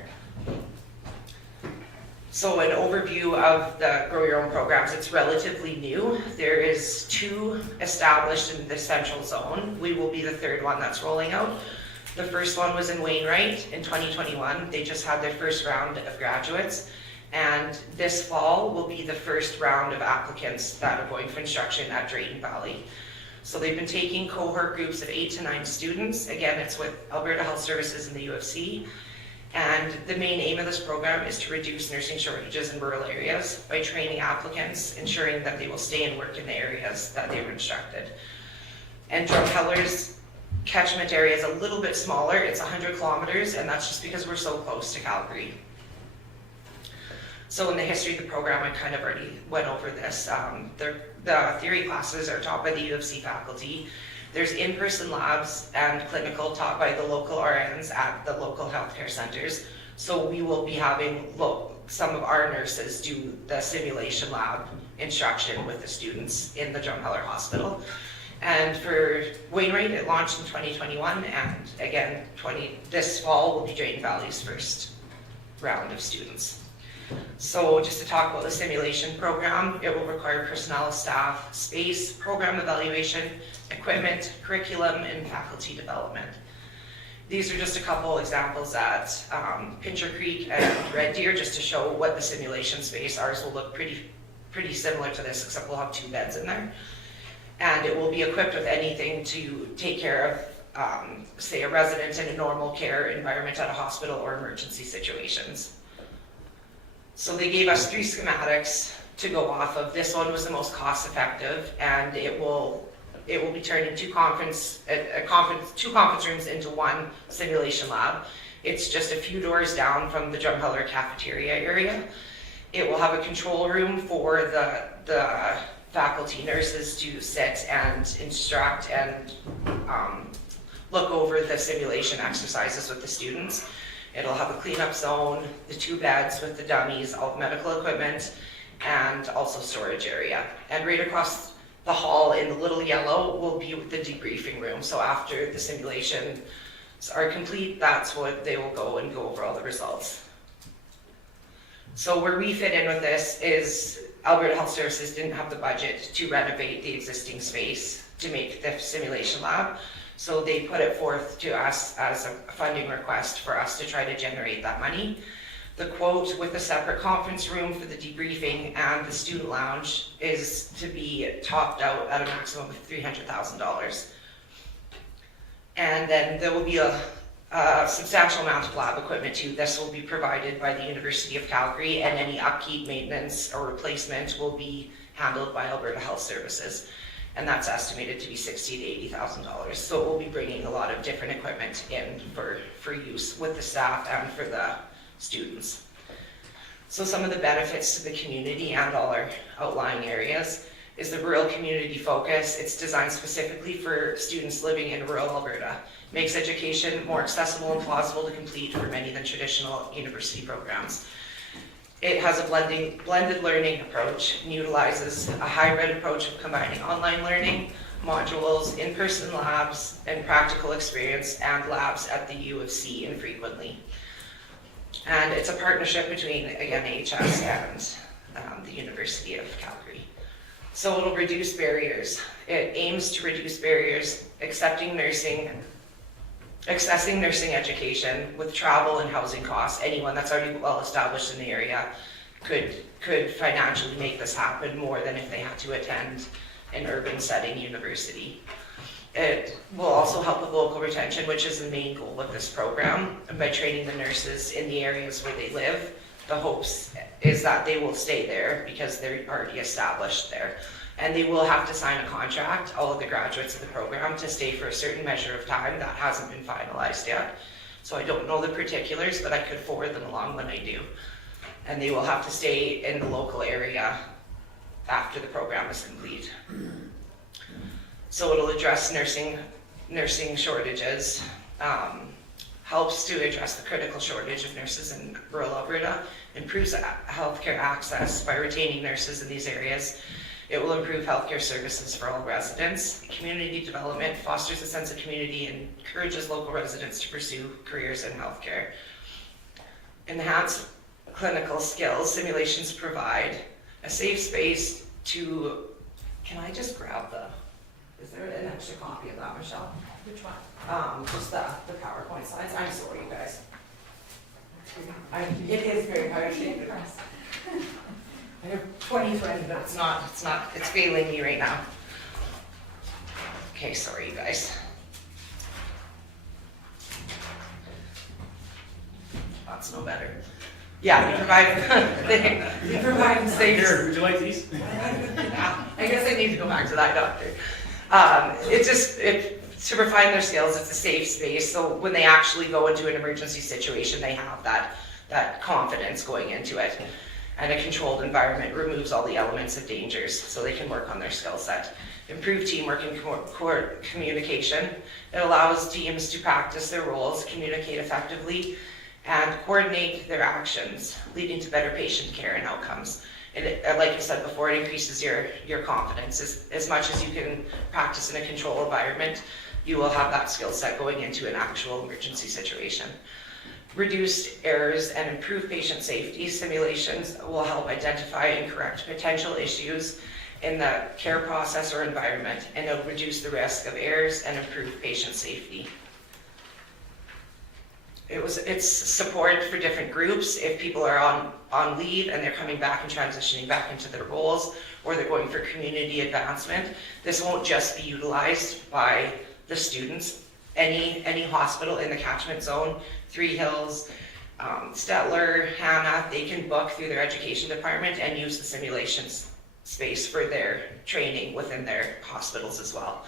So an overview of the Grow Your Own programs, it's relatively new. There is 2 established in the central zone. We will be the 3rd one that's rolling out. The first one was in Wainwright in 2021. They just had their first round of graduates. And this fall will be the first round of applicants that are going for instruction at Drayton Valley. So they've been taking cohort groups of 8 to 9 students. Again, it's with Alberta Health Services and the UFC. And the main aim of this program is to reduce nursing shortages in rural areas by training applicants, ensuring that they will stay and work in the areas that they were instructed. And Drumheller's catchment area is a little bit smaller. It's 100 kilometers, and that's just because we're so close to Calgary. So in the history of the program, I kind of already went over this. The theory classes are taught by the UFC faculty. There's in-person labs and clinical taught by the local RNs at the local healthcare centers. So we will be having some of our nurses do the simulation lab instruction with the students in the Drumheller Hospital. And for Wainwright, it launched in 2021, and again, this fall will be Drayton Valley's first round of students. So just to talk about the simulation program, it will require personnel, staff, space, program evaluation, equipment, curriculum, and faculty development. These are just a couple examples at Pincher Creek and Red Deer, just to show what the simulation space. Ours will look pretty similar to this, except we'll have 2 beds in there. And it will be equipped with anything to take care of, say, a resident in a normal care environment at a hospital or emergency situations. So they gave us 3 schematics to go off of. This one was the most cost effective, and it will be turning 2 conference rooms into 1 simulation lab. It's just a few doors down from the Drumheller cafeteria area. It will have a control room for the faculty nurses to sit and instruct and look over the simulation exercises with the students. It'll have a cleanup zone, the 2 beds with the dummies, all the medical equipment, and also storage area. And right across the hall in the little yellow will be the debriefing room. So after the simulations are complete, that's what they will go and go over all the results. So where we fit in with this is Alberta Health Services didn't have the budget to renovate the existing space to make the simulation lab. So they put it forth to us as a funding request for us to try to generate that money. The quote with a separate conference room for the debriefing and the student lounge is to be topped out at a maximum of $300,000. And then there will be a substantial amount of lab equipment too. This will be provided by the University of Calgary, and any upkeep, maintenance, or replacement will be handled by Alberta Health Services. And that's estimated to be $60,000 to $80,000. So we'll be bringing a lot of different equipment in for use with the staff and for the students. So some of the benefits to the community and all our outlying areas is the rural community focus. It's designed specifically for students living in rural Alberta. Makes education more accessible and plausible to complete for many than traditional university programs. It has a blended learning approach and utilizes a hybrid approach of combining online learning, modules, in-person labs, and practical experience, and labs at the U of C infrequently. And it's a partnership between, again, AHS and the University of Calgary. So it'll reduce barriers. It aims to reduce barriers accessing nursing education with travel and housing costs. Anyone that's already well established in the area could financially make this happen more than if they had to attend an urban setting university. It will also help with local retention, which is the main goal of this program. And by training the nurses in the areas where they live, the hopes is that they will stay there because they're already established there. And they will have to sign a contract, all of the graduates of the program, to stay for a certain measure of time. That hasn't been finalized yet. So I don't know the particulars, but I could forward them along when I do. And they will have to stay in the local area after the program is complete. So it'll address nursing shortages, helps to address the critical shortage of nurses in rural Alberta, improves healthcare access by retaining nurses in these areas. It will improve healthcare services for all residents. Community development fosters a sense of community and encourages local residents to pursue careers in healthcare. Enhance clinical skills. Simulations provide a safe space to, can I just grab is there an extra copy of that, Michelle? Which one? Just the PowerPoint slides. I'm sorry, you guys. It is very hard to take. I have 2020, but it's failing me right now. Okay, sorry, you guys. That's no better. Yeah, we provide safe. Here, would you like these? Yeah, I guess I need to go back to that, doctor. To refine their skills, it's a safe space. So when they actually go into an emergency situation, they have that confidence going into it. And a controlled environment removes all the elements of dangers so they can work on their skill set. Improve teamwork and communication. It allows teams to practice their roles, communicate effectively, and coordinate their actions, leading to better patient care and outcomes. And like I said before, it increases your confidence. As much as you can practice in a controlled environment, you will have that skill set going into an actual emergency situation. Reduce errors and improve patient safety. Simulations will help identify and correct potential issues in the care process or environment, and it'll reduce the risk of errors and improve patient safety. It's support for different groups. If people are on leave and they're coming back and transitioning back into their roles, or they're going for community advancement, this won't just be utilized by the students. Any hospital in the catchment zone, Three Hills, Stettler, Hannah, they can book through their education department and use the simulations space for their training within their hospitals as well.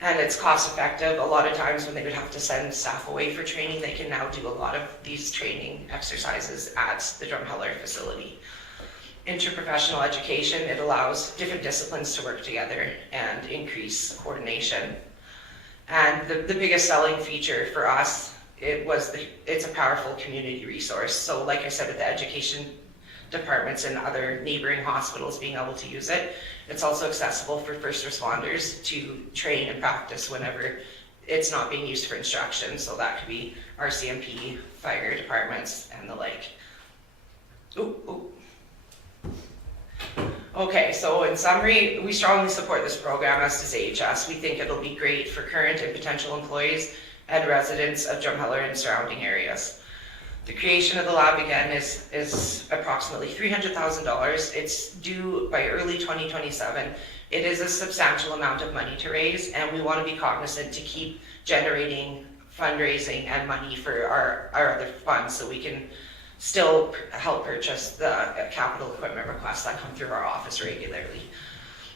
And it's cost effective. A lot of times when they would have to send staff away for training, they can now do a lot of these training exercises at the Drumheller facility. Interprofessional education, it allows different disciplines to work together and increase coordination. And the biggest selling feature for us, it's a powerful community resource. So like I said, with the education departments and other neighboring hospitals being able to use it, it's also accessible for first responders to train and practice whenever it's not being used for instruction. So that could be RCMP, fire departments, and the like. Okay, so in summary, we strongly support this program, as does AHS. We think it'll be great for current and potential employees and residents of Drumheller and surrounding areas. The creation of the lab, again, is approximately $300,000. It's due by early 2027. It is a substantial amount of money to raise, and we want to be cognizant to keep generating fundraising and money for our other funds so we can still help purchase the capital equipment requests that come through our office regularly.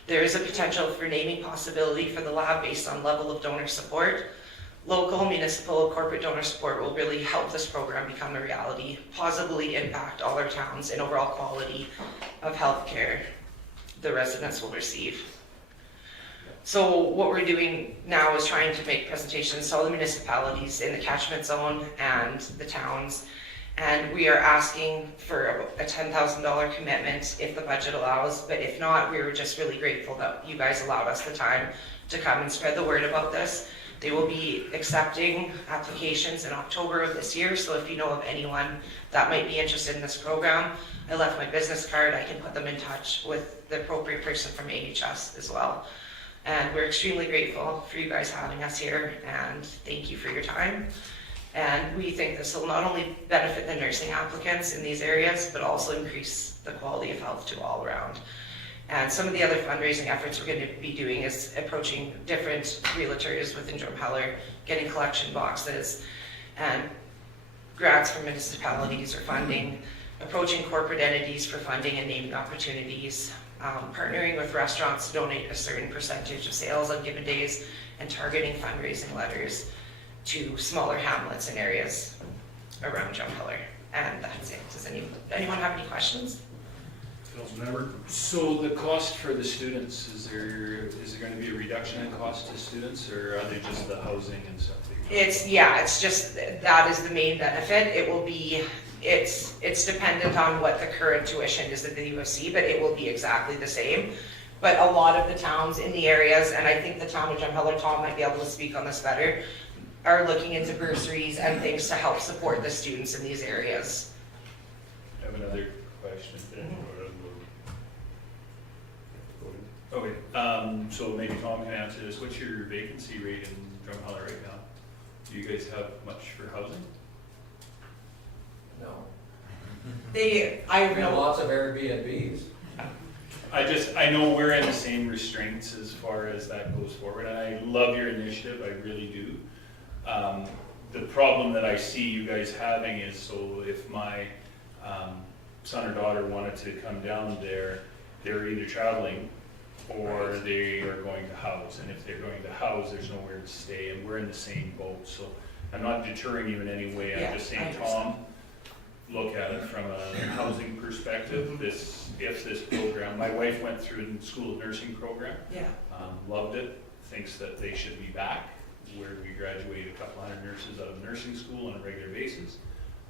There is a potential for naming possibility for the lab based on level of donor support. Local, municipal, corporate donor support will really help this program become a reality, positively impact all our towns and overall quality of healthcare the residents will receive. So what we're doing now is trying to make presentations to all the municipalities in the catchment zone and the towns. And we are asking for a $10,000 commitment if the budget allows, but if not, we were just really grateful that you guys allowed us the time to come and spread the word about this. They will be accepting applications in October of this year, so if you know of anyone that might be interested in this program, I left my business card. I can put them in touch with the appropriate person from AHS as well. And we're extremely grateful for you guys having us here, and thank you for your time. And we think this will not only benefit the nursing applicants in these areas, but also increase the quality of health to all around. And some of the other fundraising efforts we're going to be doing is approaching different realtors within Drumheller, getting collection boxes, and grants from municipalities or funding, approaching corporate entities for funding and naming opportunities, partnering with restaurants to donate a certain percentage of sales on given days, and targeting fundraising letters to smaller hamlets and areas around Drumheller. And that's it. Does anyone have any questions? So the cost for the students, is there going to be a reduction in cost to students, or are they just the housing and stuff? It's just, that is the main benefit. It will be, it's dependent on what the current tuition is at the UFC, but it will be exactly the same. But a lot of the towns in the areas, and I think the town of Drumheller, Tom might be able to speak on this better, are looking into bursaries and things to help support the students in these areas. have another question. Okay, so maybe Tom can answer this. What's your vacancy rate in Drumheller right now? Do you guys have much for housing? No. I We have lots of Airbnbs. I know we're in the same restraints as far as that goes forward, and I love your initiative, I really do. The problem that I see you guys having is, so if my son or daughter wanted to come down there, they're either traveling or they are going to house, and if they're going to house, there's nowhere to stay, and we're in the same boat, so I'm not deterring you in any way, I'm just saying, Tom, look at it from a housing perspective. If this program, my wife went through the School of Nursing program. Yeah. Loved it, thinks that they should be back, where we graduate a couple hundred nurses out of nursing school on a regular basis.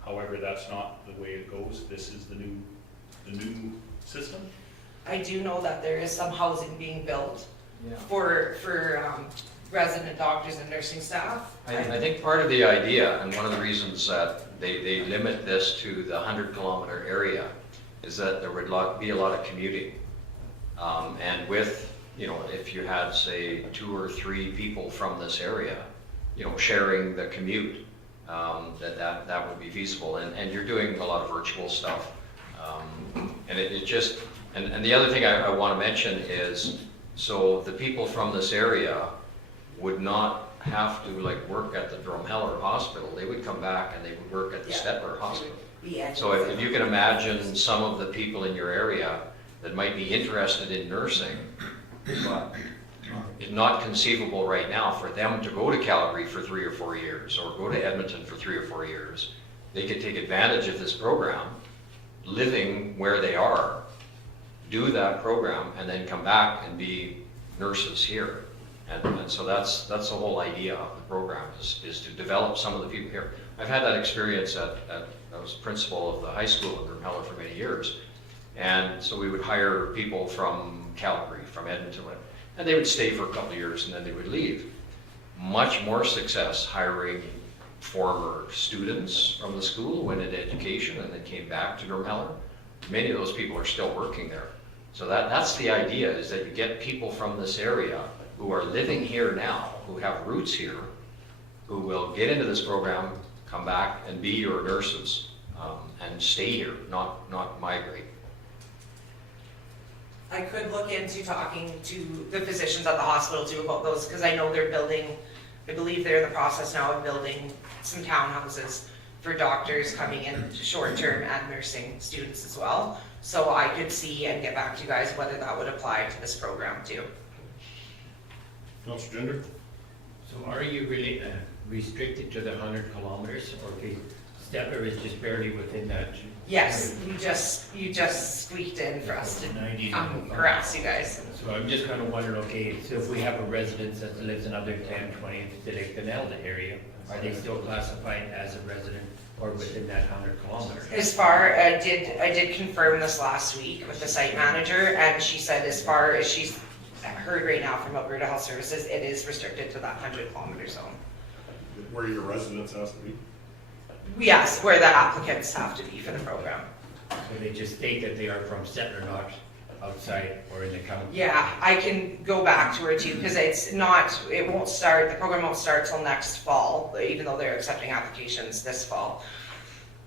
However, that's not the way it goes. This is the new system. I do know that there is some housing being built for resident doctors and nursing staff. I think part of the idea, and one of the reasons that they limit this to the 100-kilometer area, is that there would be a lot of commuting. And with, if you had, say, 2 or 3 people from this area, sharing the commute, that would be feasible. And you're doing a lot of virtual stuff. And it just, and the other thing I want to mention is, so the people from this area would not have to work at the Drumheller Hospital. They would come back and they would work at the Stettler Hospital. So if you can imagine some of the people in your area that might be interested in nursing, but it's not conceivable right now for them to go to Calgary for 3 or 4 years or go to Edmonton for 3 or 4 years. They could take advantage of this program, living where they are, do that program, and then come back and be nurses here. And so that's the whole idea of the program, is to develop some of the people here. I've had that experience I was principal of the high school in Drumheller for many years. And so we would hire people from Calgary, from Edmonton, and they would stay for a couple of years and then they would leave. Much more success hiring former students from the school who went into education and then came back to Drumheller. Many of those people are still working there. So that's the idea, is that you get people from this area who are living here now, who have roots here, who will get into this program, come back and be your nurses, and stay here, not migrate. I could look into talking to the physicians at the hospital too about those, because I know they're building, I believe they're in the process now of building some townhouses for doctors coming in, short-term and nursing students as well. So I could see and get back to you guys whether that would apply to this program too. Councilor Gender? So are you really restricted to the 100 kilometers, or Stettler is just barely within that? Yes, you just squeaked in for us to harass you guys. So I'm just kind of wondering, okay, so if we have a residence that lives another 10, 20 to the Canelda area, are they still classified as a resident or within that 100 kilometers? As far, I did confirm this last week with the site manager, and she said as far as she's heard right now from Alberta Health Services, it is restricted to that 100-kilometer zone. Where your residence has to be? Yes, where the applicants have to be for the program. So they just state that they are from Stettler, not outside or in the county? Yeah, I can go back to her too, because it won't start, the program won't start till next fall, even though they're accepting applications this fall.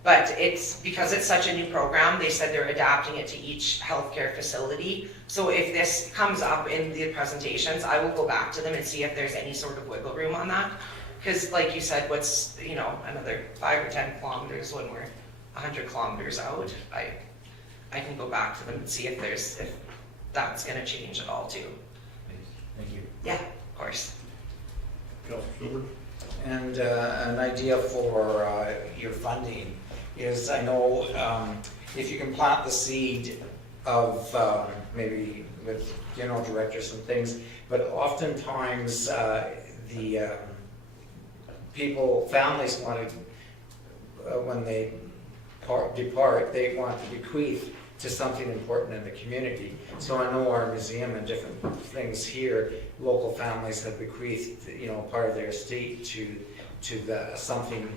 But because it's such a new program, they said they're adapting it to each healthcare facility. So if this comes up in the presentations, I will go back to them and see if there's any sort of wiggle room on that. Because like you said, what's, another 5 or 10 kilometers when we're 100 kilometers out, I can go back to them and see if that's going to change at all too. Thank you. Yeah, of course. And an idea for your funding is, I know if you can plant the seed of maybe with general directors and things, but oftentimes the families want to, when they depart, they want to bequeath to something important in the community. So I know our museum and different things here, local families have bequeathed, part of their estate to something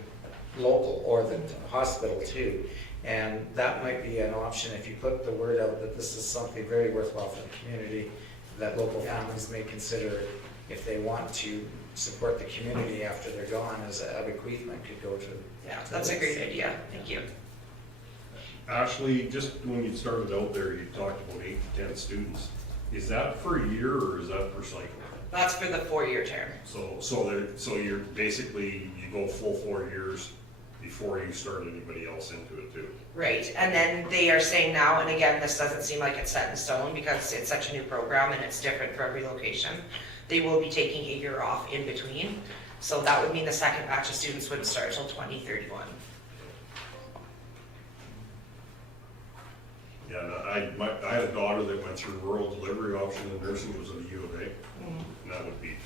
local, or the hospital too. And that might be an option if you put the word out that this is something very worthwhile for the community, that local families may consider if they want to support the community after they're gone, as a bequeathment could go to. Yeah, that's a great idea. Thank you. Ashley, just when you started out there, you talked about 8 to 10 students. Is that per year or is that per cycle? That's for the 4-year term. So you're basically, you go full 4 years before you start anybody else into it too. Right, and then they are saying now, and again, this doesn't seem like it's set in stone because it's such a new program and it's different for every location. They will be taking a year off in between. So that would mean the second batch of students wouldn't start till 2031. Yeah, and I had a daughter that went through rural delivery option and nursing was at the U of A. And that would be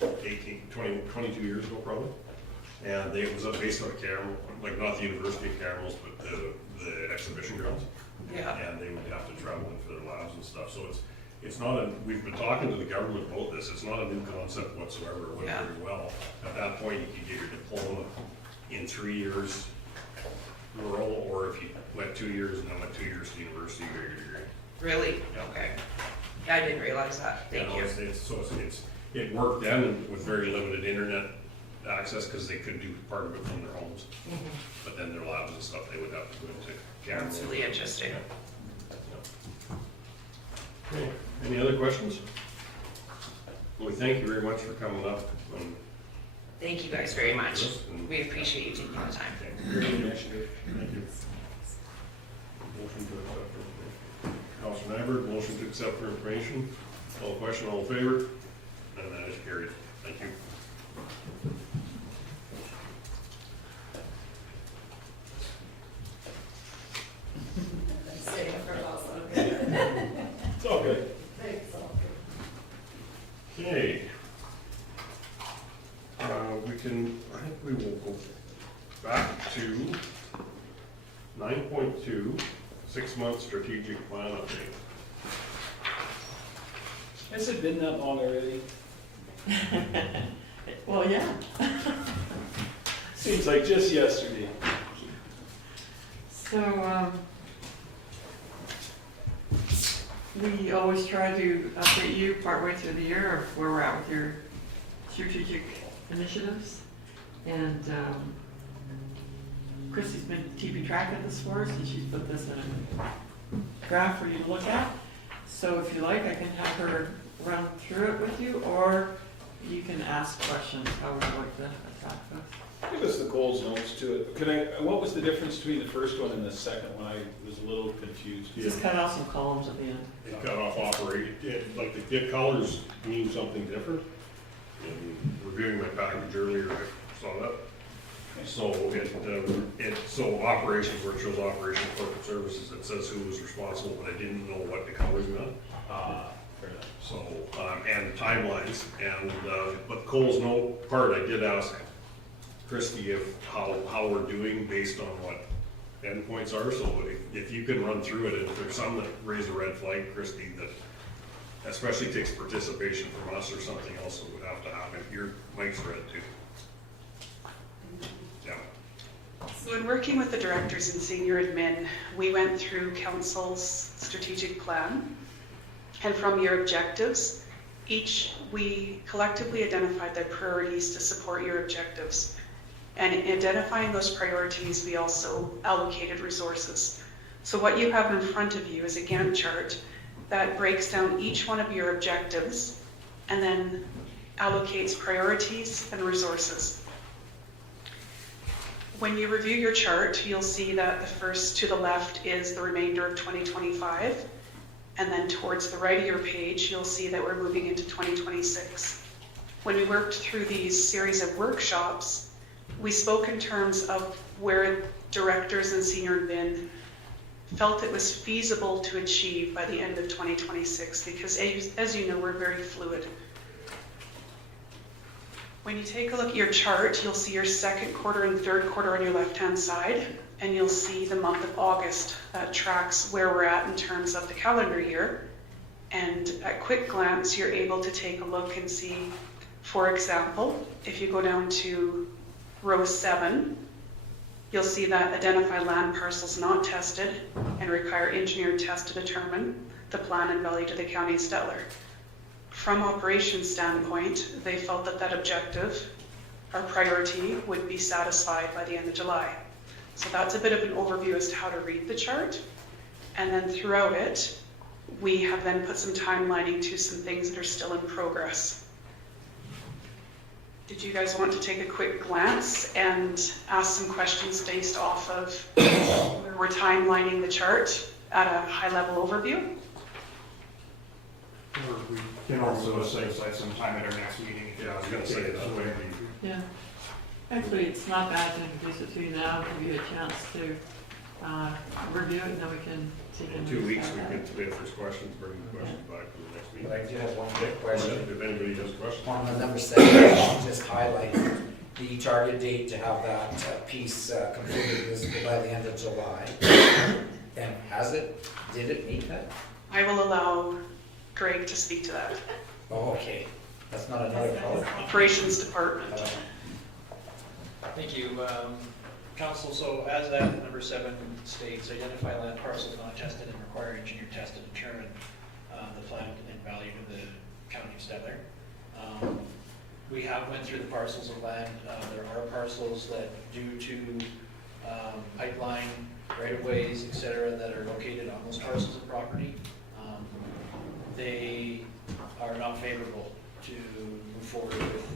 22 years ago probably. And it was based on a Camel, like not the University of Camels, but the exhibition grounds. Yeah. And they would have to travel in for their labs and stuff. So it's not we've been talking to the government about this. It's not a new concept whatsoever. It went very well. At that point, you could get your diploma in 3 years rural, or if you went 2 years and then went 2 years to university, you get your degree. Really? Okay. Yeah, I didn't realize that. Thank you. It worked then with very limited internet access because they could do part of it from their homes. But then their labs and stuff, they would have to go into Canada. That's really interesting. Okay. Any other questions? Well, we thank you very much for coming up. Thank you guys very much. We appreciate you taking the time. Great initiative. Thank you. Motion to accept. Councilor Nyberg, motion to accept for information. All question, all in favor? And that is carried. Thank you. It's all good. Okay. I think we will go back to 9.2, 6-month strategic plan update. Has it been that long already? Well, yeah. Seems like just yesterday. So, we always try to update you partway through the year of where we're at with your strategic initiatives. And Chrissy's been keeping track of this for us, and she's put this in a graph for you to look at. So if you like, I can have her run through it with you, or you can ask questions, how would you like to attack this? Give us the goals notes to it. What was the difference between the first one and the second one? I was a little confused. Just cut off some columns at the end. It cut off like the colors mean something different. In reviewing my package earlier, I saw that. So operations, where it shows operations corporate services, it says who was responsible, but I didn't know what the colors meant. Fair enough. So, and the timelines, and, but Cole's note part, I did ask Christy how we're doing based on what endpoints are, so if you can run through it, if there's some that raise a red flag, Christy, that especially takes participation from us or something else that would have to happen. Your mic's red too. Yeah. So in working with the directors and senior admin, we went through council's strategic plan, and from your objectives, we collectively identified the priorities to support your objectives. And in identifying those priorities, we also allocated resources. So what you have in front of you is a Gantt chart that breaks down each one of your objectives and then allocates priorities and resources. When you review your chart, you'll see that the first to the left is the remainder of 2025, and then towards the right of your page, you'll see that we're moving into 2026. When we worked through these series of workshops, we spoke in terms of where directors and senior admin felt it was feasible to achieve by the end of 2026, because as you know, we're very fluid. When you take a look at your chart, you'll see your second quarter and third quarter on your left-hand side, and you'll see the month of August that tracks where we're at in terms of the calendar year. And at quick glance, you're able to take a look and see, for example, if you go down to row 7, You'll see that identify land parcels not tested and require engineered test to determine the plan and value to the county of Stettler. From operations standpoint, they felt that that objective, our priority, would be satisfied by the end of July. So that's a bit of an overview as to how to read the chart. And then throughout it, we have then put some timelining to some things that are still in progress. Did you guys want to take a quick glance and ask some questions based off of where we're timelining the chart at a high-level overview? Or we can also set aside some time at our next meeting. Yeah, I was gonna say that. Yeah. Actually, it's not bad to introduce it to you now, give you a chance to review it, and then we can take it. In 2 weeks, we could put the first questions, bring the questions back to the next meeting. But I do have one quick question. If anybody has questions. On the number 7, just highlight the target date to have that piece completed is by the end of July. And did it meet that? I will allow Greg to speak to that. Oh, okay. That's not another color. Operations Department. Thank you. Council, so as that number 7 states, identify land parcels not tested and require engineer test to determine the plan and value to the county of Stettler. We have went through the parcels of land. There are parcels that, due to pipeline, right-of-ways, et cetera, that are located on those parcels of property. They are not favorable to move forward with.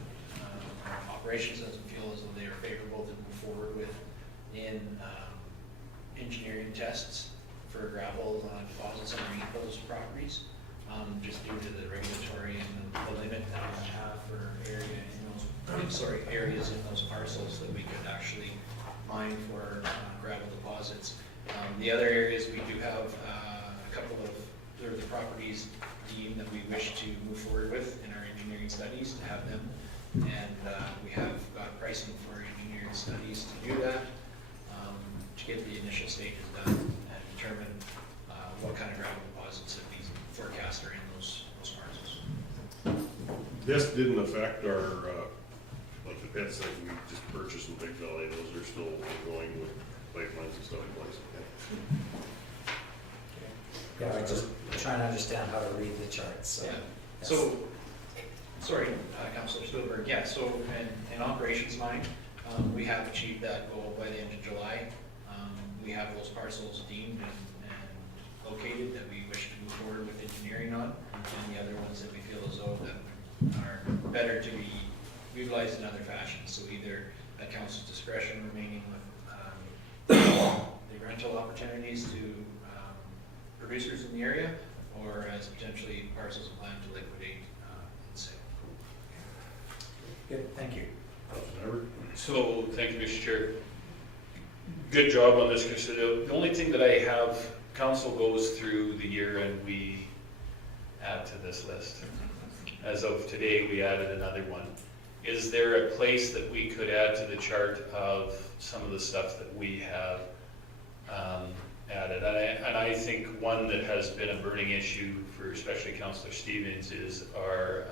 Operations doesn't feel as though they are favorable to move forward with in engineering tests for gravel deposits underneath those properties, just due to the regulatory and the limit that we have for areas in those parcels that we could actually mine for gravel deposits. The other areas we do have a couple of the properties deemed that we wish to move forward with in our engineering studies to have them. And we have got pricing for engineering studies to do that, to get the initial stages done and determine what kind of gravel deposits that we forecast are in those parcels. This didn't affect our, like the pits that we just purchased in Big Valley, those are still ongoing with pipelines and stuff in place. Yeah, I'm just trying to understand how to read the charts. So. Yeah. Yes. So, sorry, Councillor Spielberg. Yeah, so in operations mind, we have achieved that goal by the end of July. We have those parcels deemed and located that we wish to move forward with engineering on, and the other ones that we feel as though that are better to be utilized in other fashions. So either at council's discretion remaining with the rental opportunities to producers in the area, or as potentially parcels of land to liquidate and sale. Good, thank you. So, thank you, Mr. Chair. Good job on this, because the only thing that I have, council goes through the year and we add to this list. As of today, we added another one. Is there a place that we could add to the chart of some of the stuff that we have added? And I think one that has been a burning issue for especially Councillor Stevens is our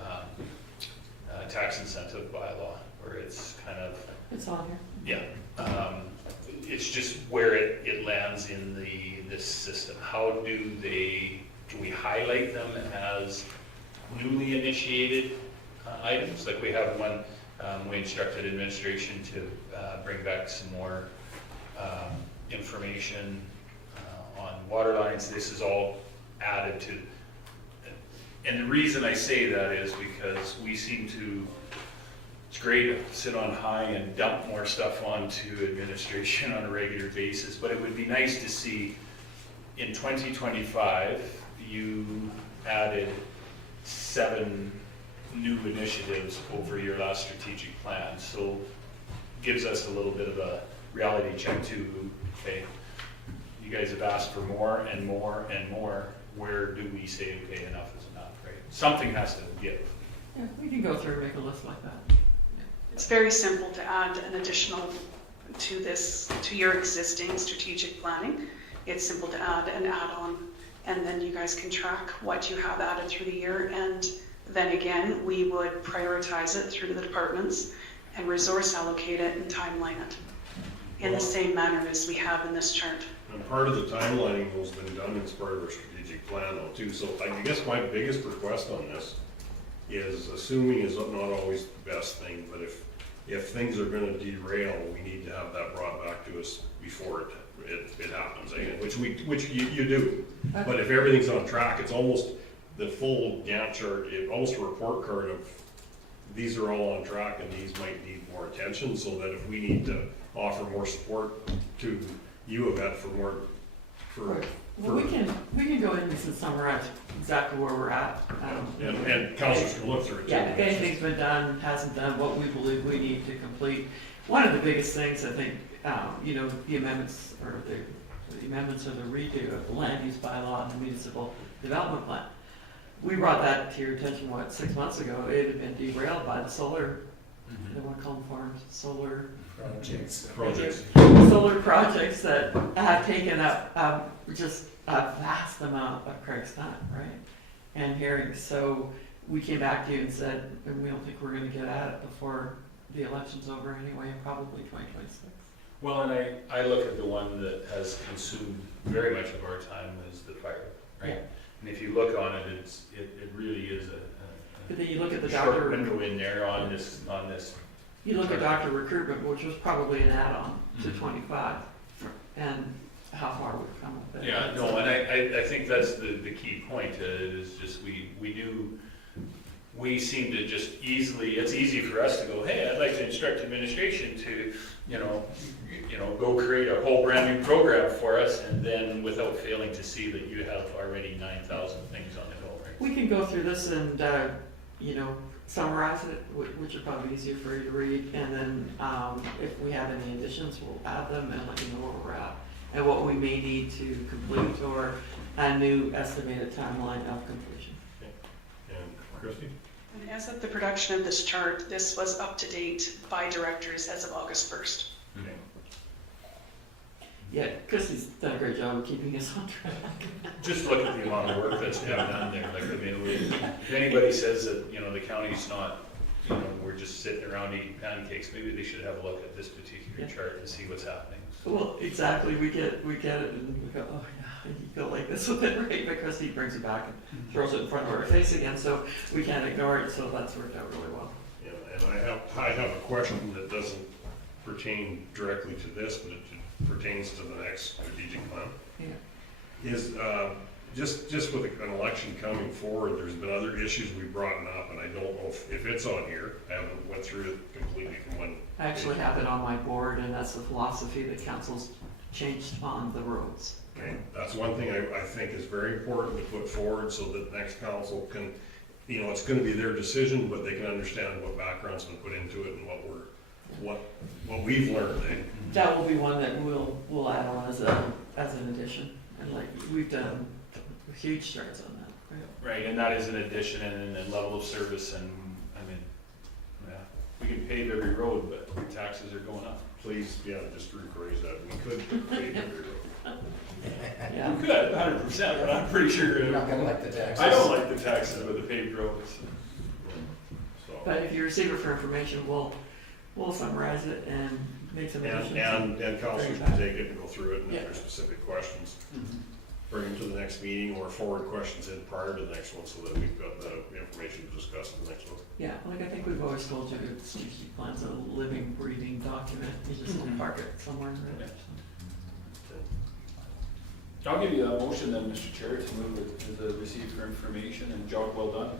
tax incentive bylaw, where it's kind of... It's on here. Yeah. It's just where it lands in this system. How can we highlight them as newly initiated items? Like we have one, we instructed administration to bring back some more information on water lines. This is all added to, and the reason I say that is because we seem to, it's great to sit on high and dump more stuff onto administration on a regular basis, but it would be nice to see in 2025, you added 7 new initiatives over your last strategic plan. So gives us a little bit of a reality check to, okay, you guys have asked for more and more and more. Where do we say, okay, enough is enough, right? Something has to give. Yeah, we can go through and make a list like that. It's very simple to add an additional to this, to your existing strategic planning. It's simple to add an add-on, and then you guys can track what you have added through the year, and then again, we would prioritize it through the departments and resource allocate it and timeline it. in the same manner as we have in this chart. And part of the timelining has been done as part of our strategic plan though too. So I guess my biggest request on this is, assuming is not always the best thing, but if things are gonna derail, we need to have that brought back to us before it happens, which you do. But if everything's on track, it's almost the full Gantt chart, almost a report card of these are all on track and these might need more attention, so that if we need to offer more support to U of F for more, Well, we can go in and summarize exactly where we're at. and councilors can look through it too. Yeah, if anything's been done, hasn't done, what we believe we need to complete. One of the biggest things, I think, the amendments or the redo of the land use bylaw and the municipal development plan. We brought that to your attention, 6 months ago? It had been derailed by the solar, they want to call them farms, solar projects. Solar projects that have taken up just a vast amount of Craig's time, right? And hearings. So we came back to you and said, and we don't think we're going to get at it before the election's over anyway, probably 2026. Well, and I look at the one that has consumed very much of our time is the fire, right? Yeah. And if you look on it, it really is But then you look at the short doctor window in there on this. You look at doctor recruitment, which was probably an add-on to 25, and how far we've come with it. Yeah, no, and I think that's the key point, is just we seem to just it's easy for us to go, hey, I'd like to instruct administration to, go create a whole brand new program for us, and then without failing to see that you have already 9,000 things on the go, right? We can go through this and, summarize it, which are probably easier for you to read, and then if we have any additions, we'll add them and let you know where we're at, and what we may need to complete, or a new estimated timeline of completion. Okay. And Christy? And as of the production of this chart, this was up to date by directors as of August 1st. Okay. Yeah, Christy's done a great job of keeping us on track. Just look at the amount of work that's been done there. If anybody says that, the county's not, we're just sitting around eating pancakes, maybe they should have a look at this particular chart and see what's happening. Well, exactly, we get it, and we go, oh yeah, you go like this with it, right? But Christy brings it back and throws it in front of our face again, so we can't ignore it, so that's worked out really well. Yeah, and I have a question that doesn't pertain directly to this, but it pertains to the next strategic plan. Yeah. Is, just with an election coming forward, there's been other issues we've brought up, and I don't know if it's on here. I haven't went through it completely from when. I actually have it on my board, and that's the philosophy that council's changed on the roads. Okay, that's one thing I think is very important to put forward, so that next council can, it's gonna be their decision, but they can understand what background's been put into it and what we've learned. That will be one that we'll add on as an addition, and like we've done huge strides on that. Right, and that is an addition and a level of service, and we can pave every road, but taxes are going up. Please, just rephrase that. We could pave every road. Yeah. We could, 100%, but I'm pretty sure. You're not gonna like the taxes. I don't like the taxes with the paved roads. But if you receive it for information, we'll summarize it and make some additions. And councilors can take it and go through it, and if Yeah. there's specific questions, bring them to the next meeting or forward questions in prior to the next one, so that we've got the information to discuss in the next one. Yeah, like I think we've always told you, the strategic plan's a living, breathing document. You just don't park it somewhere in there. I'll give you a motion then, Mr. Chair, to move it to the receipt for information, and job well done.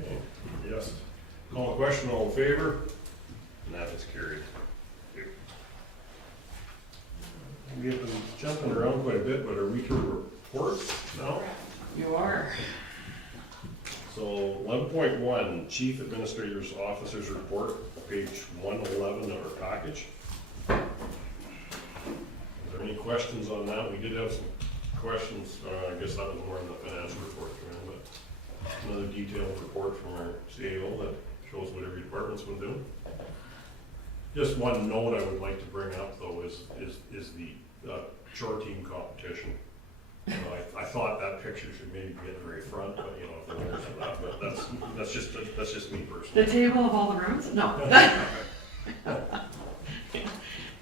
Okay, yes. Call the question, all in favor? And that is carried. We have been jumping around quite a bit, but are we to report now? You are. So 11.1, Chief Administrator's Officer's Report, page 111 of our package. Are there any questions on that? We did have some questions, I guess that was more in the financial report, but another detailed report from our CAO that shows what every department's been doing. Just one note I would like to bring up though is the chore team competition. I thought that picture should maybe be at the very front, but if it wasn't that, but that's just me personally. The table of all the rooms? No.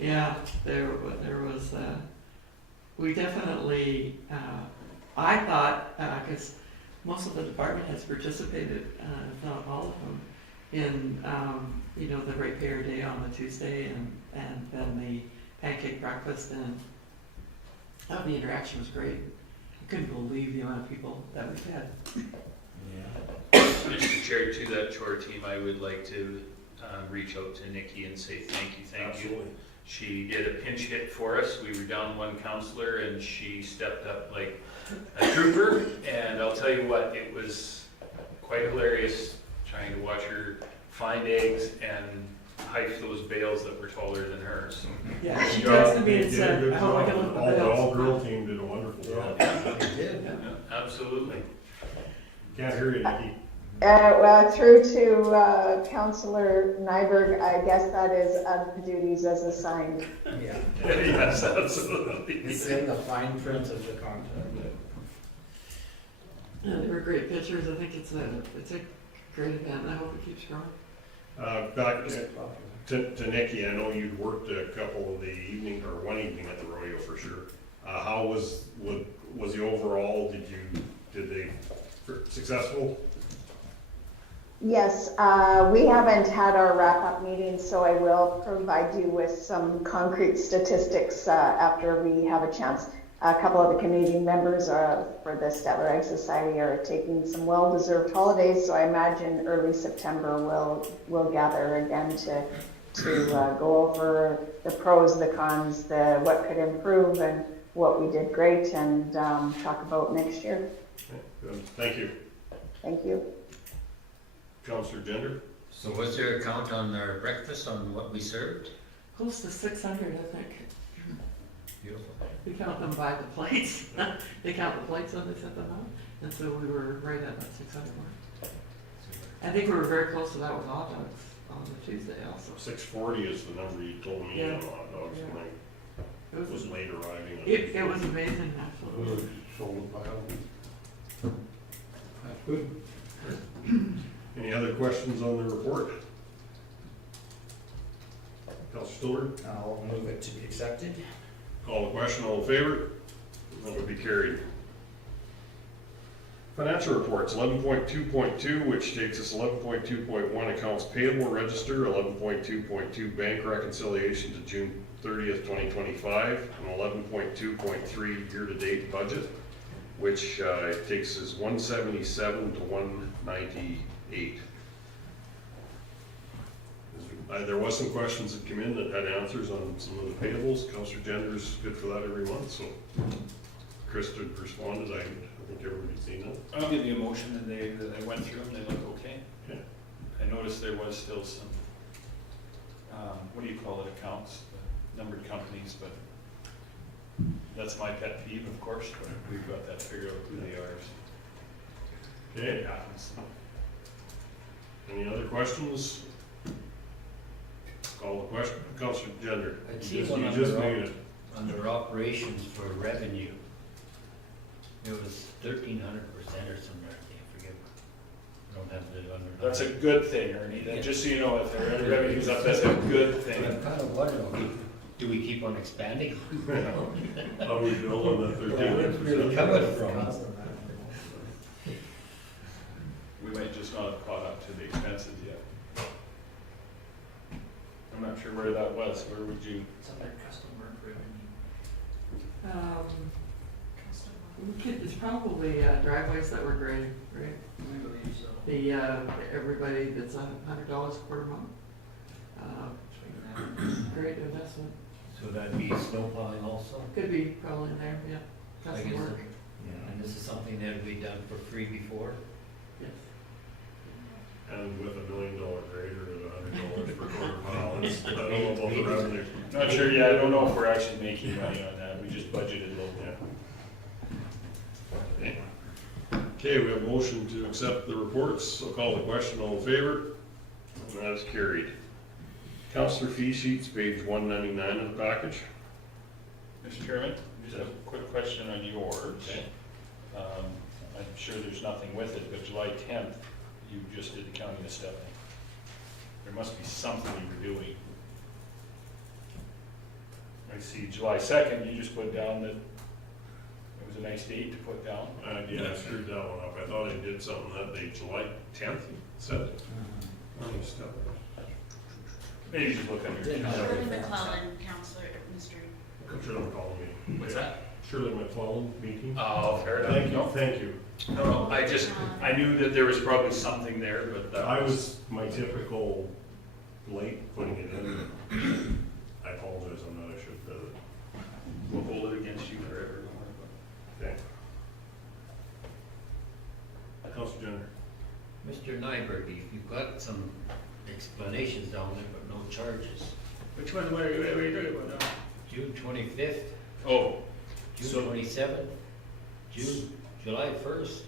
Yeah, there was, we definitely, I thought, because most of the department has participated, if not all of them, in, the ratepayer day on the Tuesday and then the pancake breakfast, and the interaction was great. I couldn't believe the amount of people that we've had. Mr. Chair, to that chore team, I would like to reach out to Nikki and say thank you. Absolutely. She did a pinch hit for us. We were down one counselor and she stepped up like a trooper. And I'll tell you what, it was quite hilarious trying to watch her find eggs and hike those bales that were taller than hers. Yeah, she texted me and said, Good I hope I job. can look at the The bales. all-girl team did a wonderful job. They did. Yeah, absolutely. Can't hear you, Nikki. Well, through to Councillor Nyberg, I guess that is duties as assigned. Yeah. Yes, absolutely. It's in the fine print of the contract. Yeah, they were great pictures. I think it's a great event. I hope it keeps growing. Back to Nikki, I know you'd worked a couple of the evening, or one evening at the rodeo for sure. How was the overall, did they successful? Yes, we haven't had our wrap-up meeting, so I will provide you with some concrete statistics after we have a chance. A couple of the Canadian members for the Stettler Egg Society are taking some well-deserved holidays, so I imagine early September we'll gather again to go over the pros, the cons, what could improve, and what we did great, and talk about next year. Okay, good. Thank you. Thank you. Councillor Gender? So was there a count on our breakfast, on what we served? Close to 600, I think. Beautiful. We count them by the plates. They count the plates when they set them out, and so we were right at that 600 mark. I think we were very close to that with hot dogs on the Tuesday also. 640 is the number you told me on hot dogs, Yeah. and I was late arriving. It was amazing, absolutely. Sold by all. That's good. Any other questions on the report? Councillor Stiller? I'll move it to be accepted. Call the question, all in favor? That would be carried. Financial reports, 11.2.2, which takes us 11.2.1 accounts payable register, 11.2.2 bank reconciliation to June 30th, 2025, and 11.2.3 year-to-date budget, which takes us 177 to 198. There was some questions that came in that had answers on some of the payables. Councillor Gender's good for that every month, so Krista responded. I think everybody's seen that. I'll give you a motion that I went through them, they look okay. Okay. I noticed there was still some, what do you call it, accounts, numbered companies, but that's my pet peeve, of course, but we've got that figured out who they are. So Okay. it happens. Any other questions? Call the question. Councillor Gender. I'd see You one just made it. under operations for revenue. It was 1,300% or something, I forget. I don't have the under. That's a good thing, Ernie, that, just so you know, if their revenue's up, that's a good thing. I'm kind of wondering, do we keep on expanding? How we build on that 13%? Coming from. We might just not have caught up to the expenses yet. I'm not sure where that was, where would you? It's under customer revenue. It's probably driveways that were graded, right? I believe so. The everybody that's $100 a quarter month. Great investment. So that'd be snow plowing also? Could be probably in there, yeah. I Custom guess work. Yeah, and this is something that would be done for free before? Yes. And with $1 million grader at $100 per quarter mile, I don't know about the revenue. Not sure, yeah, I don't know if we're actually making money on that, we just budgeted a little bit. Okay, we have a motion to accept the reports, so call the question, all in favor? And that is carried. Councillor fee sheets, page 199 of the package. Mr. Chairman, just a quick question on yours. Okay. I'm sure there's nothing with it, but July 10th, you just did the county of Stettler. There must be something you were doing. I see July 2nd, you just put down that it was a nice date to put down. Yeah, I screwed that one up. I thought I did something that day, July 10th, said it. Maybe just look under. Shirley McClellan, Counselor, Mr. Shirley McClellan meeting. What's that? Shirley McClellan meeting. Oh, fair enough. Thank you, thank you. No, I knew that there was probably something there, but that I was my typical late putting it in. I apologize on that, I should have done it. We'll hold it against you forever. Okay. Councilor Jenner. Mr. Nyberg, you've got some explanations down there, but no charges. Which one were you talking about now? June 25th, Oh, June 27th, July 1st.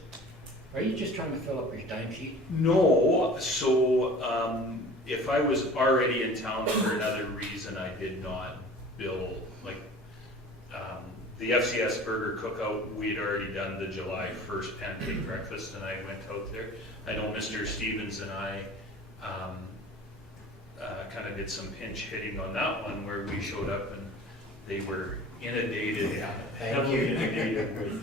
Are you just trying to fill up your timesheet? no, so, if I was already in town for another reason, I did not bill, like, the FCS Burger Cookout, we'd already done the July 1st pancake breakfast, and I went out there. I know Mr. Stevens and I, kind of did some pinch hitting on that one, where we showed up and they were inundated, heavily inundated with,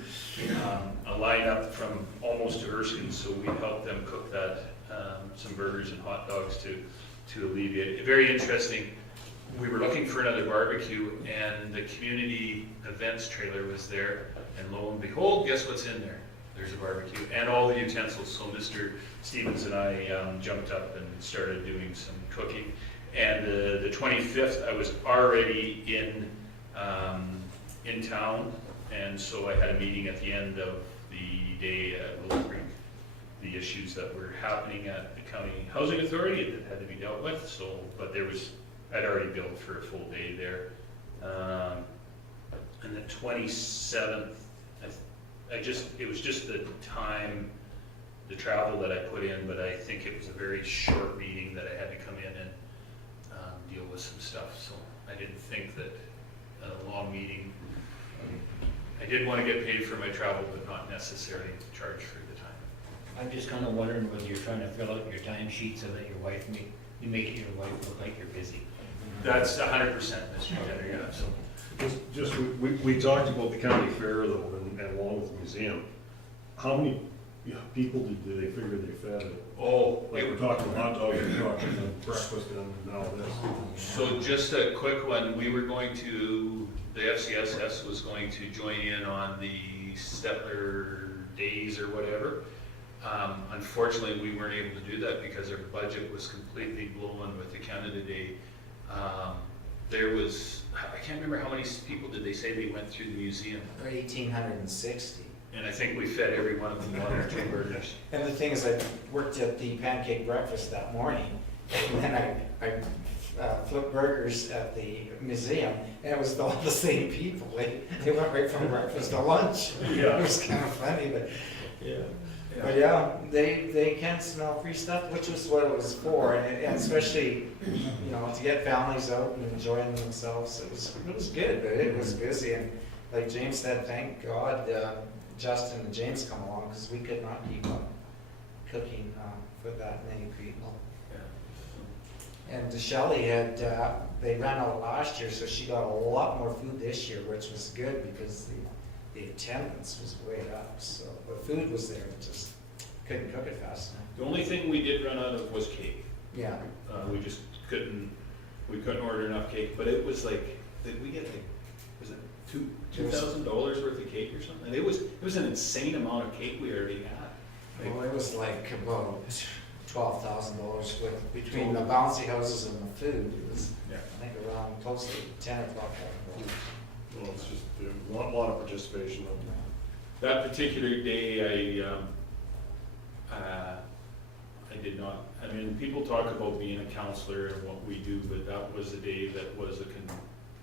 a lineup from almost to Erskine, so we helped them cook that, some burgers and hot dogs to alleviate it. Very interesting. We were looking for another barbecue, and the community events trailer was there, and lo and behold, guess what's in there? There's a barbecue and all the utensils. So Mr. Stevens and I jumped up and started doing some cooking. And the 25th, I was already in town, and so I had a meeting at the end of the day at Willow Creek. The issues that were happening at the County Housing Authority, it had to be dealt with. So, but I'd already billed for a full day there. And the 27th, it was just the time, the travel that I put in, but I think it was a very short meeting that I had to come in and deal with some stuff. So I didn't think that a long meeting, I did want to get paid for my travel, but not necessarily charge for the time. I'm just kind of wondering whether you're trying to fill out your timesheet so that you make your wife look like you're busy. That's 100%, Mr. Jenner, yeah, so. We talked about the county fair though, and along with the museum. How many people did they figure they fed? Oh, Like we're talking hot dogs, we're talking breakfast and now this. So just a quick one, the FCSS was going to join in on the Stettler days or whatever. Unfortunately, we weren't able to do that because our budget was completely blown with the Canada Day. There was, I can't remember how many people did they say they went through the museum? 1,860. And I think we fed every one of them one or two burgers. And the thing is, I worked at the pancake breakfast that morning, and then I flipped burgers at the museum, and it was all the same people. They went right from breakfast to lunch. Yeah. It was kind of funny, but yeah. But yeah, they can smell free stuff, which was what it was for, and especially, to get families out and enjoying themselves. It was good, but it was busy, and like James said, thank God Justin and James come along, because we could not keep up cooking for that many people. And Shelley they ran out last year, so she got a lot more food this year, which was good because the attendance was way up. So the food was there, just couldn't cook it fast enough. The only thing we did run out of was cake. Yeah. We just couldn't order enough cake, but it was like, did we get was it $2,000 worth of cake or something? It was an insane amount of cake we already had. Well, it was like about $12,000 between the bouncy houses and the food. It was, I think, around close to 10 o'clock. Well, it's just a lot of participation. That particular day, I did not. I mean, people talk about being a counselor and what we do, but that was a day that was a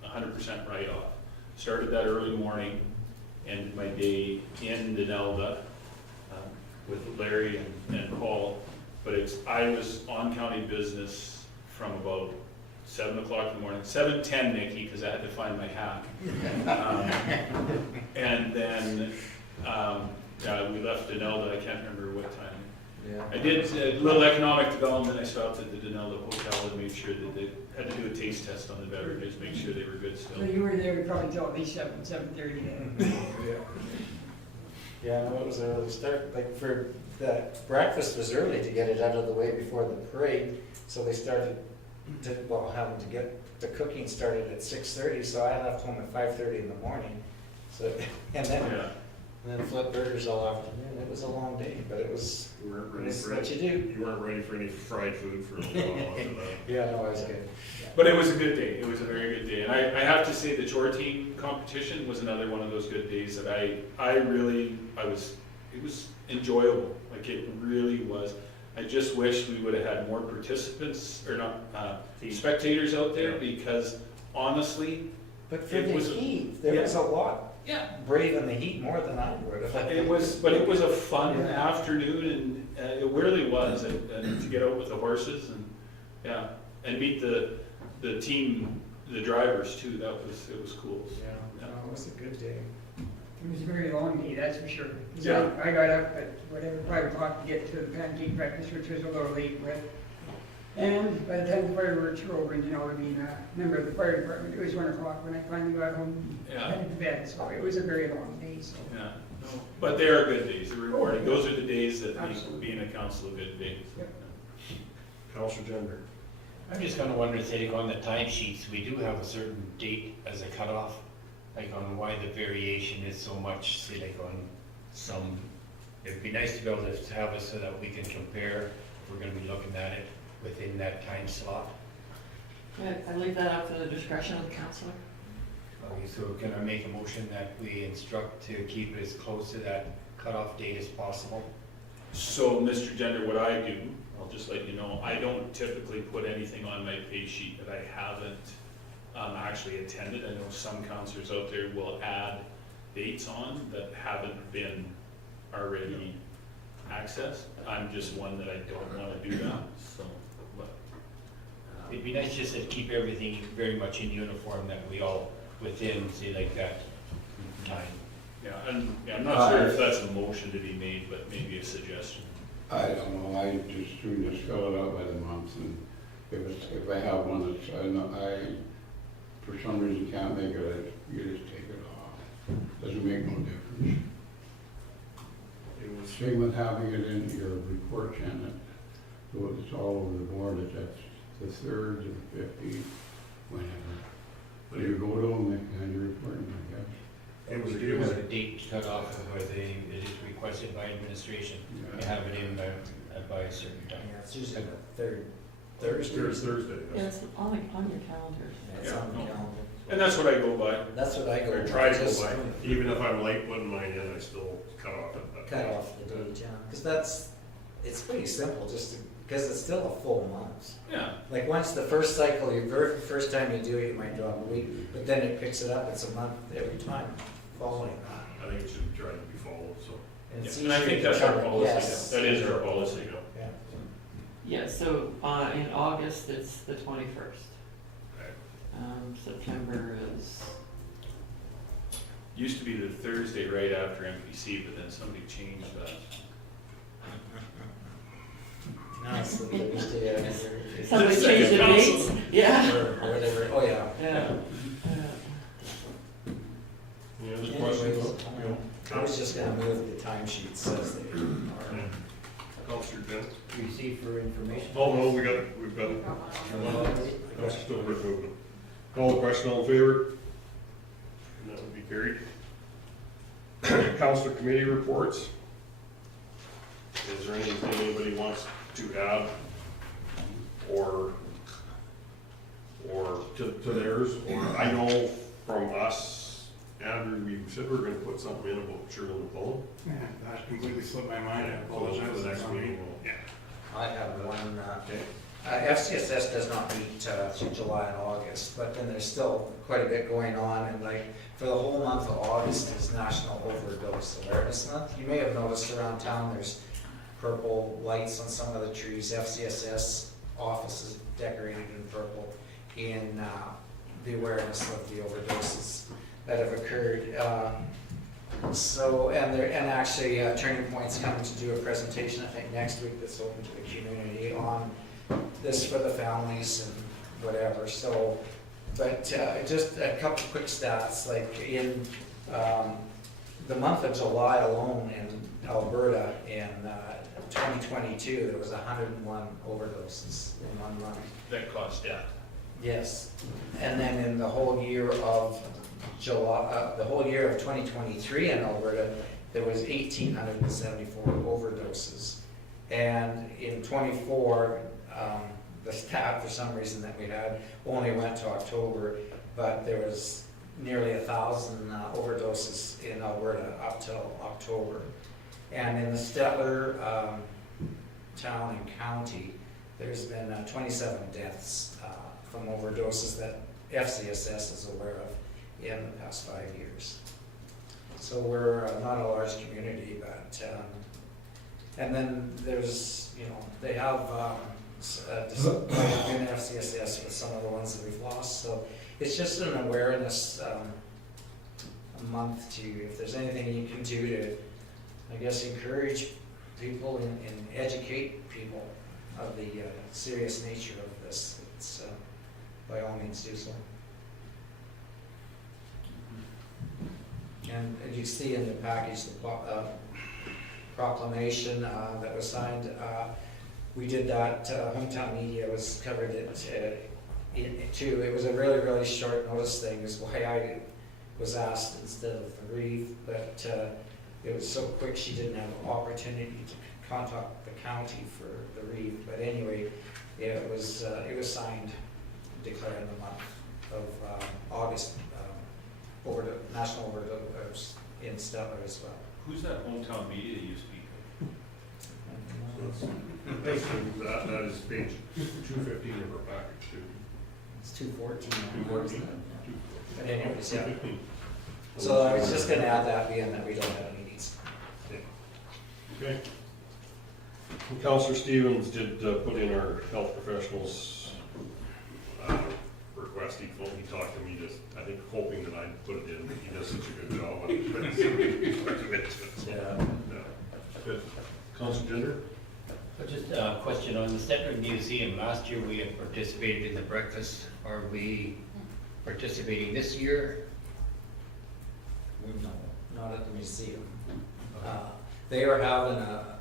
100% write-off. Started that early morning, ended my day in Denelda with Larry and Paul. But I was on county business from about 7 o'clock in the morning, 7:10, Nikki, because I had to find my hat. And then we left Denelda, I can't remember what time I did a little economic development. I stopped at the Denelda Hotel and made sure that they had to do a taste test on the beverages, make sure they were good still. So you were there probably till at least 7:30 then. Yeah, no, it was an early start, like for the breakfast was early to get it out of the way before the parade, so they started having to get the cooking started at 6:30, so I left home at 5:30 in the morning. So, and then flip burgers all afternoon. It was a long day, but it was, You weren't ready it's for what it. you do. You weren't ready for any fried food for a while after that. Yeah, no, it was good. But it was a good day. It was a very good day. And I have to say the chore team competition was another one of those good days that it was enjoyable. Like it really was. I just wish we would have had more participants, or not, spectators out there, because honestly, But for it the was heat, there was a lot. Yeah. Brave in the heat more than I would have. It was a fun afternoon, and it really was, and to get out with the horses and meet the team, the drivers too. It was cool. Yeah, no, it was a good day. It was a very long day, that's for sure. Yeah. I got up at whatever, 5 o'clock to get to the pancake breakfast, which was a little late, but, and by the time the fireworks were over, and being a member of the fire department, it was 1 o'clock when I finally got home and headed to bed, so it was a very long day, so. Yeah, no, but they are good days. They're rewarding. Those are the days that make being a council a good day. Yep. Councilor Gender. I'm just kind of wondering, say, like on the timesheets, we do have a certain date as a cutoff, like on why the variation is so much, say, like on some, it'd be nice to be able to have it so that we can compare, if we're gonna be looking at it within that time slot. I leave that up to the discretion of the councillor. Okay, so can I make a motion that we instruct to keep it as close to that cutoff date as possible? So, Mr. Gender, what I do, I'll just let you know, I don't typically put anything on my pay sheet that I haven't actually attended. I know some councilors out there will add dates on that haven't been already accessed. I'm just one that I don't want to do that, so. But, It'd be nice just to keep everything very much in uniform, that we all within, say, like that time. yeah, and I'm not sure if that's a motion to be made, but maybe a suggestion. I don't know, I just soon just fill it out by the month, and if I have one that's, I for some reason can't make it, you just take it off. Doesn't make no difference. It was Same with having it in your report, Janet. So it's all over the board, that's the 3rd to the 15th, whenever. But you go to them, they kind of report, I guess. It was a date cut off of where it is requested by administration, Yeah. to have it in by a certain time. Yeah, it's usually the third Thursday. Thursday. Yeah, it's on your calendar. Yeah, it's on the calendar. And that's what I go by. That's what I go. Or by, try to just go by. Even if I'm late putting mine in, I still cut off at that. Cut off the date, yeah, because it's pretty simple, because it's still a full month. Yeah. Like once the first cycle, very first time you do it, you might drop a week, but then it picks it up, it's a month every time following that. I think it should try to be followed, so. And it's And I easier think to that's our cover- policy. yes. That is our policy. Yeah. Yeah, so in August, it's the 21st. September is, Used to be the Thursday right after MPC, but then somebody changed that. Now it's the Thursday after. somebody Just changed the second dates, yeah. Or whatever, oh yeah. Yeah. Any other Anyways, questions? I was just gonna move the timesheets says they are. Councilor Jen? Receive for information. Oh, no, we've got Councilor Stillbird moving. Call the question, all in favor? And that would be carried. Councilor committee reports. Is there anything anybody wants to add or to theirs? Or I know from us, Andrew, we said we were gonna put something in about Shirley McClellan. Yeah, that completely slipped my mind. I apologize. For the next meeting. Yeah. I have one, FCSS does not meet through July and August, but then there's still quite a bit going on, and like, for the whole month of August is National Overdose Awareness Month. You may have noticed around town, there's purple lights on some of the trees. FCSS office is decorated in purple in the awareness of the overdoses that have occurred. So, and actually, Turning Point's coming to do a presentation, I think, next week that's open to the community on this for the families and whatever, so, but just a couple quick stats, like in the month of July alone in Alberta in 2022, there was 101 overdoses in 1 month. That caused death. Yes, and then in the whole year of July, the whole year of 2023 in Alberta, there was 1,874 overdoses. And in 24, the stat for some reason that we had only went to October, but there was nearly 1,000 overdoses in Alberta up till October. And in the Stettler town and county, there's been 27 deaths from overdoses that FCSS is aware of in the past 5 years. So we're not a large community, but, and then there's, you know, they have in FCSS with some of the ones that we've lost. So it's just an awareness month to, if there's anything you can do to, I guess, encourage people and educate people of the serious nature of this, it's by all means do so. And you see in the package the proclamation that was signed. We did that, Hometown Media was covered it too. It was a really, really short notice thing, is why I was asked instead of the wreath, but it was so quick she didn't have an opportunity to contact the county for the wreath. But anyway, it was signed, declaring the month of August National Overdose in Stettler as well. Who's that Hometown Media you speak of? That is page 215 of our package too. It's 214. 214. But anyways, yeah. So I was just going to add that, being that we don't have meetings. Okay. And Councillor Stevens did put in our health professionals request. He talked to me, just I think hoping that I'd put it in. He does such a good job on it. Yeah. Good. Councillor Gender? Just a question on the Stettler Museum. Last year we had participated in the breakfast. Are we participating this year? No, not at the museum. They are having a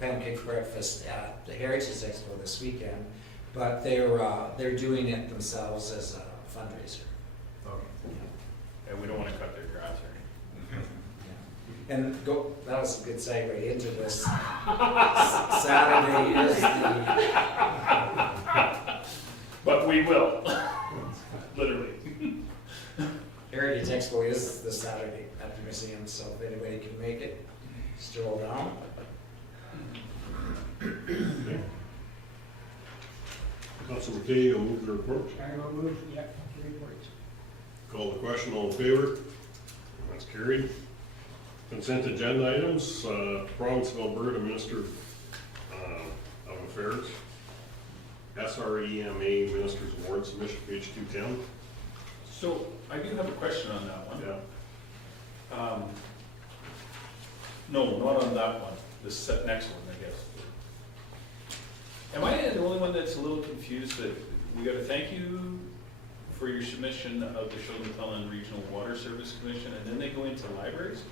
pancake breakfast at the Heritage Expo this weekend, but they're doing it themselves as a fundraiser. Okay. Yeah. And we don't want to cut their grass or anything. Yeah. And that was a good segue into this. Saturday is the... But we will, literally. Heritage Expo is this Saturday at the museum, so if anybody can make it, stroll down. Okay. Councillor McKay, you'll move the report. I will move, yeah, the report. Call the question, all in favor? That's carried. Consent agenda items, Province of Alberta Minister of Affairs, SREMA Minister's Award submission, page 210. So I do have a question on that one. Yeah. No, not on that one. The next one, I guess. Am I the only one that's a little confused that we got to thank you for your submission of the Shoal Regional Water Service Commission, and then they go into libraries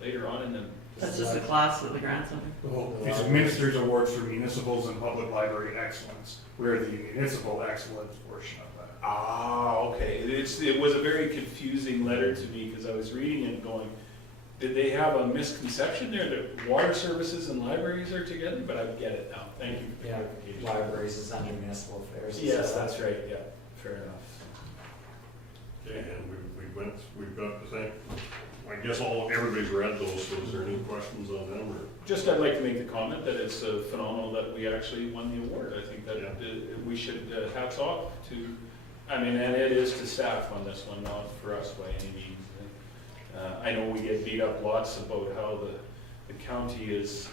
later on in the... That's just a class at the Grant Center. Well, it's Minister's Awards for Municipals and Public Library Excellence. We're the municipal excellence portion of that. Ah, okay. It was a very confusing letter to me because I was reading it and going, did they have a misconception there that water services and libraries are together? But I get it now. Thank you for Yeah, clarification. libraries is under municipal affairs. Yes, that's right. Yeah, fair enough. Okay, and we've got the same, I guess everybody's read those, so is there any questions on them? Or? Just I'd like to make the comment that it's phenomenal that we actually won the award. I think that we should, hats off to, I mean, and it is to staff on this one, not for us by any means. I know we get beat up lots about how the county is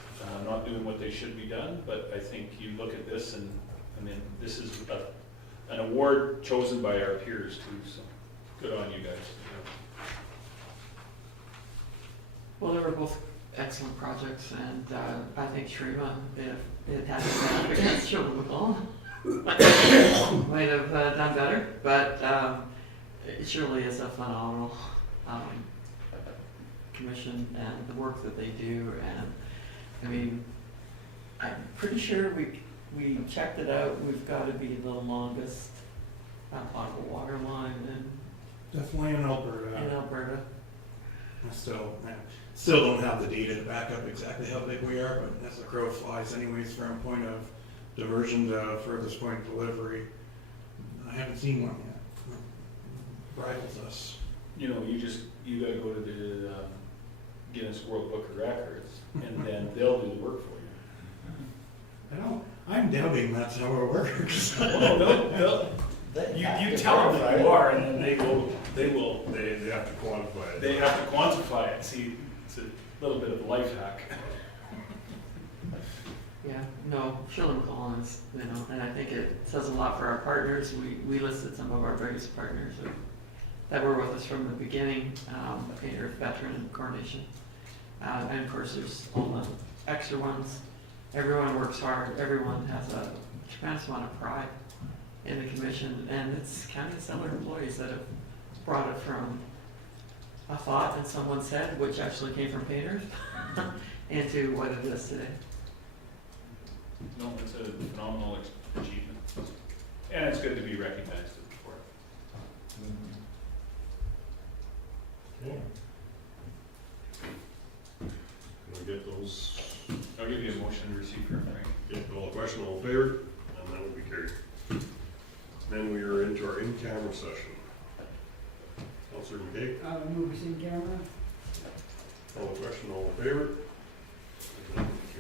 not doing what they should be done, but I think you look at this and I mean, this is an award chosen by our peers too, so good on you guys. Well, they were both excellent projects, and I think Shrima, if it hadn't been up against Children with All, might have done better, but it surely is a phenomenal commission and the work that they do, and I mean, I'm pretty sure we checked it out, we've got to be the longest potable water line Definitely in Alberta. in Alberta. I still don't have the data to back up exactly how big we are, but as the crow flies anyways, from point of diversion to furthest point of delivery, I haven't seen one yet. Rivals us. You know, you gotta go to the Guinness World Book of Records, and then they'll do the work for you. I'm doubting that's how it works. Oh, no. You tell them that you are, and then they have to quantify it. They have to quantify it. See, it's a little bit of a life hack. Yeah, no, Sherlin Collins, and I think it says a lot for our partners. We listed some of our biggest partners that were with us from the beginning, Painter, Veteran, and Coronation. And of course, there's all the extra ones. Everyone works hard. Everyone has a tremendous amount of pride in the commission, and it's County and Stettler employees that have brought it from a thought that someone said, which actually came from painters, into what it is today. No, it's a phenomenal achievement. And it's good to be recognized for it. Okay. Can we get those? I'll give you a motion to receive for Frank. Get all the question, all in favor, and that will be carried. Then we are into our in-camera session. Councilor McKay, Move us in camera. all the question, all in favor, and that will be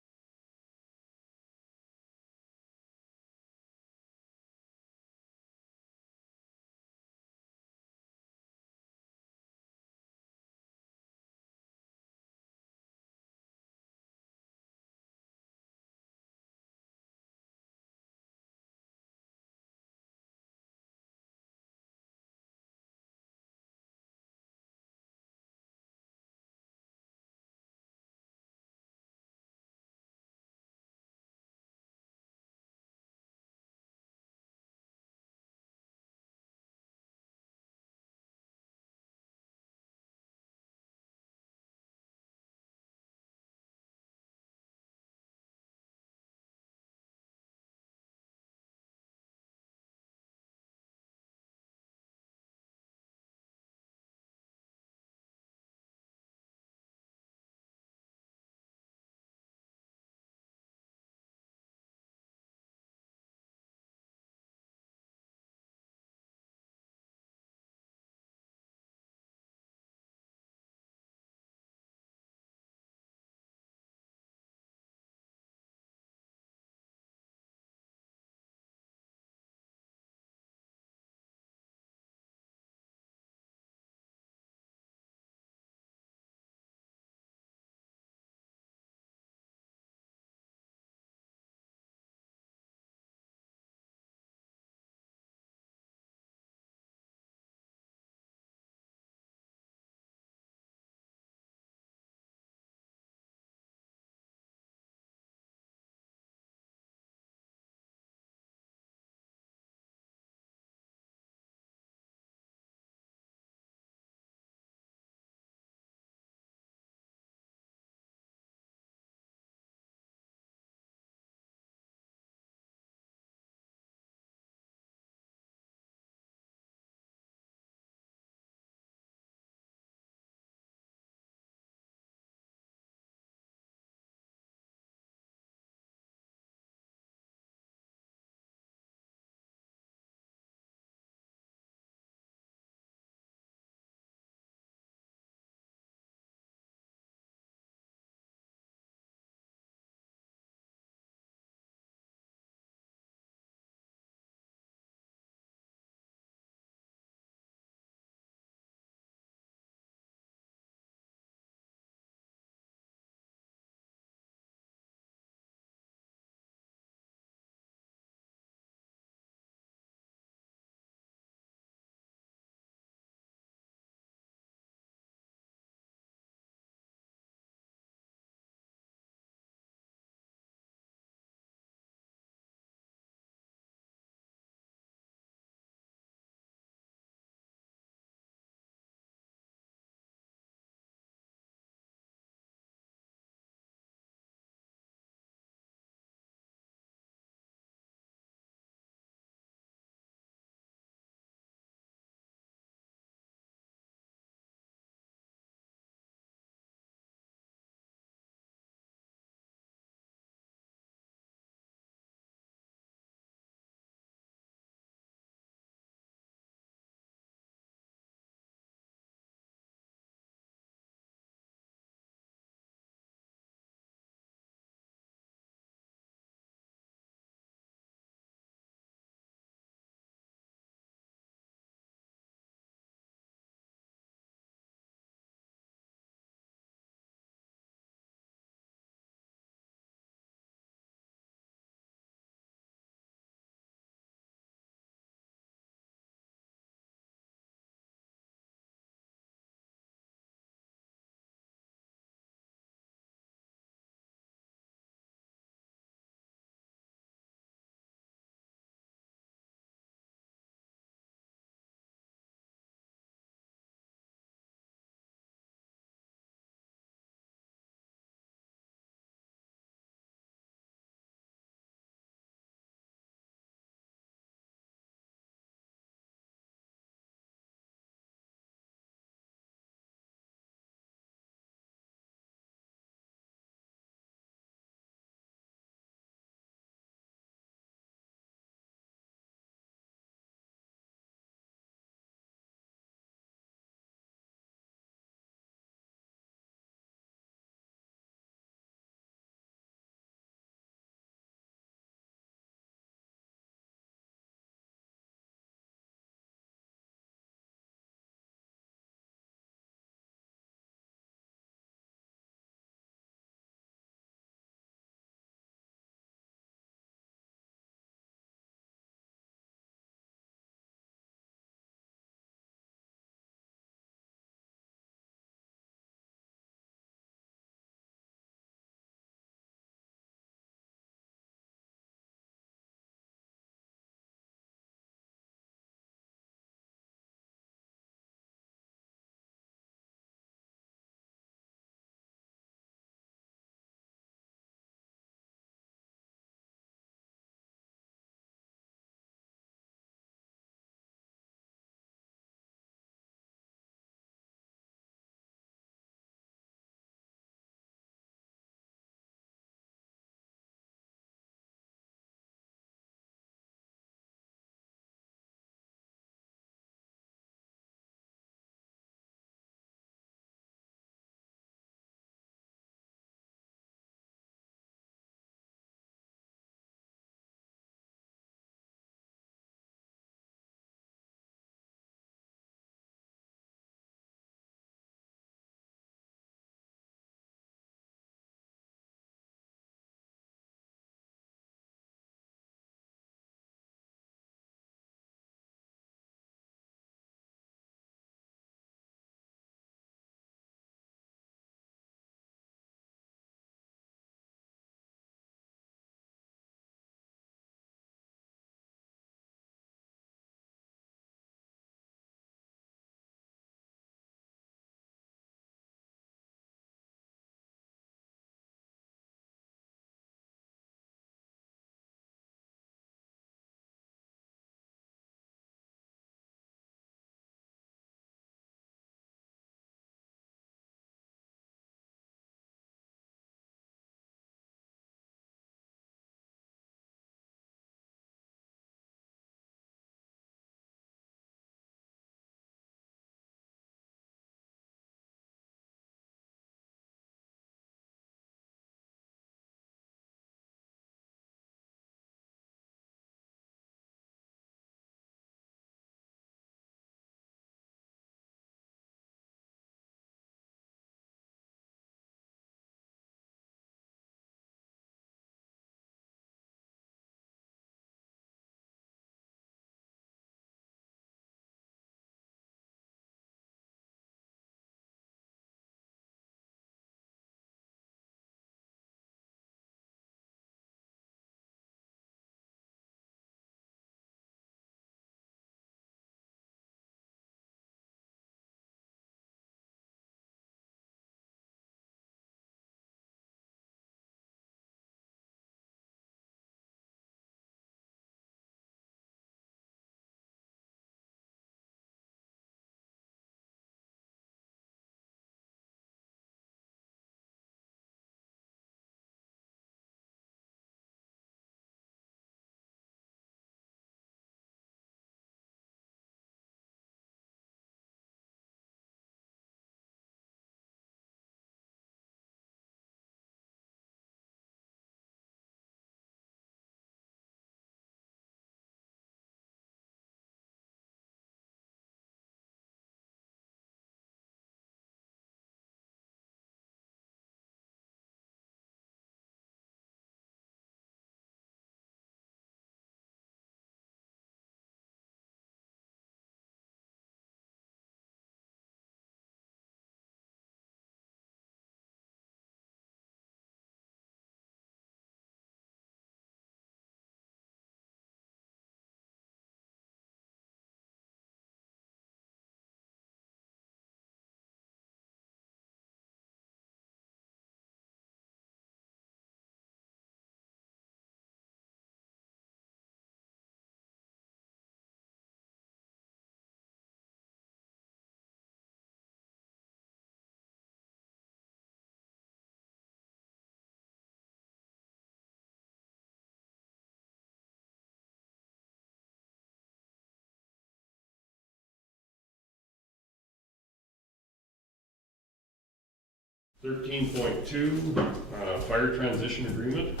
13.2, fire transition agreement.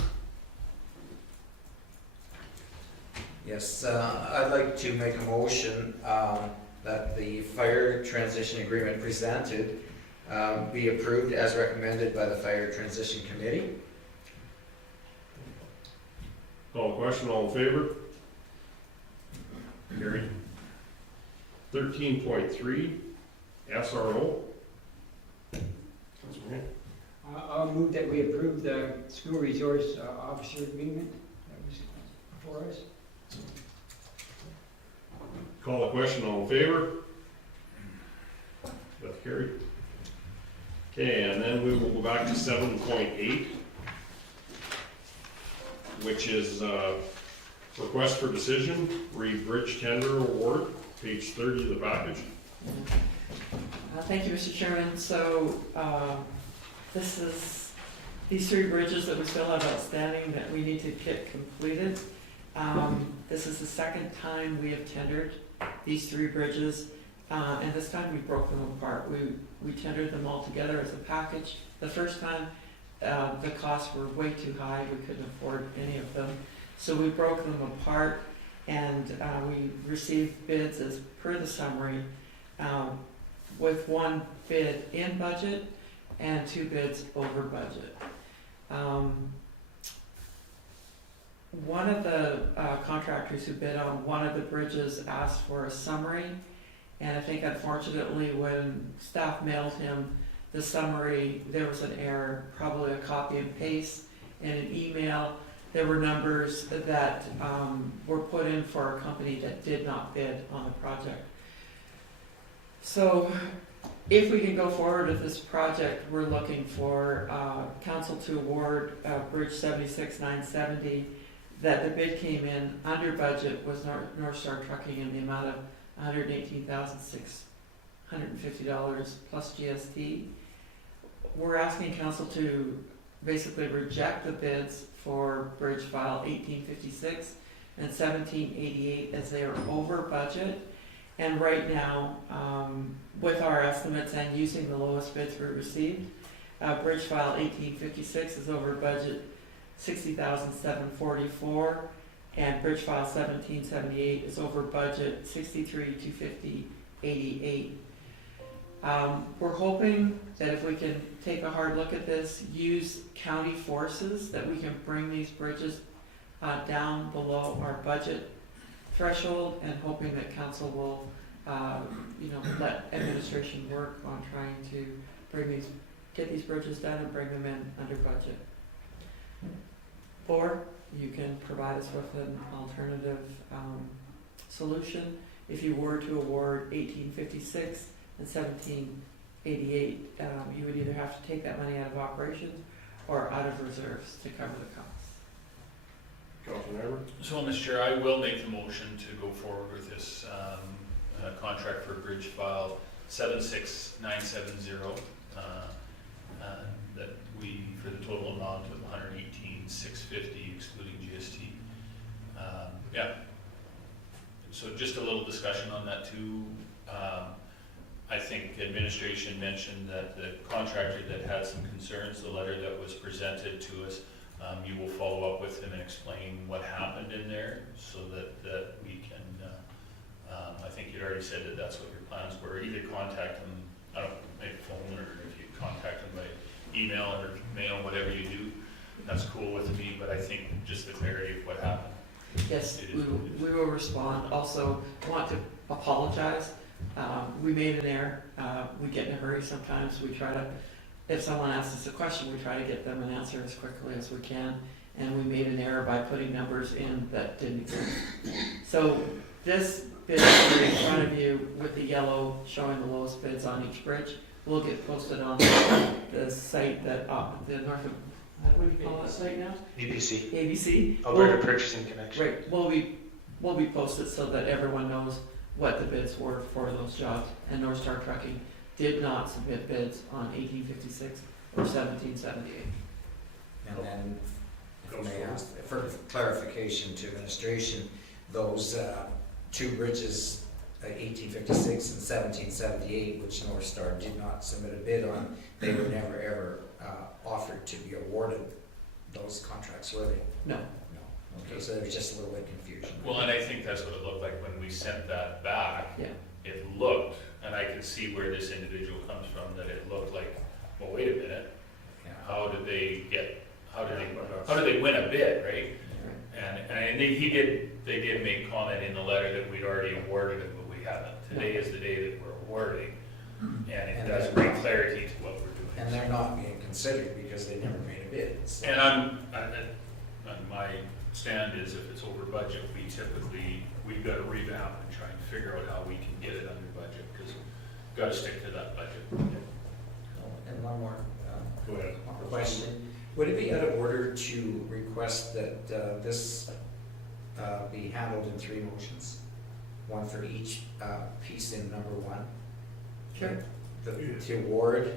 Yes, I'd like to make a motion that the fire transition agreement presented be approved as recommended by the Fire Transition Committee. Call the question, all in favor? Carried. 13.3, SRO. Councilor Grant. I'll move that we approve the school resource officer agreement that was before us. Call the question, all in favor? That's carried. Okay, and then we will go back to 7.8, which is request for decision, re-bridge tender award, page 30 of the package. Thank you, Mr. Chairman. So these three bridges that we still have outstanding that we need to get completed. This is the second time we have tendered these three bridges, and this time we broke them apart. We tendered them all together as a package. The first time, the costs were way too high. We couldn't afford any of them. So we broke them apart, and we received bids as per the summary, with one bid in budget and two bids over budget. One of the contractors who bid on one of the bridges asked for a summary, and I think unfortunately when staff mailed him the summary, there was an error, probably a copy and paste in an email. There were numbers that were put in for a company that did not bid on the project. So if we can go forward with this project, we're looking for council to award Bridge 76-970, that the bid came in under budget was North Star Trucking in the amount of $118,650 plus GST. We're asking council to basically reject the bids for bridge file 1856 and 1788 as they are over budget. And right now, with our estimates and using the lowest bids we received, bridge file 1856 is over budget $60,744, and bridge file 1778 is over budget $63,250.88. We're hoping that if we can take a hard look at this, use county forces, that we can bring these bridges down below our budget threshold, and hoping that council will, let administration work on trying to get these bridges done and bring them in under budget. Or you can provide us with an alternative solution. If you were to award 1856 and 1788, you would either have to take that money out of operations or out of reserves to cover the costs. So, Mr. Chair, I will make the motion to go forward with this contract for bridge file 76970, that we, for the total amount of $118,650 excluding GST. So just a little discussion on that too. I think administration mentioned that the contractor that had some concerns, the letter that was presented to us, you will follow up with him and explain what happened in there so that we can, I think you'd already said that that's what your plans were. Either contact him, I don't know, maybe phone, or if you contact him by email or mail, whatever you do, that's cool with me, but I think just the clarity of what happened. Yes, we will respond. Also, I want to apologize. We made an error. We get in a hurry sometimes. We try to, if someone asks us a question, we try to get them an answer as quickly as we can. And we made an error by putting numbers in that didn't exist. So this bid here in front of you with the yellow showing the lowest bids on each bridge will get posted on the site that, the North of, what do you call that site now? ABC. ABC. Alberta Purchasing Connection. Right, will be posted so that everyone knows what the bids were for those jobs. And North Star Trucking did not submit bids on 1856 or 1778. And then, if I may ask, for clarification to administration, those two bridges 1856 and 1778, which North Star did not submit a bid on. They were never ever offered to be awarded those contracts, were they? No. No. Okay, so there was just a little bit of confusion. Well, and I think that's what it looked like when we sent that back. Yeah. It looked, and I could see where this individual comes from, that it looked like, well, wait a minute, Yeah. how did they win a bid, right? And they did make comment in the letter that we'd already awarded it, but we haven't. Today is the day that we're awarding, and it does bring clarity to what we're doing. And they're not being considered because they never made a bid. So. And my stand is if it's over budget, we've got to revamp and try and figure out how we can get it under budget, because we've got to stick to that budget. And one more Go ahead. question. Would it be out of order to request that this be handled in 3 motions? One for each piece in number 1? Sure. To award,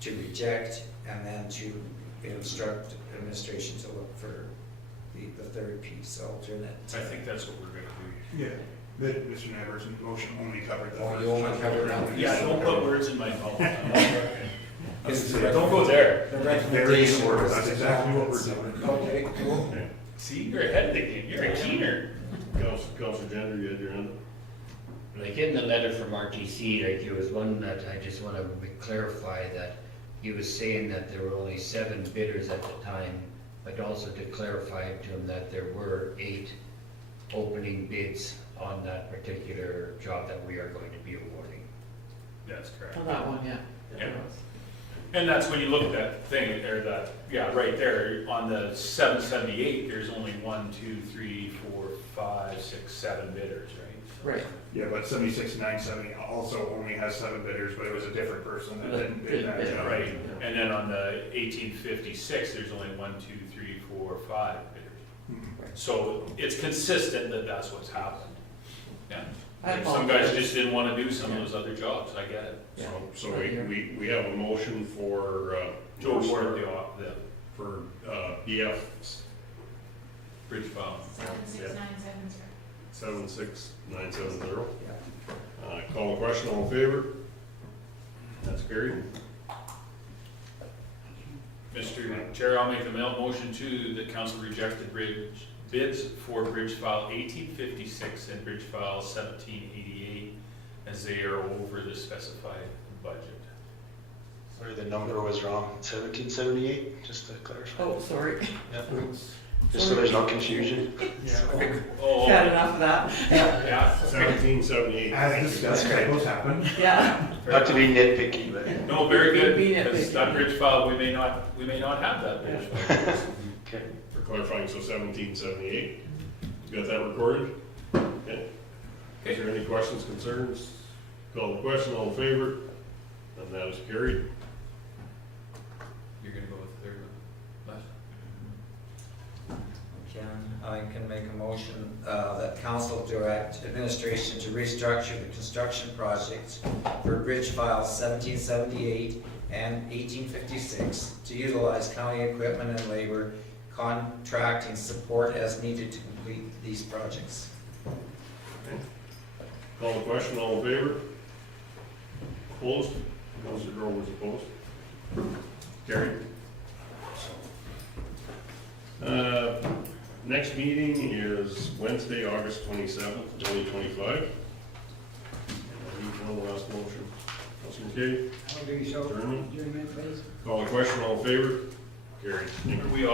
to reject, and then to instruct administration to look for the third piece, alternate. I think that's what we're going to do. Yeah, but Mr. Navar's motion only covered that. Oh, you only covered that? Yeah, don't put words in my mouth. Don't go there. The Very recommendation short, was that's to exactly what we're balance. doing. Okay, cool. See, you're ahead of the game. You're a keener. Councilor Gender, you had your hand up? Like in the letter from RTC, like there was one that I just want to clarify that he was saying that there were only 7 bidders at the time, but also to clarify to him that there were 8 opening bids on that particular job that we are going to be awarding. That's correct. On that one, yeah. Yeah. And that's when you look at that thing, or that, yeah, right there, on the 778, there's only 1, 2, 3, 4, 5, 6, 7 bidders, right? Right. Yeah, but 76,970 also only has 7 bidders, but it was a different person that didn't bid that job. Right, and then on the 1856, there's only 1, 2, 3, 4, 5 bidders. So it's consistent that that's what's happened. Yeah. Some guys just didn't want to do some of those other jobs, I get it. So we have a motion for, To award for BF bridge file. 76970. 76970. Call the question, all in favor? That's carried. Mr. Chair, I'll make the motion to the council reject the bids for bridge file 1856 and bridge file 1788 as they are over the specified budget. Sorry, the number was wrong. 1778, just to clarify. Oh, sorry. Yeah. Just so there's no confusion. Oh, Had enough of that. yeah. 1778. As discussed, typos happen. Yeah. Not to be nitpicky, but. No, very good, Be nitpicky. because that bridge file, we may not have that bridge file. Okay. For clarifying, so 1778. You got that recorded? Okay. Is there any questions, concerns? Call the question, all in favor? And that is carried. You're gonna go with the third one? Les? I can make a motion that council direct administration to restructure the construction projects for bridge files 1778 and 1856 to utilize county equipment and labor contracting support as needed to complete these projects. Okay. Call the question, all in favor? Opposed? Councilor Grover's opposed. Carried. Next meeting is Wednesday, August 27th, 2025. I need one last motion. Councilor McKay? I'll do so. Adjournment. Adjournment, please. Call the question, all in favor? Carried. We all